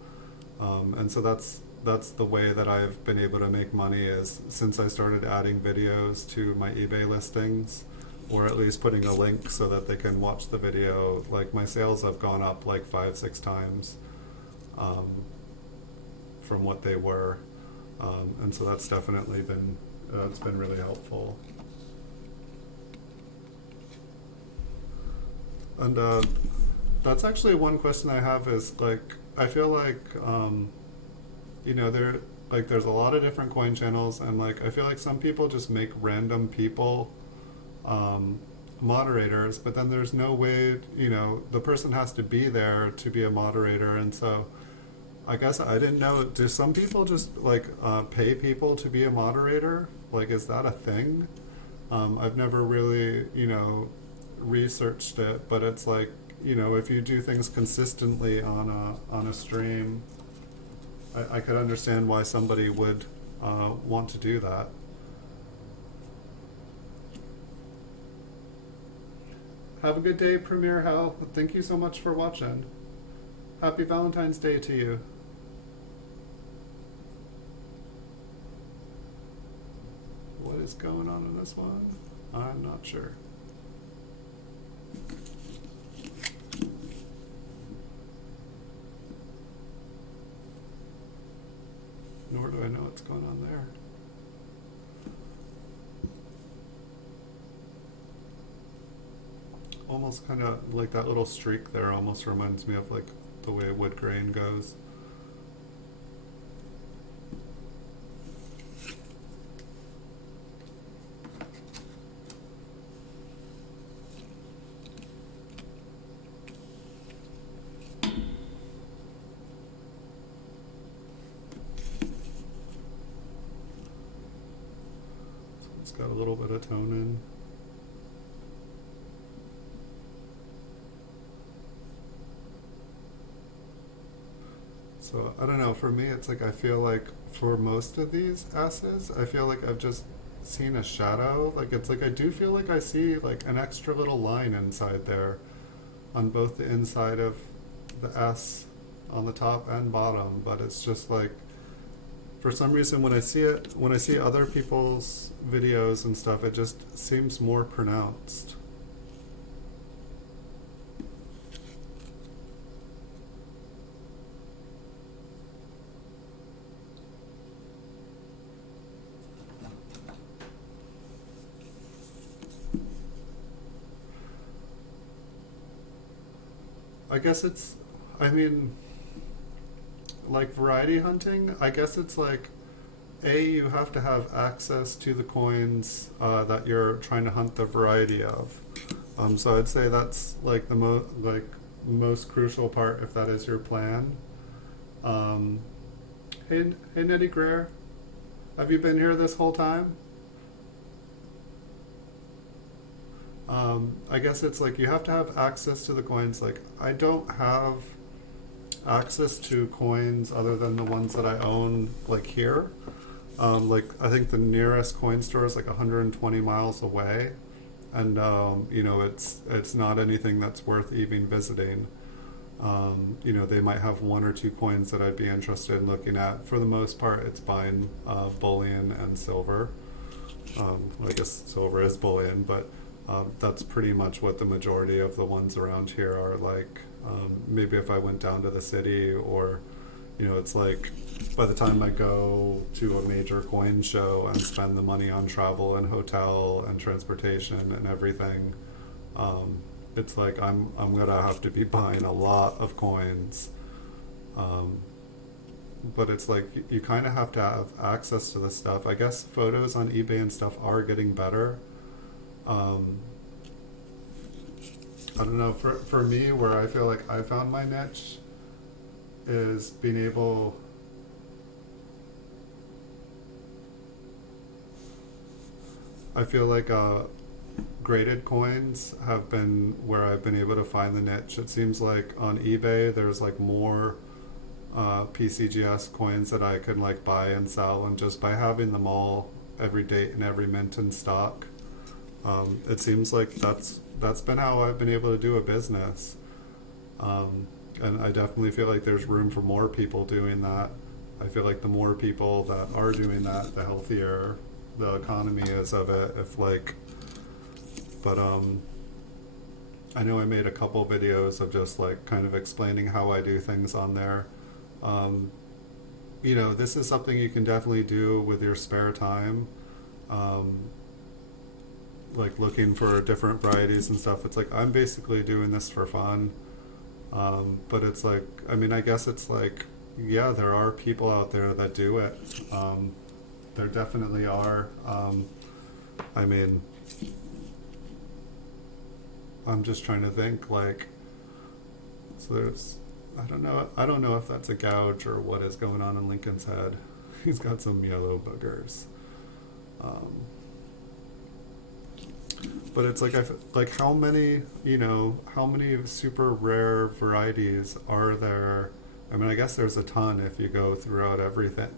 And so that's the way that I've been able to make money, is since I started adding videos to my eBay listings, or at least putting a link so that they can watch the video. Like, my sales have gone up like 5-6 times from what they were, and so that's definitely been it's been really helpful. And that's actually one question I have, is like, I feel like you know, there's a lot of different coin channels, and like I feel like some people just make random people moderators, but then there's no way, you know, the person has to be there to be a moderator. And so I guess I didn't know, do some people just like pay people to be a moderator? Like, is that a thing? I've never really, you know, researched it, but it's like, you know, if you do things consistently on a stream, I could understand why somebody would want to do that. Have a good day, Premier Hell. Thank you so much for watching. Happy Valentine's Day to you. What is going on in this one? I'm not sure. Nor do I know what's going on there. Almost kind of like that little streak there almost reminds me of like the way wood grain goes. So it's got a little bit of tone in. So I don't know, for me it's like I feel like for most of these S's, I feel like I've just seen a shadow. Like, it's like I do feel like I see like an extra little line inside there on both the inside of the S on the top and bottom, but it's just like, for some reason when I see it, when I see other people's videos and stuff, it just seems more pronounced. I guess it's, I mean, like variety hunting, I guess it's like, you have to have access to the coins that you're trying to hunt the variety of. So I'd say that's like the most crucial part if that is your plan. Hey, Nettie Greer, have you been here this whole time? I guess it's like you have to have access to the coins. Like, I don't have access to coins other than the ones that I own, like here. Like I think the nearest coin store is like 120 miles away, and you know, it's not anything that's worth even visiting. You know, they might have one or two coins that I'd be interested in looking at. For the most part, it's buying bullion and silver. Well, I guess silver is bullion, but that's pretty much what the majority of the ones around here are like. Maybe if I went down to the city, or, you know, it's like by the time I go to a major coin show and spend the money on travel and hotel and transportation and everything, it's like I'm gonna have to be buying a lot of coins. But it's like you kind of have to have access to this stuff. I guess photos on eBay and stuff are getting better. Um, I don't know. For me, where I feel like I found my niche is being able. I feel like graded coins have been where I've been able to find the niche. It seems like on eBay there's like more PCGS coins that I can like buy and sell, and just by having them all, every date and every mint in stock, it seems like that's been how I've been able to do a business. And I definitely feel like there's room for more people doing that. I feel like the more people that are doing that, the healthier the economy is of it. If like, but I know I made a couple videos of just like kind of explaining how I do things on there. Um, you know, this is something you can definitely do with your spare time. Um, like looking for different varieties and stuff. It's like I'm basically doing this for fun. But it's like, I mean, I guess it's like, yeah, there are people out there that do it. There definitely are. I mean, I'm just trying to think like, so there's, I don't know if that's a gouge or what is going on in Lincoln's head. He's got some yellow boogers. Um, but it's like like how many, you know, how many super rare varieties are there? I mean, I guess there's a ton if you go throughout everything,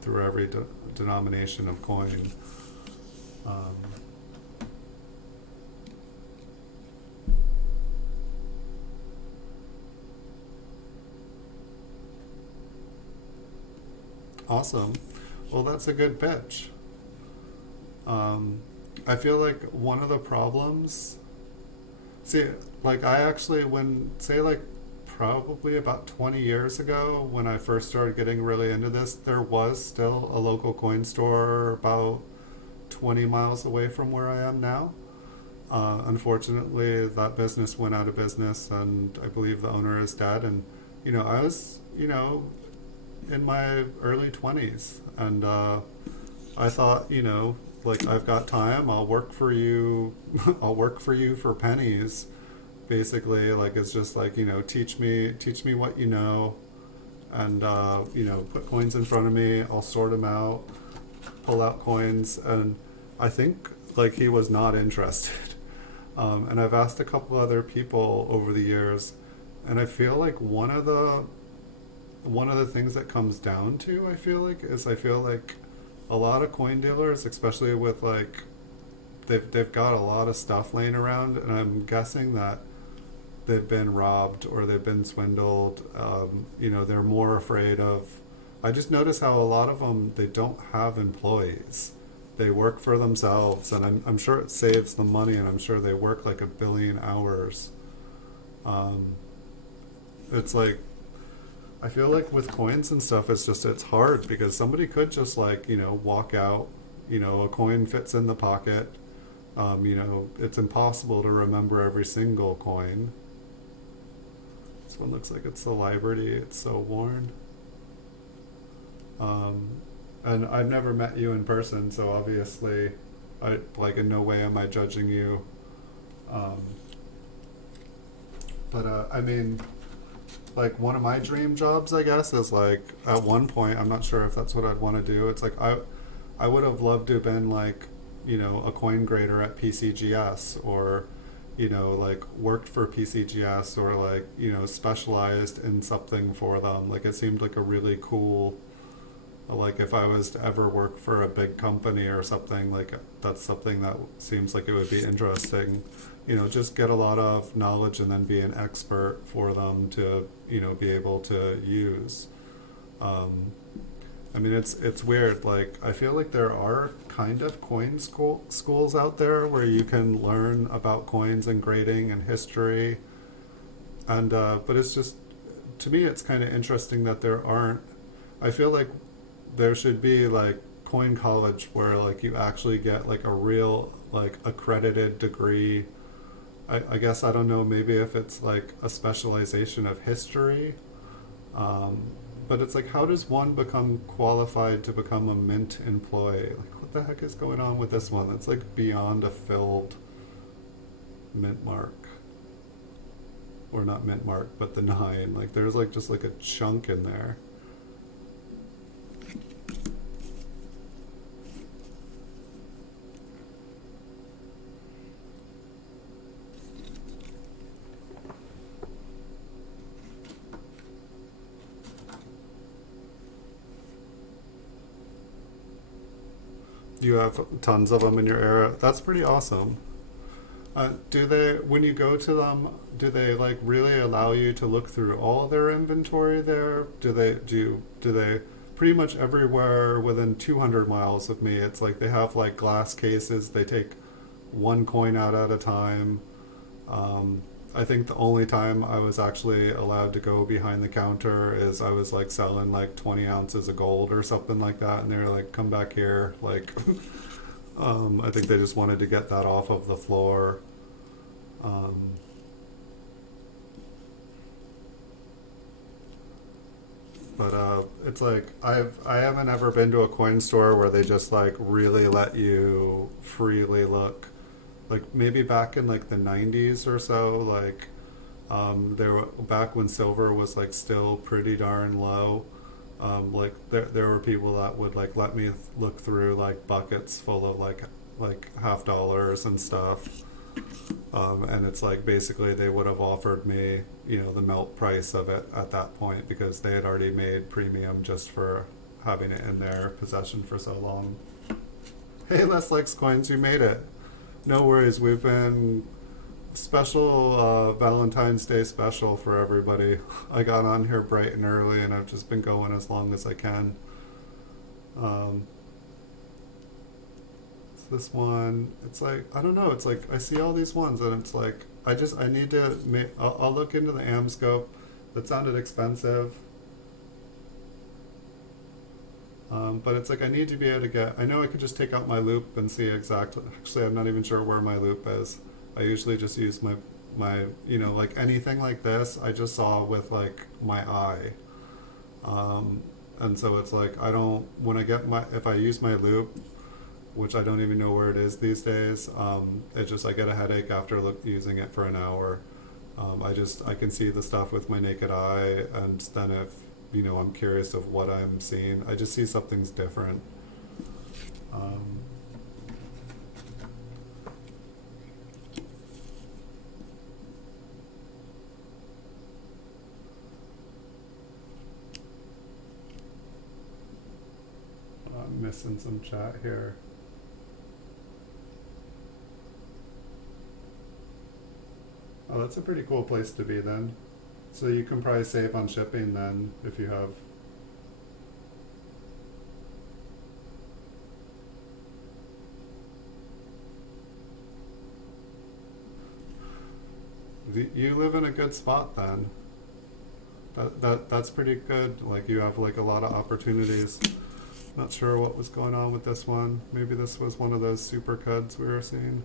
through every denomination of coin. Um, awesome. Well, that's a good pitch. Um, I feel like one of the problems, see, like I actually, when, say like probably about 20 years ago, when I first started getting really into this, there was still a local coin store about 20 miles away from where I am now. Unfortunately, that business went out of business, and I believe the owner is dead. And, you know, I was, you know, in my early 20s, and I thought, you know, like I've got time, I'll work for you, I'll work for you for pennies. Basically, like it's just like, you know, teach me what you know, and you know, put coins in front of me, I'll sort them out, pull out coins, and I think like he was not interested. And I've asked a couple other people over the years, and I feel like one of the things that comes down to, I feel like a lot of coin dealers, especially with like they've got a lot of stuff laying around, and I'm guessing that they've been robbed or they've been swindled. You know, they're more afraid of. I just notice how a lot of them, they don't have employees. They work for themselves, and I'm sure it saves them money, and I'm sure they work like 1 billion hours. Um, it's like, I feel like with coins and stuff, it's hard because somebody could just like, you know, walk out, you know, a coin fits in the pocket. You know, it's impossible to remember every single coin. This one looks like it's the Liberty. It's so worn. And I've never met you in person, so obviously, I like in no way am I judging you. Um, but I mean, like one of my dream jobs, I guess, is like at one point, I'm not sure if that's what I'd want to do. It's like I would have loved to have been like, you know, a coin grader at PCGS, or, like worked for PCGS or like, specialized in something for them. Like it seemed like a really cool, like if I was to ever work for a big company or something, like that's something that seems like it would be interesting. Just get a lot of knowledge and then be an expert for them to, be able to use. Um, I mean, it's weird. Like, I feel like there are kind of coin schools out there where you can learn about coins and grading and history, and but it's just, to me, it's kind of interesting that there aren't. I feel like there should be like coin college where like you actually get like a real like accredited degree. I guess I don't know, maybe if it's like a specialization of history. Um, but it's like, how does one become qualified to become a mint employee? Like, what the heck is going on with this one? It's like beyond a filled mint mark. Or not mint mark, but the 9. Like, there's like just like a chunk in there. You have tons of them in your area. That's pretty awesome. Do they, when you go to them, do they like really allow you to look through all their inventory there? Do they pretty much everywhere within 200 miles of me? It's like they have like glass cases. They take one coin out at a time. Um, I think the only time I was actually allowed to go behind the counter is I was like selling like 20 ounces of gold or something like that, and they were like, "Come back here!" Like, I think they just wanted to get that off of the floor. Um, but it's like I haven't ever been to a coin store where they just like really let you freely look. Like maybe back in like the 90s or so, like there were back when silver was like still pretty darn low. Like there were people that would like let me look through like buckets full of like half dollars and stuff. And it's like basically they would have offered me, the melt price of it at that point because they had already made premium just for having it in their possession for so long. Hey, Les Likes Coins, you made it. No worries, we've been special Valentine's Day special for everybody. I got on here bright and early and I've just been going as long as I can. Um, this one, it's like, I don't know, it's like I see all these ones and it's like I need to I'll look into the Amscope. That sounded expensive. But it's like I need to be able to get, I know I could just take out my loop and see exactly, actually I'm not even sure where my loop is. I usually just use my like anything like this I just saw with like my eye. And so it's like I don't, when I get if I use my loop, which I don't even know where it is these days, it just, I get a headache after using it for an hour. I can see the stuff with my naked eye, and then if, I'm curious of what I'm seeing, I just see something's different. Um, I'm missing some chat here. Oh, that's a pretty cool place to be then. So you can probably save on shipping then if you have. You live in a good spot then. That's pretty good. Like you have like a lot of opportunities. Not sure what was going on with this one. Maybe this was one of those super cuds we were seeing.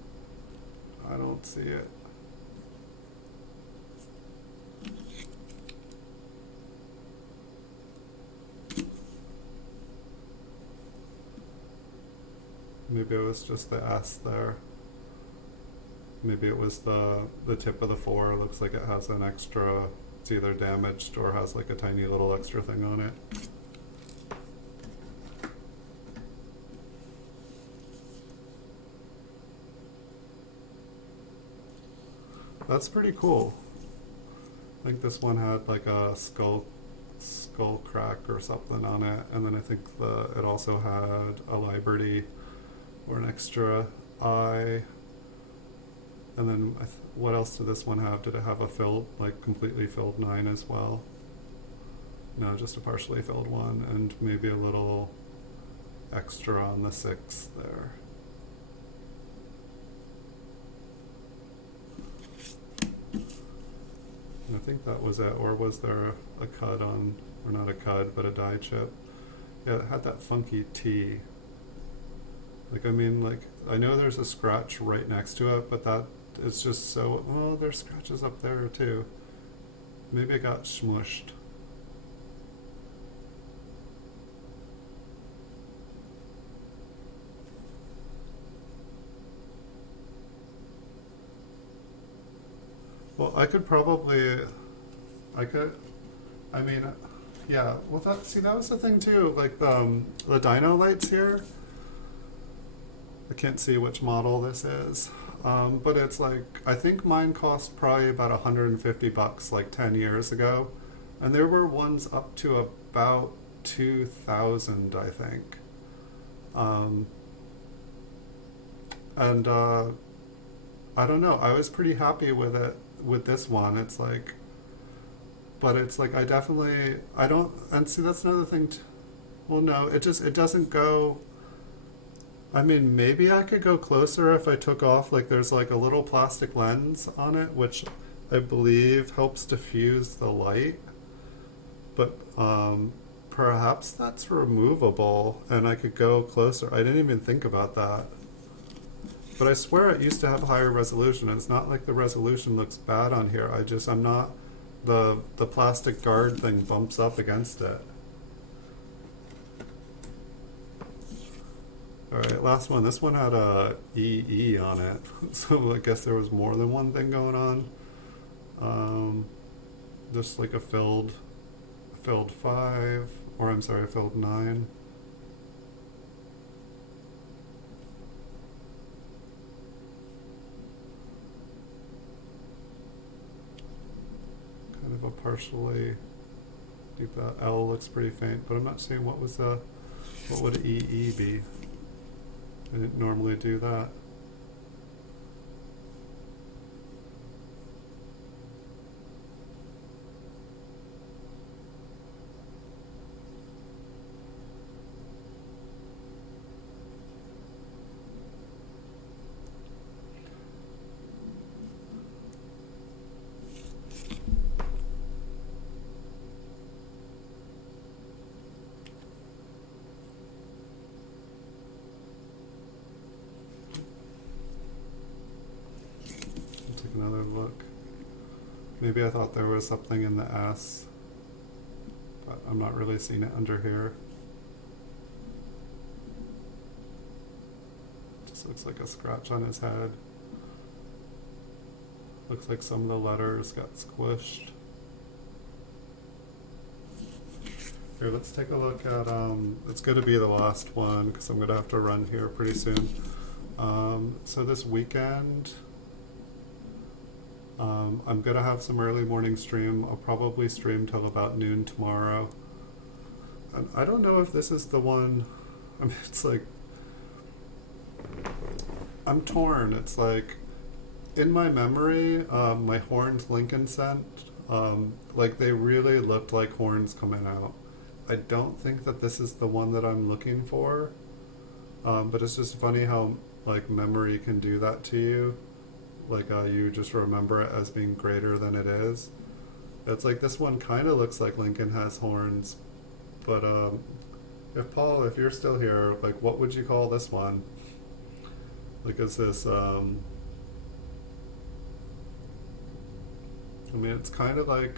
I don't see it. Maybe it was just the S there. Maybe it was the tip of the 4. Looks like it has an extra, it's either damaged or has like a tiny little extra thing on it. That's pretty cool. I think this one had like a skull crack or something on it, and then I think it also had a Liberty or an extra eye. And then what else did this one have? Did it have a filled, like completely filled 9 as well? No, just a partially filled one, and maybe a little extra on the 6 there. I think that was it, or was there a cud on, or not a cud, but a die chip? Yeah, it had that funky T. Like, I mean, like, I know there's a scratch right next to it, but that it's just so, oh, there's scratches up there too. Maybe it got smushed. Well, I could, I mean, yeah, well that was the thing too, like the dyno lights here, I can't see which model this is, but it's like, I think mine cost probably about $150 like 10 years ago, and there were ones up to about 2,000, I think. And I don't know, I was pretty happy with it, with this one. It's like, but it's like, I don't, and see, that's another thing. Well, no, it doesn't go. I mean, maybe I could go closer if I took off, like, there's like a little plastic lens on it, which I believe helps diffuse the light. But perhaps that's removable and I could go closer. I didn't even think about that. But I swear it used to have higher resolution. It's not like the resolution looks bad on here. I'm not, the plastic guard thing bumps up against it. Alright, last one. This one had a EE on it. So I guess there was more than one thing going on. Just like a filled 5, or I'm sorry, filled 9. Kind of a partially deep. L looks pretty faint, but I'm not seeing what would EE be? I didn't normally do that. Another look. Maybe I thought there was something in the S, but I'm not really seeing it under here. Just looks like a scratch on his head. Looks like some of the letters got squished. Here, let's take a look at, it's going to be the last one because I'm going to have to run here pretty soon. So this weekend, I'm going to have some early morning stream. I'll probably stream till about noon tomorrow. And I don't know if this is the one. I mean, it's like, I'm torn. It's like, in my memory, my horned Lincoln sent, like, they really looked like horns coming out. I don't think that this is the one that I'm looking for, but it's just funny how, like, memory can do that to you. Like, you just remember it as being greater than it is. It's like, this one kind of looks like Lincoln has horns, but if you're still here, like, what would you call this one? Like, is this, I mean, it's kind of like,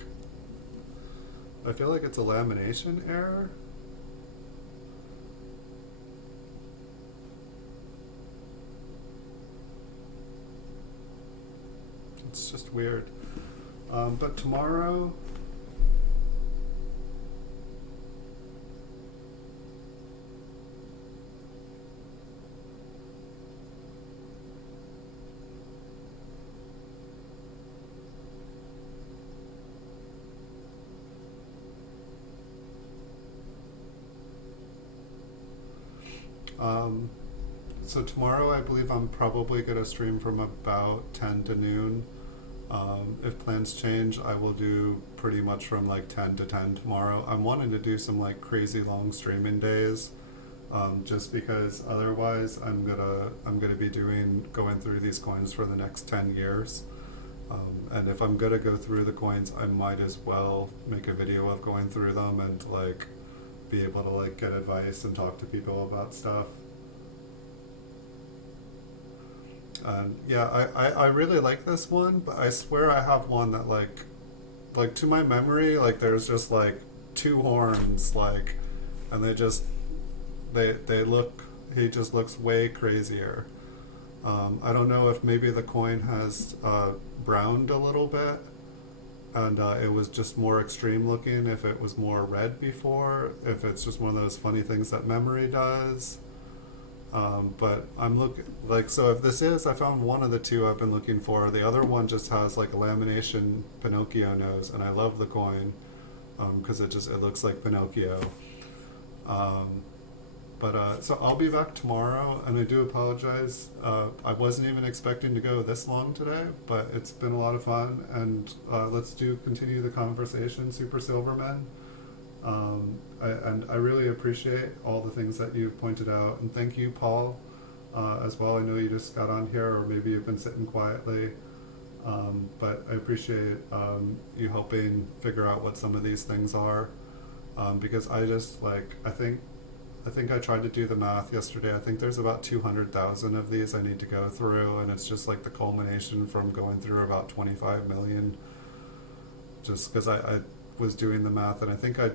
I feel like it's a lamination error. It's just weird. But tomorrow, Um, so tomorrow I believe I'm probably going to stream from about 10 to noon. If plans change, I will do pretty much from like 10 to 10 tomorrow. I'm wanting to do some like crazy long streaming days, just because otherwise I'm gonna be going through these coins for the next 10 years. And if I'm gonna go through the coins, I might as well make a video of going through them and like be able to like get advice and talk to people about stuff. And yeah, I really like this one, but I swear I have one that like to my memory, like there's just like two horns, like, and they look, he just looks way crazier. I don't know if maybe the coin has browned a little bit, and it was just more extreme looking. If it was more red before, if it's just one of those funny things that memory does. But I'm looking like, so if this is, I found one of the two I've been looking for. The other one just has like a lamination Pinocchio nose, and I love the coin because it looks like Pinocchio. Um, but so I'll be back tomorrow, and I do apologize. I wasn't even expecting to go this long today, but it's been a lot of fun, and let's continue the conversation, Super Silverman. And I really appreciate all the things that you've pointed out, and thank you, Paul, as well. I know you just got on here, or maybe you've been sitting quietly, but I appreciate you helping figure out what some of these things are, because I just like I think I tried to do the math yesterday. I think there's about 200,000 of these I need to go through, and it's just like the culmination from going through about 25 million. Just because I was doing the math, and I think I,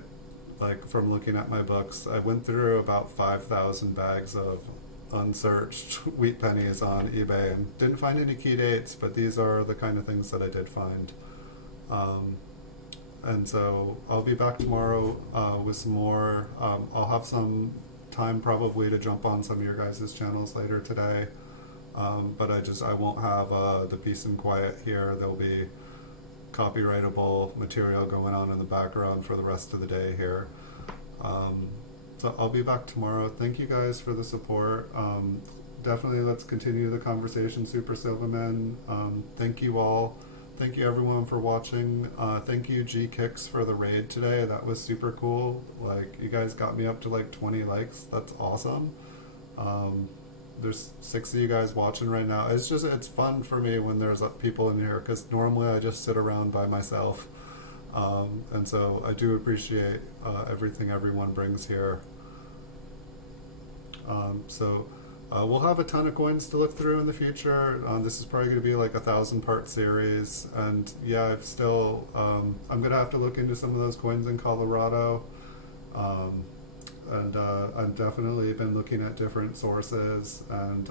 like from looking at my books, I went through about 5,000 bags of unsearched wheat pennies on eBay and didn't find any key dates, but these are the kind of things that I did find. Um, and so I'll be back tomorrow with some more. I'll have some time probably to jump on some of your guys' channels later today, but I won't have the peace and quiet here. There'll be copyrightable material going on in the background for the rest of the day here. So I'll be back tomorrow. Thank you guys for the support. Definitely let's continue the conversation, Super Silverman. Thank you all. Thank you everyone for watching. Thank you G Kicks for the raid today. That was super cool. Like, you guys got me up to like 20 likes. That's awesome. There's 6 of you guys watching right now. It's fun for me when there's people in here, because normally I just sit around by myself. And so I do appreciate everything everyone brings here. So we'll have a ton of coins to look through in the future. This is probably going to be like a 1,000-part series, and yeah, I'm gonna have to look into some of those coins in Colorado. And I've definitely been looking at different sources, and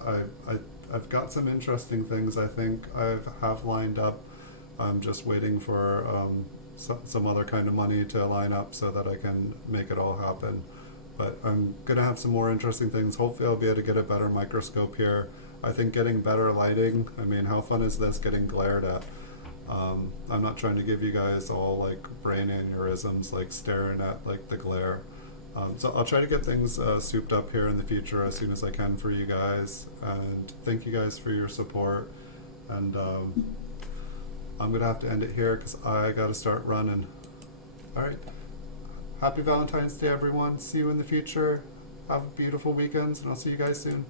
I've got some interesting things I think I have lined up. I'm just waiting for some other kind of money to line up so that I can make it all happen. But I'm going to have some more interesting things. Hopefully I'll be able to get a better microscope here. I think getting better lighting, I mean, how fun is this getting glared at? I'm not trying to give you guys all like brain aneurysms, like staring at like the glare. So I'll try to get things souped up here in the future as soon as I can for you guys. And thank you guys for your support. And I'm going to have to end it here because I got to start running. All right. Happy Valentine's Day, everyone. See you in the future. Have beautiful weekends, and I'll see you guys soon.